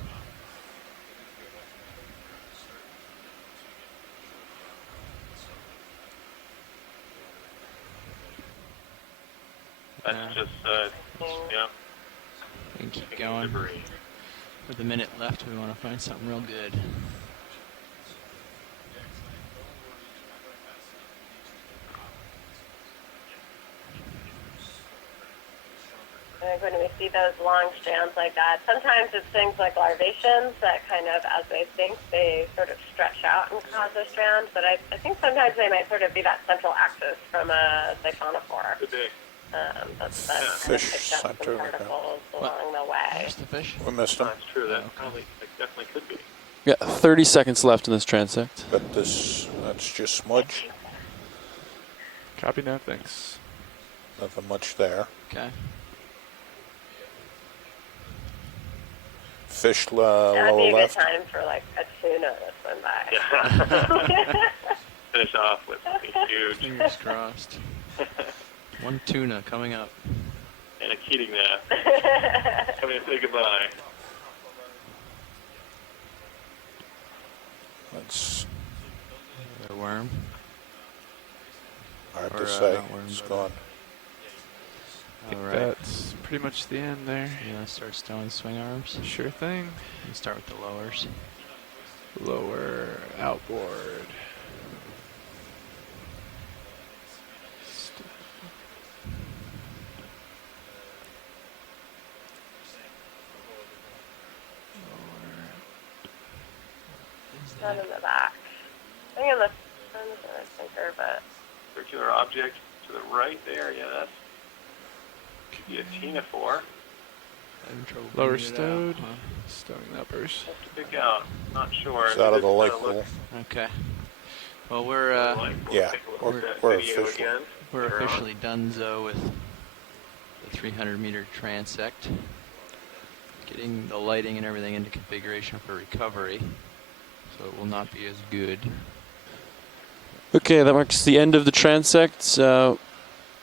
That's just, yeah. We can keep going. Debris. With a minute left, we want to find something real good. I think when we see those long strands like that, sometimes it's things like larvations that kind of, as they sink, they sort of stretch out and cause a strand. But I think sometimes they might sort of be that central axis from a siphonophore. Could be. That's kind of Fish picked up some center. particles along the way. Where's the fish? We missed him. That's true. That probably that definitely could be. Yeah, 30 seconds left in this transect. But that's just smudge. Copy now, thanks. Nothing much there. Okay. Fish That would lower be a good left. time for like a tuna to swim by. Finish off with something huge. Fingers crossed. One tuna coming up. And a Keating nap. Coming to say goodbye. That's A worm. hard Or, to say. not worm, It's but- gone. I think All right. that's pretty much the end there. You want to start stowing swing arms? Sure thing. You start with the lowers. Lower outboard. Lower Not in the back. I think in the center, but Circular object to the right there, yeah, that could be a ctenophore. Lower stowed, stowing the uppers. Stick out, not sure. It's out of the This lake kinda pool. looks Okay. Well, we're Yeah, take a look we're, at that we're video officially. again. we're Later on. officially donezo with the 300-meter transect. Getting the lighting and everything into configuration for recovery, so it will not be as good. Okay, that marks the end of the transect.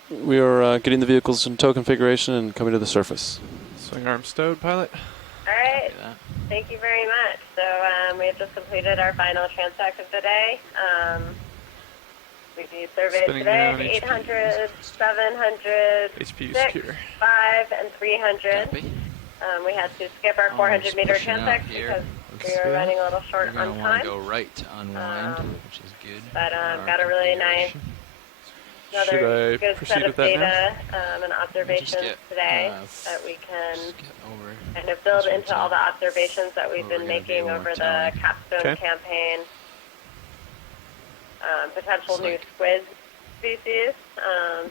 We are getting the vehicles in tow configuration and coming to the surface. Swing arm stowed, pilot. all right. Thank you very much. So we have just completed our final transect of the day. We surveyed Spinning today down 800, 700, HP 6, secure. 5, and 300. We had to skip our 400-meter pushing out transect here. because we were running a little short We're on going to want time. to go right to unwind, which is good. But got a really nice, Should another I good proceed set with of that data now? and observations get, today that we can over kind of build into all the observations that we've we're been gonna be making more over the telling. capstone Okay. campaign. Potential It's new like- squid species,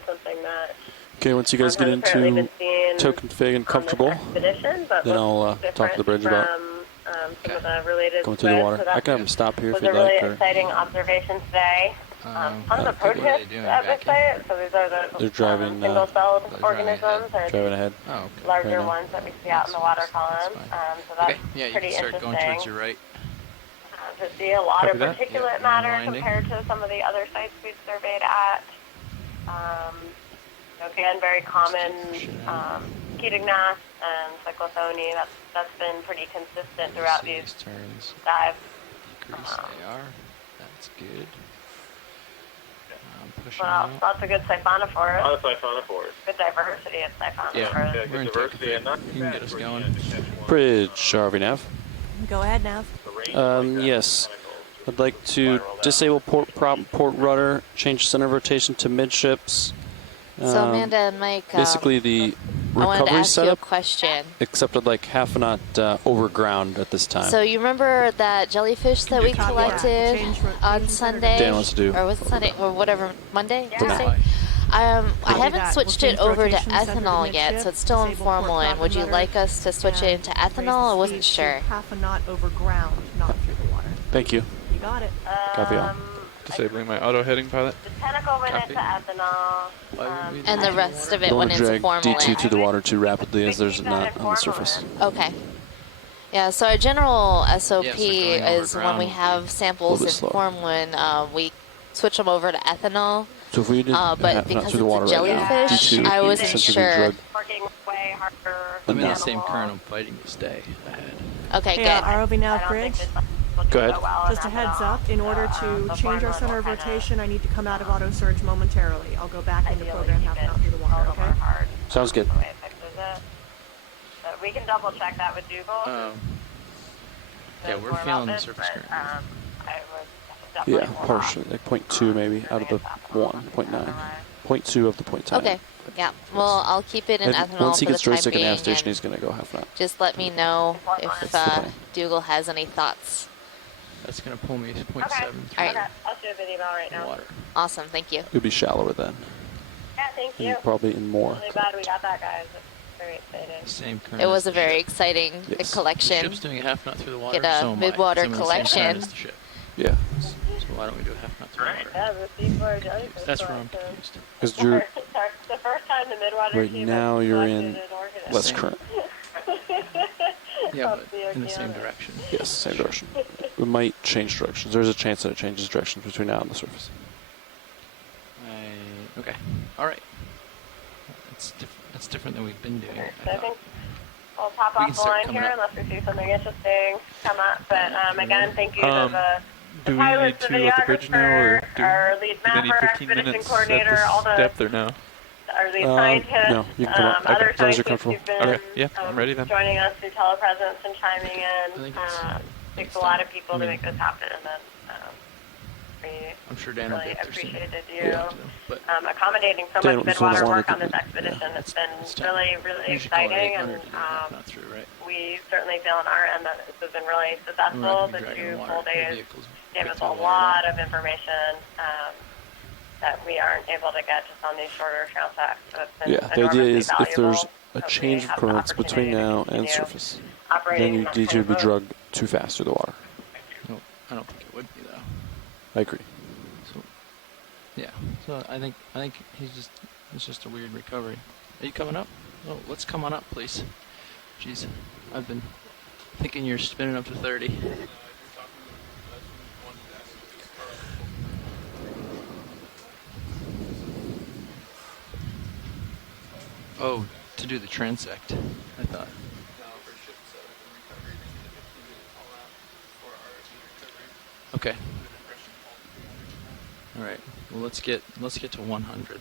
something that Okay, once you guys get has apparently into been seen tow config and comfortable, on this expedition, but then I'll looks talk to the bridge about from some of the related going through the squids. water. So that I can have them stop here if was you'd a really like. Or exciting observation today. Tons of what are they protists doing at back this site. So these are the they're driving, single-celled driving organisms, or driving ahead. Oh, okay. larger Right now. ones that we see out in the water column. So that's Okay, yeah, you pretty can start interesting. going towards your right. To see a lot Copy of that. particulate Yep, matter unwinding. compared to some of the other sites we've surveyed at. Again, very common ketognath and cyclothony. That's been pretty consistent throughout these turns. dives. Decrease AR. That's good. Pushing Well, out. lots of good siphonophores. A lot of siphonophores. Good diversity of siphonophores. Yeah, Yeah, we're in good diversity and not you can get us going. Bridge, RV Nav. Go ahead, Nav. Yes. I'd like to disable port rudder, change center of rotation to midships. So Amanda and Mike, Basically the I wanted to recovery ask you a setup, question. except I'd like half a knot over ground at this time. So you remember that jellyfish that we collected on Sunday? Dan wants to do. Or was it Sunday? Or whatever, Monday? For now. Tuesday? I do haven't that. switched We'll it change over to rotation center to ethanol yet, midship, so it's still disable informal. port And would you rudder, like us to switch it into raise the ethanol? I wasn't speed to sure. half a knot over ground, not through the water. Thank you. You got it. Copy all. Disabling my auto heading, pilot. The tentacle went Copy. into ethanol. And the rest of it Don't went want to into drag D2 formalin. to the water too rapidly as there's a knot on the surface. Okay. Yeah, so our general SOP Yeah, so going over is when ground we would be have samples a in little bit formalin, we switch them over to ethanol. So if we did half But knot because through the water it's a right now, jellyfish, D2 I wasn't essentially sure. drug Working way harder. I'm in the knot. same current. I'm fighting to stay ahead. Okay, Hey, good. ROV I Nav don't Bridge. think this will Go do ahead. so well in Just a heads ethanol. up, in order to The change our formula center of will kinda rotation, I need to come out of auto surge momentarily. I'll go back into ideally program keep half it knot through the water, held okay? over hard. Sounds good. The way it fixes it. But we can double check that with Dougal. Yeah, we're feeling the surface current. I was Yeah, definitely more partially. Like 0.2 maybe out of the 1, 0.9. 0.2 of the 0.10. Okay. Yeah. Well, I'll keep it in And ethanol once he for the gets time joystick and being. nav station, And he's going to go half knot. just let me know if the plan. Dougal has any thoughts. That's going to pull me to 0.7 Okay. through All right. I'll shoot a video right now. water. Awesome. Thank you. It'll be shallower then. Yeah, thank you. And probably in more. Really glad we got that, guys. It's very exciting. Same current. It as was the a very ship. exciting Yes. The collection. ship's doing a half knot through the water. Get a so am I, 'cause Midwater I'm in the same current collection. as the ship. Yeah. So why don't we do a half knot through the water? Yeah, the seafloor jellyfish That's where I'm collection. confused. Because you're It's the first time the Midwater right team now has you're collected in an organism. less Same. current. Yeah, Of but the in the same Okeanos. direction. Yes, same direction. We might change directions. There's a chance that it changes directions between now and the surface. Okay. All right. That's different than we've been doing. So I thought. think we'll pop We can off the start line coming here up. unless we see something interesting come up. But again, thank you to the Do we pilots, need the to let the bridge know, or videographer, do our lead they need mapper, 15 expedition minutes at coordinator, this all the depth, or no? our lead scientists, no, you can come up. other As long as you're scientists comfortable. who've been Okay, yeah, I'm ready then. joining us through telepresence and chiming I in. think it's- Takes a lot of people to I mean- make this happen. And then I'm sure Dan will really get there soon. appreciated you But accommodating so Dan much was the one Midwater that wanted work to on this do it. expedition. Yeah. It's been really, really you should call it exciting, 800 and to get half knot through, right? we certainly feel on our end that this has been really successful. The 2 full days gave us a lot of information that we aren't able to get just on these shorter transects. So it's been Yeah, the idea enormously is if there's valuable. a Hopefully change we of have the currents between opportunity to now and continue surface, operating then you that need kind to of be boat. drugged too fast through the water. No, I don't think it would be though. I agree. So, yeah. So I think it's just a weird recovery. Are you coming up? Oh, let's come on up, please. Jeez, I've been thinking you're spinning up to 30. Oh, to do the transect, I thought. Okay. All right. Well, let's get to 100.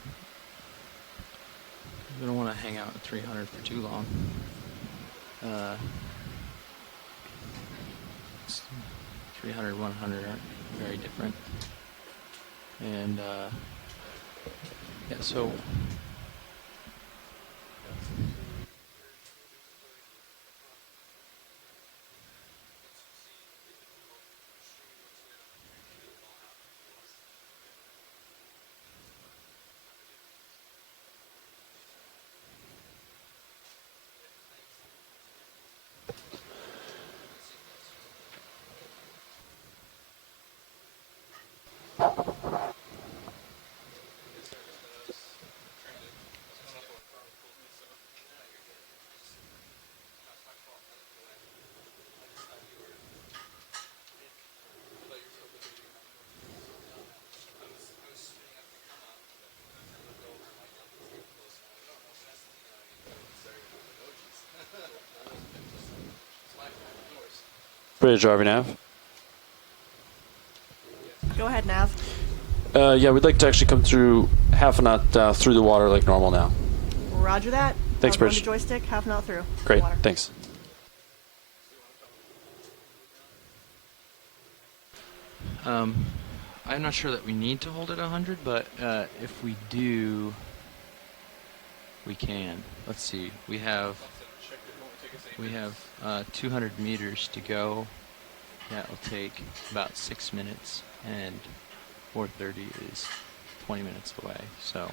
We don't want to hang out at 300 for too long. 300, 100 aren't very different. And yeah, so. Bridge, driving nav. Go ahead, Nav. Yeah, we'd like to actually come through half a knot through the water like normal now. Roger that. Thanks, I'll go on Bridge. the joystick, half knot through. Great, Water. thanks. I'm not sure that we need to hold it 100, but if we do, we can. Let's see. We have 200 meters to go. That will take about 6 minutes, and 4:30 is 20 minutes away. So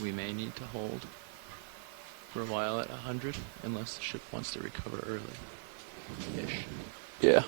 we may need to hold for a while at 100, unless the ship wants to recover early-ish. Yeah.